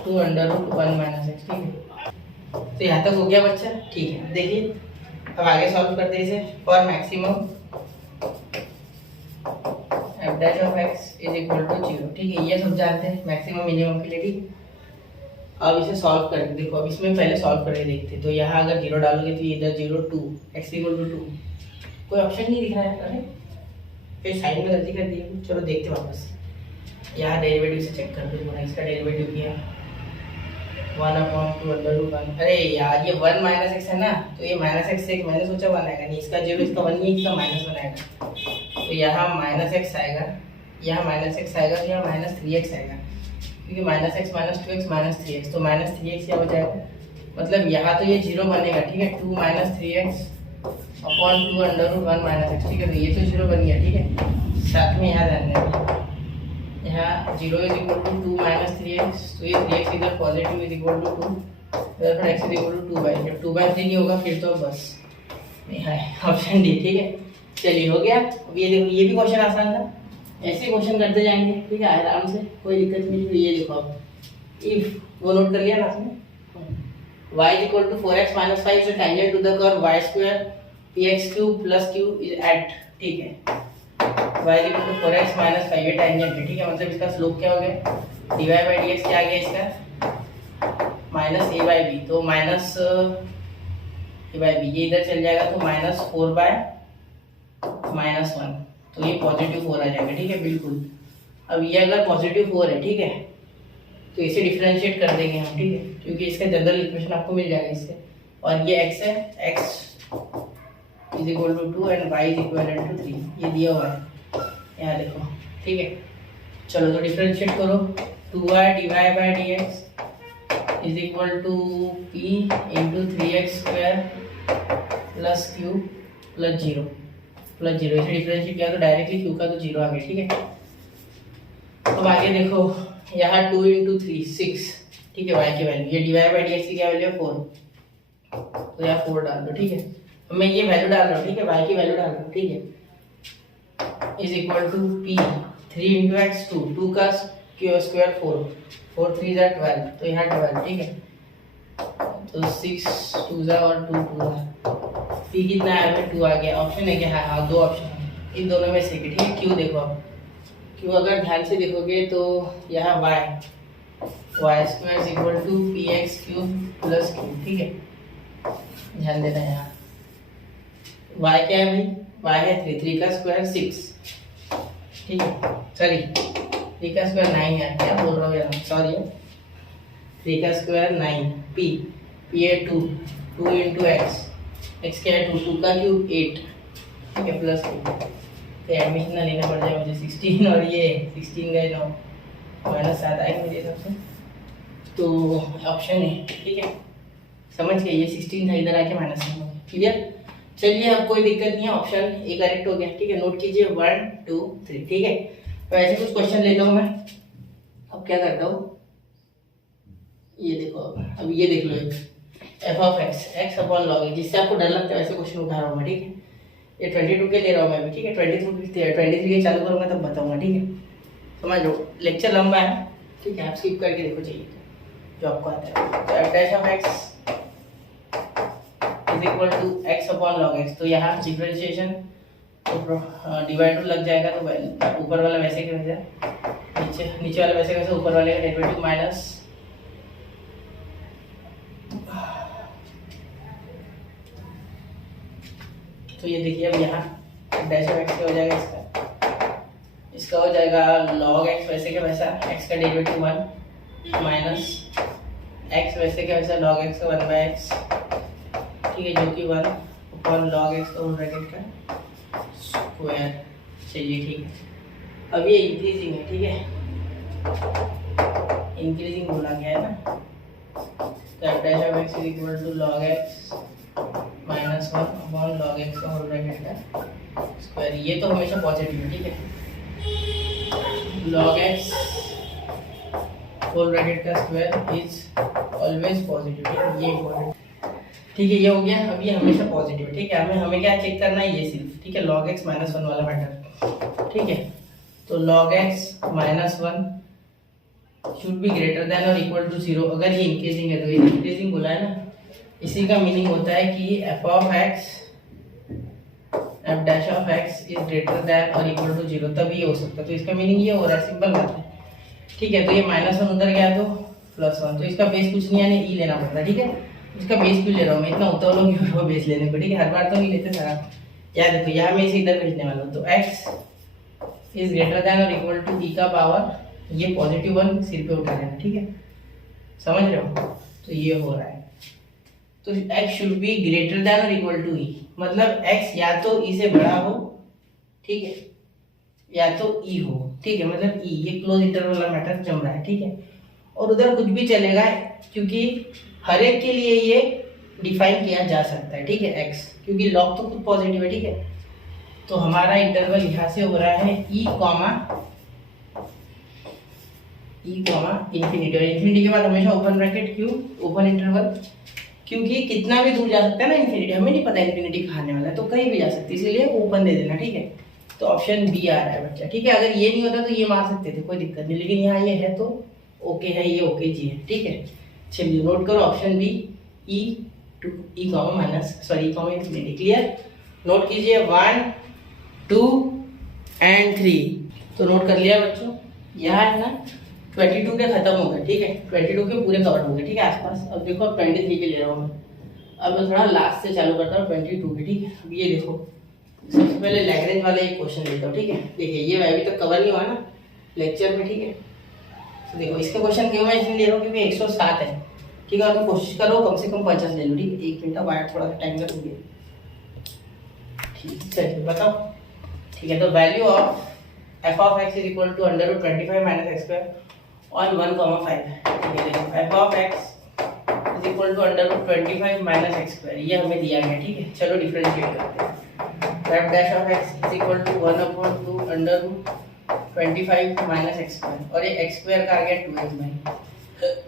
2 under root 1 minus x, ठीक है। तो यहाँ तक हो गया बच्चा, ठीक है। देखिए अब आगे सॉल्व करते हैं इसे, for maximum f dash of x is equal to 0, ठीक है, ये सब जानते हैं मैक्सिमम मिनिमम के लिए, ठीक है। अब इसे सॉल्व करके देखो, अब इसमें पहले सॉल्व करके देखते हैं, तो यहाँ अगर 0 डालोगे तो इधर 0 2 x इक्वल टू 2, कोई ऑप्शन नहीं दिख रहा है, अरे फिर साइड में गलती कर दी, चलो देखते वापस, यहाँ डेरिवेटिव से चेक कर दो, इसका डेरिवेटिव किया 1/2 अंडर रूट 1, अरे यार ये 1 माइनस एक्स है ना, तो ये माइनस एक्स से मैंने सोचा 1 आएगा, नहीं इसका 0, इसका 1 नहीं, इसका -1 आएगा, तो यहाँ माइनस एक्स आएगा, यहाँ माइनस एक्स आएगा, तो यहाँ माइनस 3x आएगा, क्योंकि minus x minus 2x minus 3x, तो माइनस 3x क्या हो जाएगा, मतलब यहाँ तो ये 0 बनेगा, ठीक है, 2 minus 3x upon 2 under root 1 minus x, ठीक है, तो ये तो 0 बन गया, ठीक है। साथ में यहाँ ध्यान देना, यहाँ 0 is equal to 2 minus 3x, तो ये 3x इधर पॉजिटिव इज इक्वल टू 2, इधर x इज इक्वल टू 2/, जब 2/3 नहीं होगा फिर तो बस नहीं है, ऑप्शन डी, ठीक है। चलिए हो गया। अब ये देखो ये भी क्वेश्चन आसान था, ऐसे क्वेश्चन करते जाएंगे, ठीक है, आराम से, कोई दिक्कत नहीं। तो ये देखो अब इफ वो नोट कर लिया ना आपने, y is equal to 4x minus 5 इज tangent to the curve y square px cube plus q is at, ठीक है, y is equal to 4x minus 5 ये टेंजेंट है, ठीक है, मतलब इसका स्लोप क्या हो गया, dy बाई dx क्या आ गया इसका, माइनस a बाई बी, तो माइनस a बाई बी, ये इधर चल जाएगा, तो माइनस 4 बाय माइनस 1, तो ये पॉजिटिव 4 आ जाएगा, ठीक है, बिल्कुल। अब ये अगर पॉजिटिव 4 है, ठीक है, तो इसे डिफरेंशिएट कर देंगे हम, ठीक है, क्योंकि इसका जनरल इक्वेशन आपको मिल जाएगा इससे, और ये x है, x is equal to 2 and y is equal to 3, ये दिया हुआ है, यहाँ देखो, ठीक है। चलो तो डिफरेंशिएट करो, 2y dy by dx is equal to p into 3x square plus q plus 0 इसे डिफरेंशिएट किया तो डायरेक्टली q का तो 0 आ गया, ठीक है। अब आगे देखो यहाँ 2 इंटू 3 6, ठीक है, y की वैल्यू, ये dy बाई dx की क्या वैल्यू है 4, तो यहाँ 4 डाल दो, ठीक है। अब मैं ये वैल्यू डाल रहा हूँ, ठीक है, y की वैल्यू डाल रहा हूँ, ठीक है, is equal to p 3 into x 2 का स्क्वायर 4 3 जा 12, तो यहाँ 12, ठीक है, तो 6 2 जा और 2 2 जा, p कितना आया है 2 आ गया। ऑप्शन है क्या, हाँ दो ऑप्शन है, इन दोनों में से, ठीक है। q देखो, अब q अगर ध्यान से देखोगे तो यहाँ y square is equal to px cube plus q, ठीक है, ध्यान देना यहाँ, y क्या है भाई, y है 3, 3 का स्क्वायर 6, ठीक है, सॉरी 3 का स्क्वायर 9 है, क्या बोल रहा हूँ यार, सॉरी, 3 का स्क्वायर 9, p है 2, 2 इंटू x क्या है 2, 2 का क्यूब 8, ठीक है, प्लस 2, तो एडमिशन ना लेना पड़ जाए मुझे 16 और ये 16 गए 9 -7 आएगा मेरे हिसाब से, तो ऑप्शन है, ठीक है, समझ गए, ये 16 था इधर आके -9 हो गया, क्लियर। चलिए अब कोई दिक्कत नहीं है, ऑप्शन ए करेक्ट हो गया, ठीक है, नोट कीजिए 1 2 3, ठीक है। तो ऐसे कुछ क्वेश्चन लेता हूँ मैं, अब क्या करता हूँ, ये देखो, अब ये देख लो, f of x upon log x, जिससे आपको डर लगता है वैसे क्वेश्चन उठा रहा हूँ मैं, ठीक है, ये 22 के ले रहा हूँ मैं भी, ठीक है, 23 के चालू करूँगा तब बताऊँगा, ठीक है, समझ लो, लेक्चर लंबा है, ठीक है, आप स्किप करके देखो चाहिए जो आपको आता है। तो f dash of x is equal to x upon log x, तो यहाँ डिफरेंशिएशन डिवाइड लग जाएगा, तो ऊपर वाला वैसे के वैसे, नीचे वाला वैसे कैसे, ऊपर वाले का डेरिवेटिव माइनस, तो ये देखिए अब यहाँ डैश ऑफ एक्स हो जाएगा, इसका हो जाएगा log x वैसे का वैसा, x का डेरिवेटिव 1 माइनस x वैसे का वैसा log x का 1/x, ठीक है, जो कि 1 अपॉन log x का होल ब्रैकेट का स्क्वायर, चलिए ठीक है। अब ये इंक्रीजिंग है, ठीक है, इंक्रीजिंग बोला गया है ना, तो f dash of x is equal to log x minus 1 upon log x का होल ब्रैकेट का स्क्वायर, ये तो हमेशा पॉजिटिव है, ठीक है, log x होल ब्रैकेट का स्क्वायर इज ऑलवेज पॉजिटिव, ये इम्पोर्टेंट, ठीक है, ये हो गया, अब ये हमेशा पॉजिटिव है, ठीक है, हमें क्या चेक करना है, ये सिर्फ, ठीक है, log x माइनस 1 वाला मैटर, ठीक है, तो log x minus 1 should be greater than और इक्वल टू 0, अगर ये इंक्रीजिंग है, तो ये इंक्रीजिंग बोला है ना, इसी का मीनिंग होता है कि f of x f dash of x is greater then और इक्वल टू 0, तब ये हो सकता है, तो इसका मीनिंग ये हो रहा है, सिंपल बात है, ठीक है, तो ये -1 उधर गया तो +1, तो इसका बेस कुछ नहीं है, ई लेना पड़ता है, ठीक है, इसका बेस क्यों ले रहा हूँ मैं, इतना उतावला क्यों हो रहा हूँ बेस लेने को, ठीक है, हर बार तो नहीं लेते सारा, याद रखो, यहाँ मैं इसे इधर भेजने वाला हूँ, तो x इज ग्रेटर देन और इक्वल टू e का पावर, ये पॉजिटिव 1 सिर पे उठा लेना, ठीक है, समझ रहे हो, तो ये हो रहा है, तो x should be greater than और इक्वल टू e, मतलब x या तो e से बड़ा हो, ठीक है, या तो e हो, ठीक है, मतलब e, ये क्लोज इंटरवल वाला मैटर जम रहा है, ठीक है, और उधर कुछ भी चलेगा, क्योंकि हर एक के लिए ये डिफाइन किया जा सकता है, ठीक है, x, क्योंकि लॉग तो खुद पॉजिटिव है, ठीक है, तो हमारा इंटरवल यहाँ से हो रहा है e इंफिनिटी, और इंफिनिटी के बाद हमेशा ओपन ब्रैकेट, क्यों ओपन इंटरवल, क्योंकि कितना भी दूर जा सकता है ना इंफिनिटी, हमें नहीं पता इंफिनिटी कहाँ आने वाला है, तो कहीं भी जा सकती है, इसीलिए ओपन दे देना, ठीक है, तो ऑप्शन बी आ रहा है बच्चा, ठीक है, अगर ये नहीं होता तो ये मार सकते थे, कोई दिक्कत नहीं, लेकिन यहाँ ये है तो ओके है, ये ओके जी है, ठीक है, चलिए नोट करो ऑप्शन बी, ई कॉमा माइनस, सॉरी ई कॉमा इंफिनिटी, क्लियर, नोट कीजिए 1 2 एंड 3, तो नोट कर लिया बच्चों, यहाँ है ना 22 के खत्म हो गए, ठीक है, 22 के पूरे कवर हो गए, ठीक है, आसपास, अब देखो अब 23 के ले रहा हूँ मैं, अब मैं थोड़ा लास्ट से चालू करता हूँ 22 के, ठीक है, अब ये देखो, सबसे पहले लैग्रेंज वाला एक क्वेश्चन लेता हूँ, ठीक है, देखिए ये अभी तक कवर नहीं हुआ ना लेक्चर में, ठीक है, तो देखो इसका क्वेश्चन क्यों मैं इसलिए ले रहा हूँ, क्योंकि 107 है, ठीक है, तो कोशिश करो कम से कम 50 ले लो, ठीक है, 1 मिनट बाद थोड़ा सा टाइम लगेगा, ठीक है, बताओ, ठीक है, तो value of f of x is equal to √25 minus x square on 1,5, ठीक है, देखो f of x is equal to √25 minus x square, ये हमें दिया गया, ठीक है, चलो डिफरेंशिएट करते हैं, f dash of x is equal to 1/2 √25 minus x square, और ये x स्क्वायर का आ गया 2x भाई,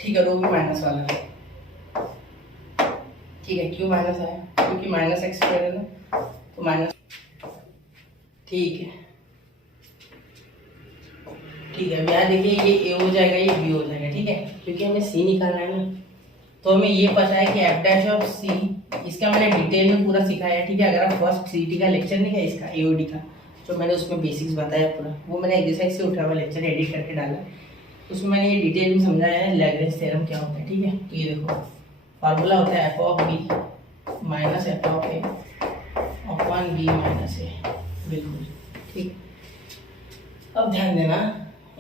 ठीक है, रो भी माइनस वाला है, ठीक है, क्यों माइनस आया, क्योंकि माइनस एक्स स्क्वायर है ना, तो माइनस, ठीक है, ठीक है, अब यहाँ देखिए ये ए हो जाएगा, ये बी हो जाएगा, ठीक है, क्योंकि हमें सी निकालना है ना, तो हमें ये पता है कि एफ डैश ऑफ सी, इसका मैंने डिटेल में पूरा सिखाया है, ठीक है, अगर आप फर्स्ट सीटी का लेक्चर नहीं है इसका एओडी का, जो मैंने उसमें बेसिक्स बताया पूरा, वो मैंने एक्सरसाइज से उठा हुआ लेक्चर एडिट करके डाला, उसमें मैंने ये डिटेल में समझाया है लैग्रेंज थ्योरम क्या होता है, ठीक है, तो ये देखो फार्मूला होता है f of b minus f of a upon b minus a, बिल्कुल ठीक। अब ध्यान देना,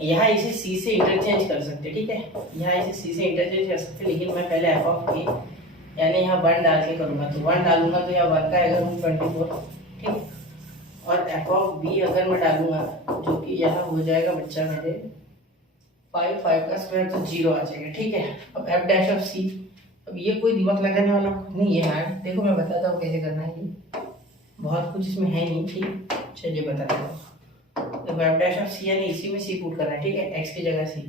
यहाँ इसे सी से इंटरचेंज कर सकते, ठीक है, यहाँ इसे सी से इंटरचेंज कर सकते, लेकिन मैं पहले एफ ऑफ ए यानी यहाँ 1 डाल के करूँगा, तो 1 डालूंगा तो यहाँ 1 का आएगा रूट 24, ठीक। और एफ ऑफ बी अगर मैं डालूंगा जो कि यहाँ हो जाएगा बच्चा मेरे 5 का स्क्वायर, तो 0 आ जाएगा, ठीक है। अब एफ डैश ऑफ सी, अब ये कोई दिमाग लगाने वाला नहीं है यार, देखो मैं बताता हूँ कैसे करना है, ये बहुत कुछ इसमें है नहीं, ठीक। चलिए बताता हूँ। देखो एफ डैश ऑफ सी यानी इसी में सी पुट करना है, ठीक है, एक्स की जगह सी,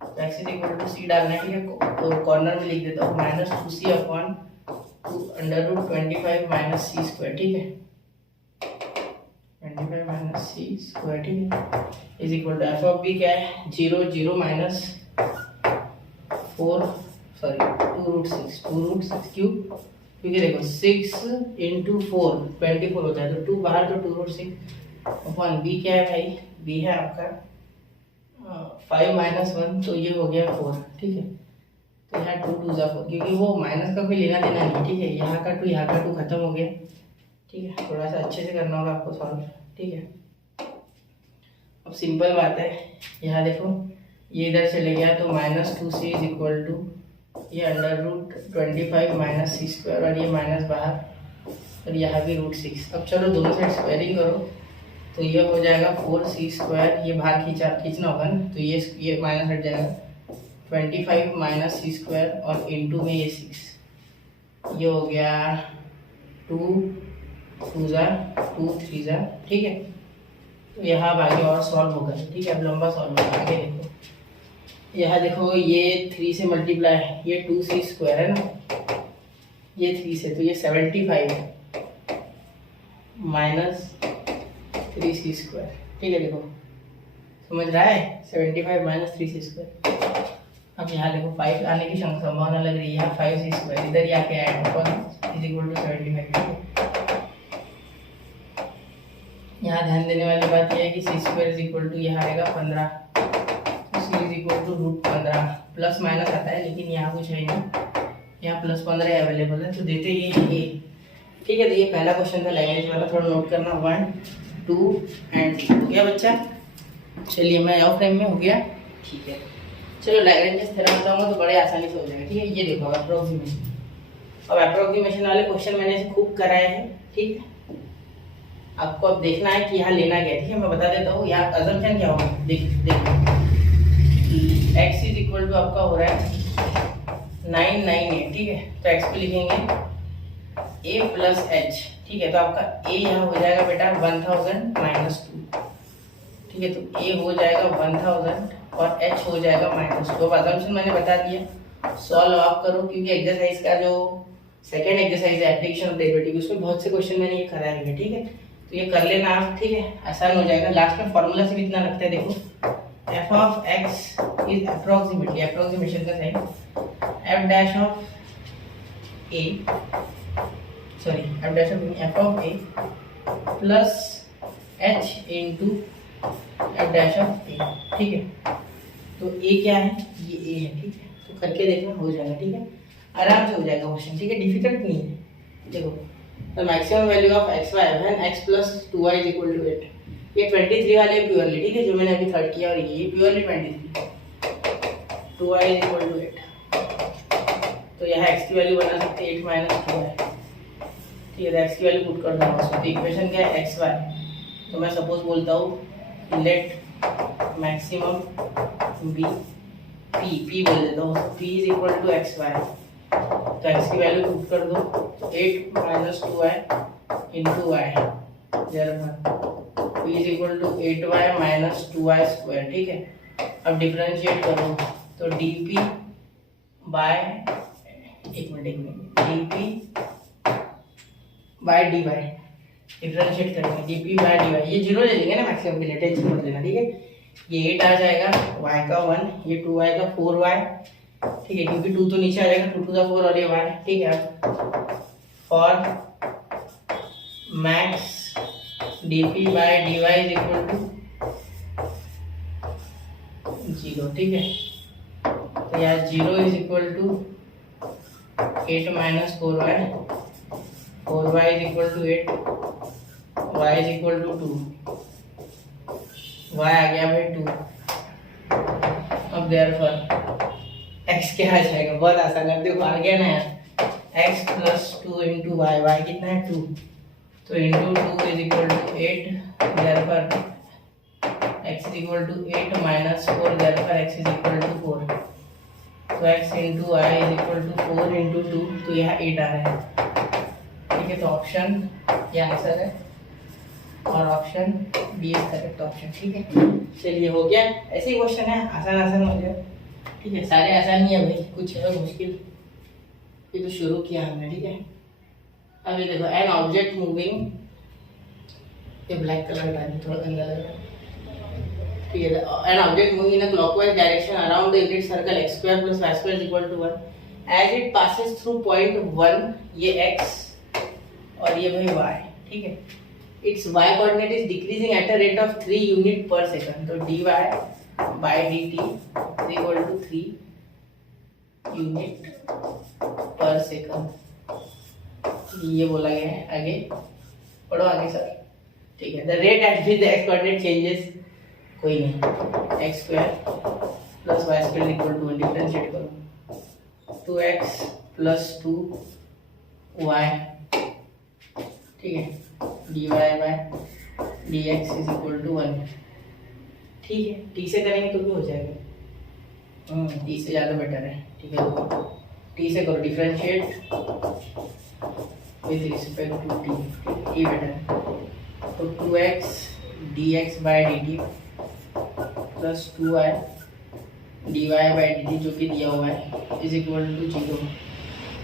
तो एक्स इज इक्वल टू सी डालना है, ठीक है। तो कॉर्नर में लिख देता हूँ minus 2c upon 2 under root 25 minus c square, ठीक है, 25 माइनस सी स्क्वायर, ठीक है, is equal to f of b क्या है 0 0 माइनस 4 सॉरी 2 रूट 6 क्यूब, क्योंकि देखो 6 इंटू 4 24 होता है, तो 2 बाहर, तो 2 रूट 6 अपॉन बी क्या है भाई, बी है आपका 5 माइनस 1, तो ये हो गया 4, ठीक है। तो यहाँ 2 2 4, क्योंकि वो माइनस का कोई लेना देना नहीं, ठीक है, यहाँ का 2 यहाँ का 2 खत्म हो गया, ठीक है। थोड़ा सा अच्छे से करना होगा आपको सॉल्व, ठीक है। अब सिंपल बात है, यहाँ देखो ये इधर चले गया, तो minus 2c is equal to ये under root 25 minus c square, और ये माइनस बाहर, और यहाँ भी रूट 6। अब चलो दोनों साइड स्क्वायरिंग करो, तो ये हो जाएगा 4c स्क्वायर, ये बाहर खींचना होगा ना, तो ये माइनस हट जाएगा, 25 माइनस सी स्क्वायर, और इंटू में ये 6, ये हो गया 2 2 2 3, ठीक है। तो यहाँ अब आगे और सॉल्व होगा, ठीक है। अब लंबा सॉल्व होगा, आगे देखो, यहाँ देखो ये 3 से मल्टीप्लाई है, ये 2c स्क्वायर है ना, ये 3 से, तो ये 75 है माइनस 3c स्क्वायर, ठीक है। देखो समझ रहा है, 75 माइनस 3c स्क्वायर। अब यहाँ देखो 5 आने की संभावना लग रही है, यहाँ 5c स्क्वायर इधर ही आके add upon is equal to 75। यहाँ ध्यान देने वाली बात यह है कि c square is equal to यहाँ आएगा 15, तो c is equal to root 15, plus minus आता है लेकिन यहाँ कुछ है नहीं, यहाँ प्लस 15 अवेलेबल है, तो देते ये, ठीक है। तो ये पहला क्वेश्चन था लैग्रेंज वाला, थोड़ा नोट करना, 1 2 एंड 3 हो गया बच्चा। चलिए मैं ऑफ टाइम में हो गया, ठीक है। चलो लैग्रेंज थ्योरम बताऊंगा तो बड़े आसानी से हो जाएगा, ठीक है। ये देखो अप्रोक्सीमेशन, अब अप्रोक्सीमेशन वाले क्वेश्चन मैंने खूब कराए हैं, ठीक है। आपको अब देखना है कि यहाँ लेना क्या है, ठीक है। मैं बता देता हूँ यहाँ अजम्पशन क्या होगा, देखो x इज इक्वल टू आपका हो रहा है 998, ठीक है। तो x पे लिखेंगे a प्लस h, ठीक है। तो आपका a यहाँ हो जाएगा बेटा 1000 माइनस 2, ठीक है। तो a हो जाएगा 1000 और h हो जाएगा माइनस 2। अब अजम्पशन मैंने बता दिया, सॉल्व आप करो, क्योंकि एक्सरसाइज का जो सेकेंड एक्सरसाइज है एप्लीकेशन ऑफ डेरिवेटिव, उसमें बहुत से क्वेश्चन मैंने ये कराए हैं, ठीक है। तो ये कर लेना आप, ठीक है, आसान हो जाएगा। लास्ट में फॉर्मूला से भी इतना लगता है, देखो f of x is approximately, approximation का sign f dash of a, sorry f dash of f of a plus h into f dash of a, ठीक है। तो a क्या है, ये a है, ठीक है। तो करके देखना, हो जाएगा, ठीक है, आराम से हो जाएगा क्वेश्चन, ठीक है, डिफिकल्ट नहीं है। देखो the maximum value of x y when x plus 2y is equal to 8, ये 23 वाले प्योरली, ठीक है, जो मैंने अभी थर्ड किया, और ये purely 23, 2y is equal to 8। तो यहाँ x की वैल्यू बना सकते हैं 8 माइनस 2y, ठीक है। तो x की वैल्यू पुट कर दूंगा उसमें, तो इक्वेशन क्या है xy, तो मैं सपोज बोलता हूँ लेट मैक्सिमम बी p बोल देता हूँ, p is equal to xy, तो x की वैल्यू पुट कर दो, 8 minus 2y into y, p is equal to 8y minus 2y square, ठीक है। अब डिफरेंशिएट करो, तो dp बाय, एक minute dp by dy, differentiate करेंगे dp बाय dy, ये जीरो ले लेंगे ना मैक्सिमम के लिए, टेंशन मत लेना, ठीक है। ये 8 आ जाएगा, y का 1, ये 2y का 4y, ठीक है, क्योंकि 2 तो नीचे आ जाएगा, 2 टू द 4 और ये y, ठीक है। For max dp by dy is equal to 0, ठीक है। तो यहाँ 0 is equal to 8 minus 4y is equal to 8, y is equal to 2, y आ गया भाई 2। अब देयरफॉर x क्या आ जाएगा, बहुत आसान है, देखो आ गया ना यार, x plus 2 into y, y कितना है 2, तो into 2 is equal to 8, therefore x is equal to 8 minus 4, therefore x is equal to 4, तो x into y is equal to 4 into 2, तो यहाँ 8 आ रहा है, ठीक है। तो ऑप्शन ये आंसर है और option B is correct option, ठीक है। चलिए हो गया, ऐसे ही क्वेश्चन है, आसान आसान हो गया, ठीक है। सारे आसान ही है भाई, कुछ है मुश्किल, ये तो शुरू किया हमने, ठीक है। अब ये देखो, एन ऑब्जेक्ट मूविंग, ये ब्लैक कलर का है, थोड़ा गंदा लग रहा है, ठीक है। An object moving in a clockwise direction around the unit circle x square plus y square is equal to 1 as it passes through point 1, ये x और ये भाई y, ठीक है। It's y coordinate is decreasing at a rate of 3 unit per second, तो dy by dt is equal to 3 unit per second, ये बोला गया है। आगे पढ़ो आगे सर, ठीक है। The rate at which the x coordinate changes, कोई नहीं, x square plus y square equal to 1, differentiate करो, 2x प्लस 2y, ठीक है, dy by dx is equal to 1, ठीक है। t से करेंगे तो भी हो जाएगा, t से ज़्यादा बेटर है, ठीक है। t से करो differentiate with respect to t better है, तो 2x dx by dt plus 2y dy by dt जो कि दिया हुआ है इज इक्वल टू 0,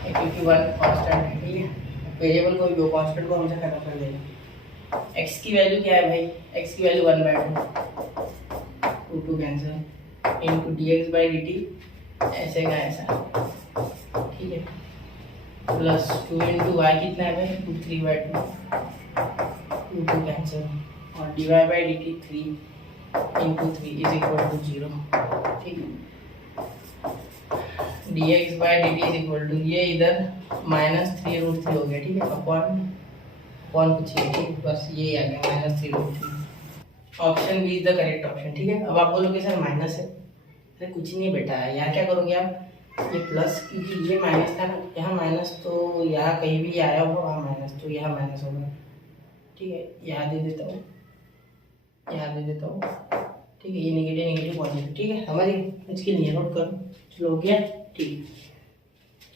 क्योंकि 1 कांस्टेंट है, ठीक है। वेरिएबल को भी कांस्टेंट को हमेशा खत्म कर देना। x की वैल्यू क्या है भाई, x की value 1/2, 2 cancel into dx by dt, ऐसे का ऐसा, ठीक है, प्लस 2 इंटू वाई कितना है भाई 2, 3/2, 2 कैंसिल और dy by dt 3 into 3 is equal to 0, ठीक है। dx by dt is equal to, ये इधर -3√3 हो गया, ठीक है, अपॉन कुछ नहीं, ठीक, बस ये आ गया -3√3। Option B is the correct option, ठीक है। अब आप बोलोगे सर माइनस है, अरे कुछ नहीं बेटा, यहाँ क्या करोगे आप, ये प्लस, क्योंकि ये माइनस था ना, यहाँ माइनस, तो यहाँ कहीं भी आया होगा वहाँ माइनस, तो यहाँ माइनस होगा, ठीक है। यहाँ दे देता हूँ, यहाँ दे देता हूँ, ठीक है, ये नेगेटिव नेगेटिव पॉजिटिव, ठीक है, हमारी मुश्किल नहीं है, नोट करो, चलो हो गया, ठीक।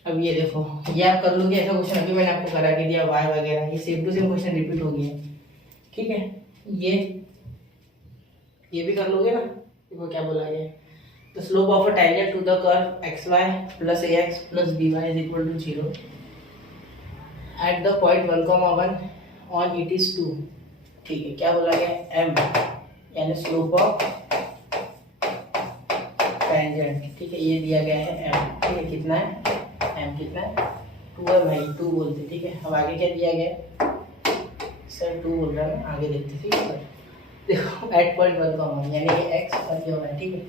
अब ये देखो, ये आप कर लोगे, ऐसा क्वेश्चन अभी मैंने आपको करा के दिया, वाई वगैरह, ये same to same question repeat हो गया, ठीक है। ये भी कर लोगे ना, देखो क्या बोला गया, the slope of a tangent to the curve xy plus ax plus by is equal to 0 at the point 1,1 on it is 2, ठीक है। क्या बोला गया, m यानी स्लोप ऑफ टेंजेंट, ठीक है, ये दिया गया है m, ठीक है, कितना है m, कितना है 2 है भाई, 2 बोलते, ठीक है। अब आगे क्या दिया गया, सर 2 बोल रहा है, आगे देखते, ठीक है। देखो एट पॉइंट 1,1 यानी ये x और ये y, ठीक है।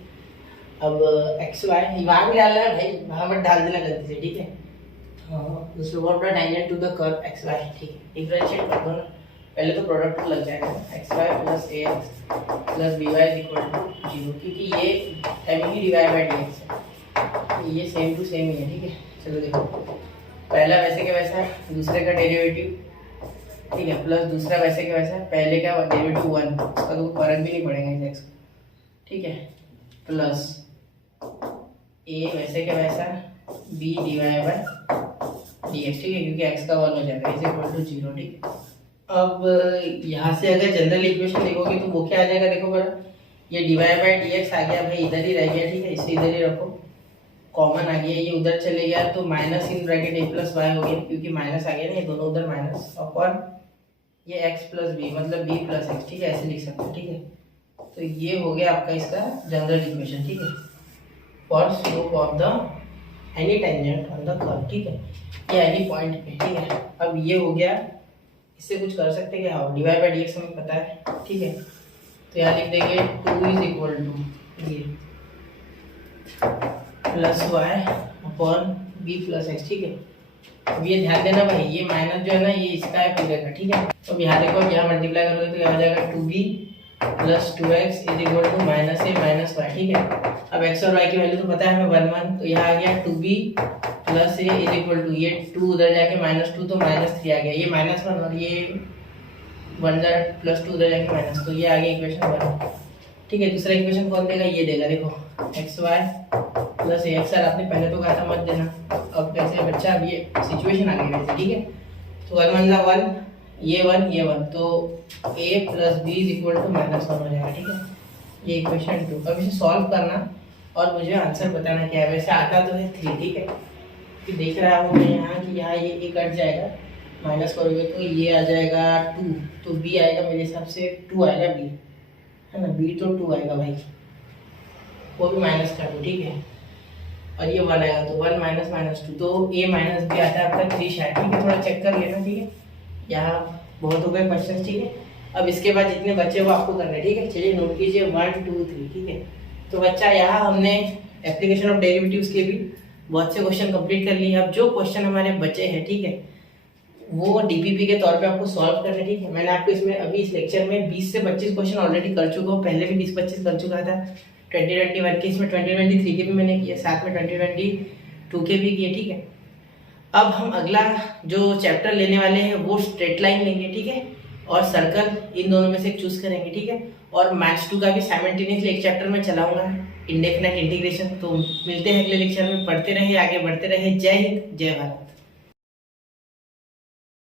अब एक्स वाई वहाँ भी डालना है भाई, वहाँ मत डाल देना गलती से, ठीक है। हाँ, slope of the tangent to the curve x y, ठीक है, डिफरेंशिएट कर दो ना, पहले तो प्रोडक्ट लग जाएगा, x y plus a x plus b y is equal to 0, क्योंकि ये एम ही डिवाइड बाई डी एक्स है, ये सेम टू सेम ही है, ठीक है। चलो देखो, पहला वैसे के वैसा, दूसरे का डेरिवेटिव, ठीक है, प्लस दूसरा वैसे के वैसा, पहले का डेरिवेटिव 1, उसका तो फर्क भी नहीं पड़ेगा इस एक्स, ठीक है, प्लस ए वैसे के वैसा, b divide by d x, ठीक है, क्योंकि एक्स का 1 हो जाएगा इज इक्वल टू 0, ठीक है। अब यहाँ से अगर जनरल इक्वेशन देखोगे तो वो क्या आ जाएगा, देखो बड़ा, ये डिवाइड बाई डी एक्स आ गया भाई, इधर ही रह गया, ठीक है, इसे इधर ही रखो, कॉमन आ गया, ये उधर चले गया, तो minus in bracket a plus y हो गया, क्योंकि माइनस आ गया ना, ये दोनों उधर माइनस, अपॉन ये एक्स प्लस बी, मतलब बी प्लस एक्स, ठीक है, ऐसे लिख सकते हो, ठीक है। तो ये हो गया आपका इसका जनरल इक्वेशन, ठीक है, for slope of the any tangent on the curve, ठीक है, या एनी पॉइंट पे, ठीक है। अब ये हो गया, इससे कुछ कर सकते हैं क्या, हाँ, डिवाइड बाई डी एक्स हमें पता है, ठीक है, तो यहाँ लिख देंगे 2 इज इक्वल टू ये plus y upon b plus x, ठीक है। अब ये ध्यान देना भाई, ये माइनस जो है ना, ये इसका है पूरे का, ठीक है। अब यहाँ देखो, अब यहाँ मल्टीप्लाई करोगे तो क्या हो जाएगा 2b plus 2x is equal to minus a minus y. ठीक है, अब x और y की वैल्यू तो पता है हमें 1 1, तो यहाँ आ गया 2b plus a is equal to, ये 2 उधर जाके -2 तो -3 आ गया, ये -1 और ये 1 प्लस 2 उधर जाके माइनस, तो ये आ गया इक्वेशन 1। ठीक है, दूसरा इक्वेशन कौन देगा, ये देगा। देखो xy प्लस ax, आपने पहले तो कहा था मत देना, अब कैसे बच्चा, अब ये सिचुएशन आ गई वैसे। ठीक है, तो 1 1 1, ये 1 तो a plus b is equal to -1 हो जाएगा। ठीक है, ये इक्वेशन 2। अब इसे सॉल्व करना और मुझे आंसर बताना क्या है। वैसे आता तो है 3। ठीक है, कि देख रहा हूँ मैं यहाँ कि यहाँ ये कट जाएगा, माइनस करोगे तो ये आ जाएगा 2, तो b आएगा मेरे हिसाब से 2 आएगा, b है ना, b तो 2 आएगा भाई, वो भी माइनस कर दो। ठीक है, और ये 1 आएगा, तो 1 माइनस 2, तो a माइनस b आता है आपका 3 शायद। ठीक है, थोड़ा चेक कर लेना। ठीक है, यहाँ बहुत हो गए क्वेश्चन। ठीक है, अब इसके बाद जितने बच्चे वो आपको करने। ठीक है, चलिए नोट कीजिए 1 2 3। ठीक है, तो बच्चा यहाँ हमने एप्लीकेशन ऑफ डेरिवेटिव्स के भी बहुत से क्वेश्चन कंप्लीट कर लिए। अब जो क्वेश्चन हमारे बचे हैं, ठीक है, वो डीपीपी के तौर पे आपको सॉल्व करना है। ठीक है, मैंने आपको इसमें अभी इस लेक्चर में 20 से 25 क्वेश्चन ऑलरेडी कर चुका हूँ, पहले भी 20-25 कर चुका था 2021 के, इसमें 2023 के भी मैंने किए, साथ में 2022 के भी किए। ठीक है, अब हम अगला जो चैप्टर लेने वाले हैं वो स्ट्रेट लाइन लेंगे। ठीक है, और सर्कल, इन दोनों में से एक चूज करेंगे। ठीक है, और मैथ्स 2 का भी साइमल्टेनियसली एक चैप्टर में चलाऊंगा, इंडेफिनाइट इंटीग्रेशन। तो मिलते हैं अगले लेक्चर में, पढ़ते रहे, आगे बढ़ते रहे। जय हिंद, जय भारत।